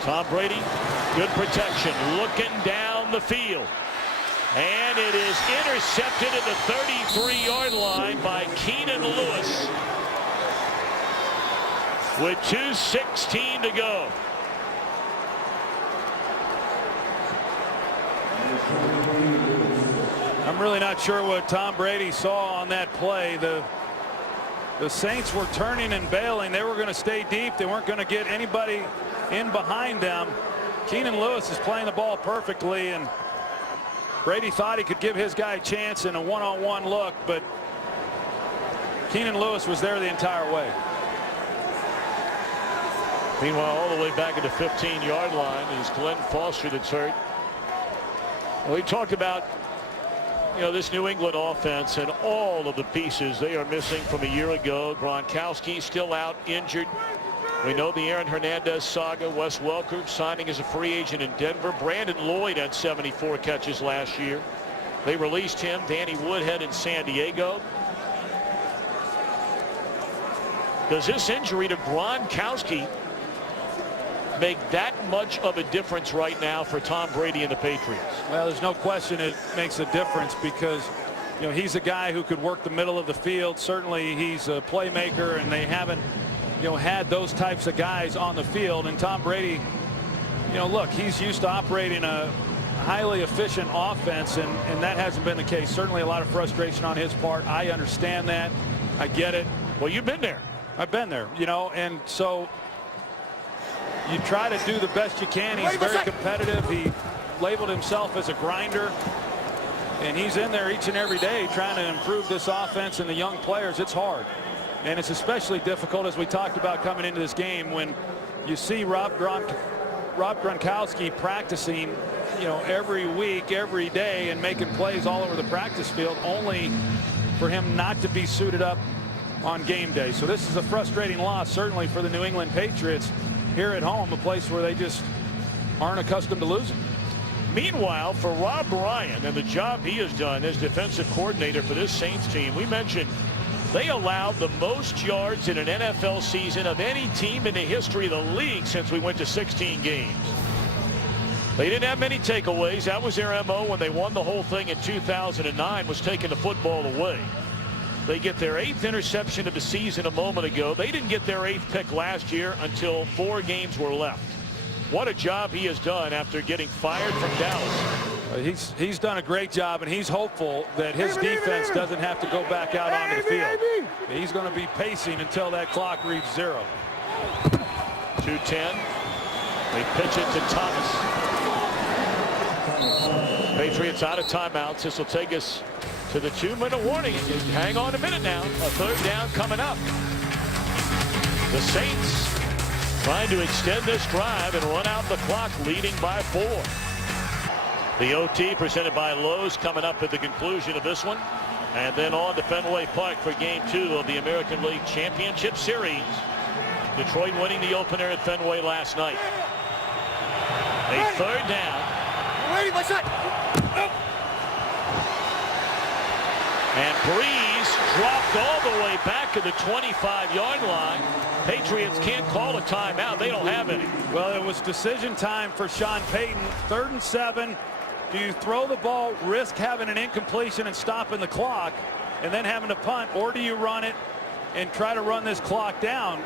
Tom Brady, good protection, looking down the field. And it is intercepted at the 33-yard line by Keenan Lewis with 2:16 to go. I'm really not sure what Tom Brady saw on that play. The Saints were turning and bailing. They were going to stay deep. They weren't going to get anybody in behind them. Keenan Lewis is playing the ball perfectly, and Brady thought he could give his guy a chance in a one-on-one look, but Keenan Lewis was there the entire way. Meanwhile, all the way back at the 15-yard line is Glenn Foster that's hurt. Well, he talked about You know, this New England offense and all of the pieces they are missing from a year ago. Gronkowski still out injured. We know the Aaron Hernandez saga. Wes Welker signing as a free agent in Denver. Brandon Lloyd had 74 catches last year. They released him. Danny Woodhead in San Diego. Does this injury to Gronkowski make that much of a difference right now for Tom Brady and the Patriots? Well, there's no question it makes a difference because, you know, he's a guy who could work the middle of the field. Certainly he's a playmaker, and they haven't, you know, had those types of guys on the field. And Tom Brady, you know, look, he's used to operating a highly efficient offense, and that hasn't been the case. Certainly a lot of frustration on his part. I understand that. I get it. Well, you've been there. I've been there, you know, and so you try to do the best you can. He's very competitive. He labeled himself as a grinder, and he's in there each and every day trying to improve this offense and the young players. It's hard, and it's especially difficult, as we talked about coming into this game, when you see Rob Gronkowski practicing, you know, every week, every day, and making plays all over the practice field, only for him not to be suited up on game day. So this is a frustrating loss, certainly for the New England Patriots here at home, a place where they just aren't accustomed to losing. Meanwhile, for Rob Ryan and the job he has done as defensive coordinator for this Saints team, we mentioned they allowed the most yards in an NFL season of any team in the history of the league since we went to 16 games. They didn't have many takeaways. That was their MO when they won the whole thing in 2009, was taking the football away. They get their 8th interception of the season a moment ago. They didn't get their 8th pick last year until 4 games were left. What a job he has done after getting fired from Dallas. He's done a great job, and he's hopeful that his defense doesn't have to go back out onto the field. He's going to be pacing until that clock reads 0. 2:10. They pitch it to Thomas. Patriots out of timeouts. This will take us to the 2-minute warning. Hang on a minute now. A 3rd down coming up. The Saints trying to extend this drive and run out the clock, leading by 4. The OT presented by Lowe's coming up at the conclusion of this one. And then on to Fenway Park for game 2 of the American League Championship Series. Detroit winning the opener at Fenway last night. A 3rd down. Ready, my son. And Breeze dropped all the way back to the 25-yard line. Patriots can't call a timeout. They don't have any. Well, it was decision time for Sean Payton. 3rd and 7. Do you throw the ball, risk having an incompletion and stopping the clock, and then having to punt, or do you run it and try to run this clock down?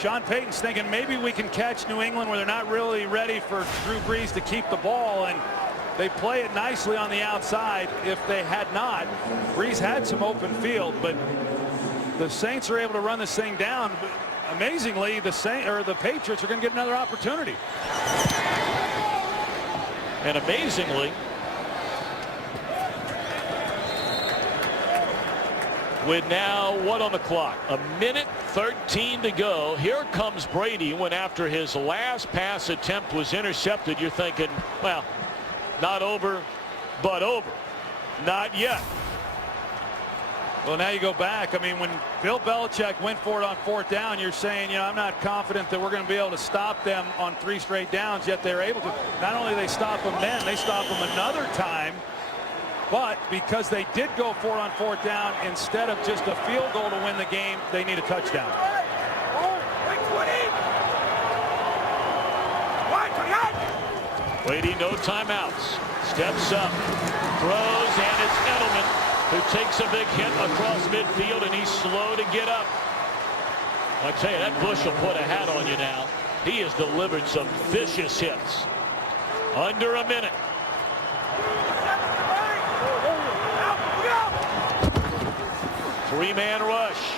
Sean Payton's thinking maybe we can catch New England where they're not really ready for Drew Brees to keep the ball, and they play it nicely on the outside. If they had not, Brees had some open field, but the Saints are able to run this thing down. But amazingly, the Patriots are going to get another opportunity. And amazingly, with now what on the clock? 1:13 to go. Here comes Brady when after his last pass attempt was intercepted. You're thinking, well, not over, but over. Not yet. Well, now you go back. I mean, when Bill Belichick went for it on 4th down, you're saying, you know, I'm not confident that we're going to be able to stop them on 3 straight downs, yet they're able to. Not only they stop them then, they stop them another time. But because they did go for it on 4th down, instead of just a field goal to win the game, they need a touchdown. Brady, no timeouts. Steps up, throws, and it's Edelman who takes a big hit across midfield, and he's slow to get up. I tell you, that Bush will put a hat on you now. He has delivered some vicious hits. Under a minute. Three-man rush.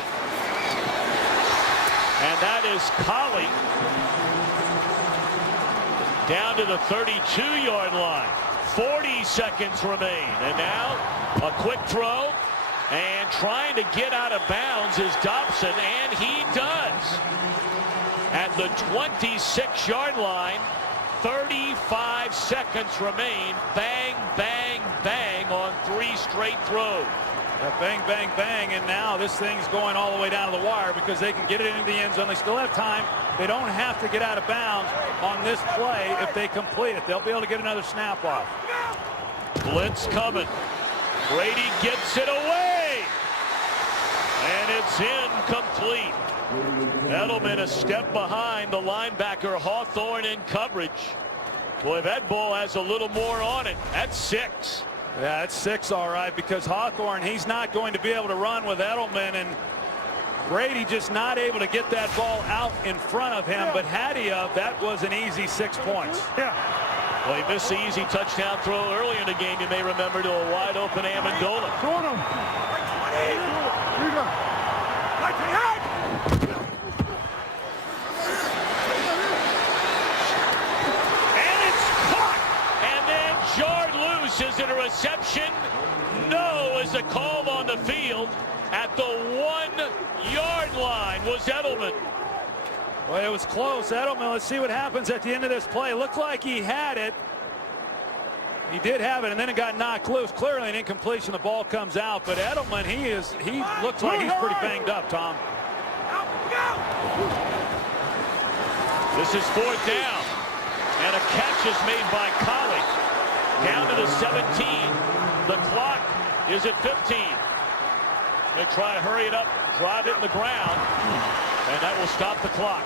And that is Colley down to the 32-yard line. 40 seconds remain. And now a quick throw. And trying to get out of bounds is Dobson, and he does. At the 26-yard line, 35 seconds remain. Bang, bang, bang on 3 straight throws. Bang, bang, bang, and now this thing's going all the way down to the wire because they can get it into the end zone. They still have time. They don't have to get out of bounds on this play if they complete it. They'll be able to get another snap off. Blitz coming. Brady gets it away. And it's incomplete. Edelman a step behind the linebacker Hawthorne in coverage. Boy, that ball has a little more on it. That's 6. Yeah, it's 6 all right, because Hawthorne, he's not going to be able to run with Edelman, and Brady just not able to get that ball out in front of him. But had he that was an easy 6 points. Yeah. Well, he missed the easy touchdown throw earlier in the game, you may remember, to a wide open Amendola. Jarred loose. Is it a reception? No, is a call on the field at the 1-yard line was Edelman. Well, it was close. Edelman, let's see what happens at the end of this play. Looked like he had it. He did have it, and then it got knocked loose. Clearly an incompletion. The ball comes out, but Edelman, he looks like he's pretty banged up, Tom. This is 4th down, and a catch is made by Colley. Down to the 17. The clock is at 15. They try to hurry it up, drive it in the ground, and that will stop the clock.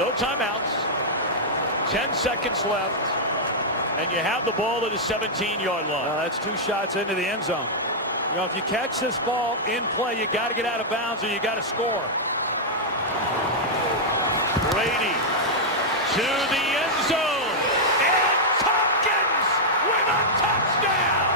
No timeouts. 10 seconds left, and you have the ball at the 17-yard line. That's 2 shots into the end zone. You know, if you catch this ball in play, you got to get out of bounds or you got to score. Brady to the end zone. Touchdown!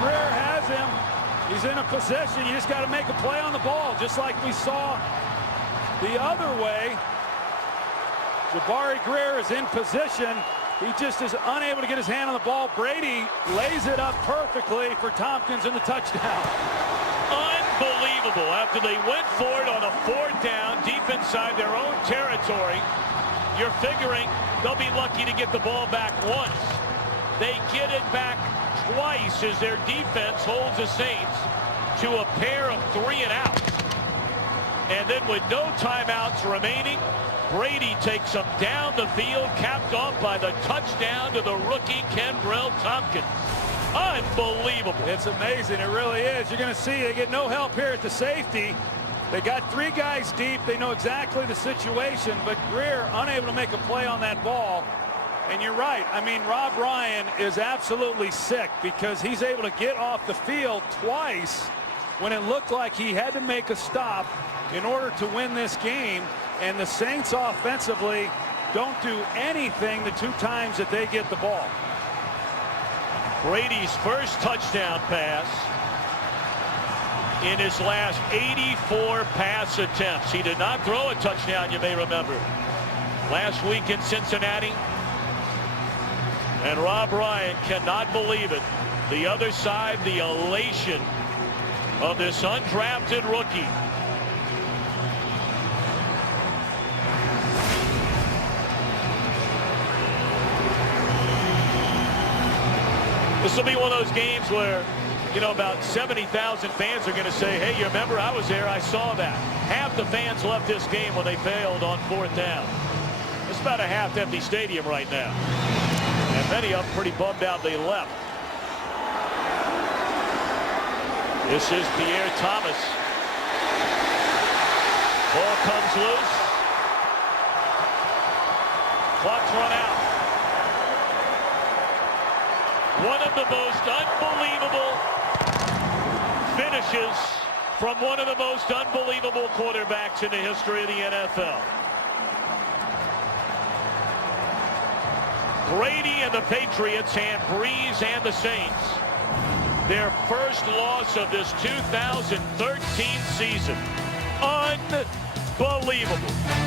Greer has him. He's in a possession. You just got to make a play on the ball, just like we saw the other way. Jabari Greer is in position. He just is unable to get his hand on the ball. Brady lays it up perfectly for Tompkins in the touchdown. Unbelievable. After they went for it on a 4th down deep inside their own territory, you're figuring they'll be lucky to get the ball back once. They get it back twice as their defense holds the Saints to a pair of 3 and outs. And then with no timeouts remaining, Brady takes them down the field, capped off by the touchdown to the rookie Kenbrell Tompkins. Unbelievable. It's amazing. It really is. You're going to see they get no help here at the safety. They got 3 guys deep. They know exactly the situation, but Greer unable to make a play on that ball. And you're right. I mean, Rob Ryan is absolutely sick because he's able to get off the field twice when it looked like he had to make a stop in order to win this game. And the Saints offensively don't do anything the 2 times that they get the ball. Brady's first touchdown pass in his last 84 pass attempts. He did not throw a touchdown, you may remember, last week in Cincinnati. And Rob Ryan cannot believe it. The other side, the elation of this undrafted rookie. This will be one of those games where, you know, about 70,000 fans are going to say, hey, you remember, I was there, I saw that. Half the fans left this game when they failed on 4th down. It's about a half-empty stadium right now. And many of them pretty bummed out they left. This is Pierre Thomas. Ball comes loose. Clock's run out. One of the most unbelievable finishes from one of the most unbelievable quarterbacks in the history of the NFL. Brady and the Patriots hand Breeze and the Saints their first loss of this 2013 season. Unbelievable.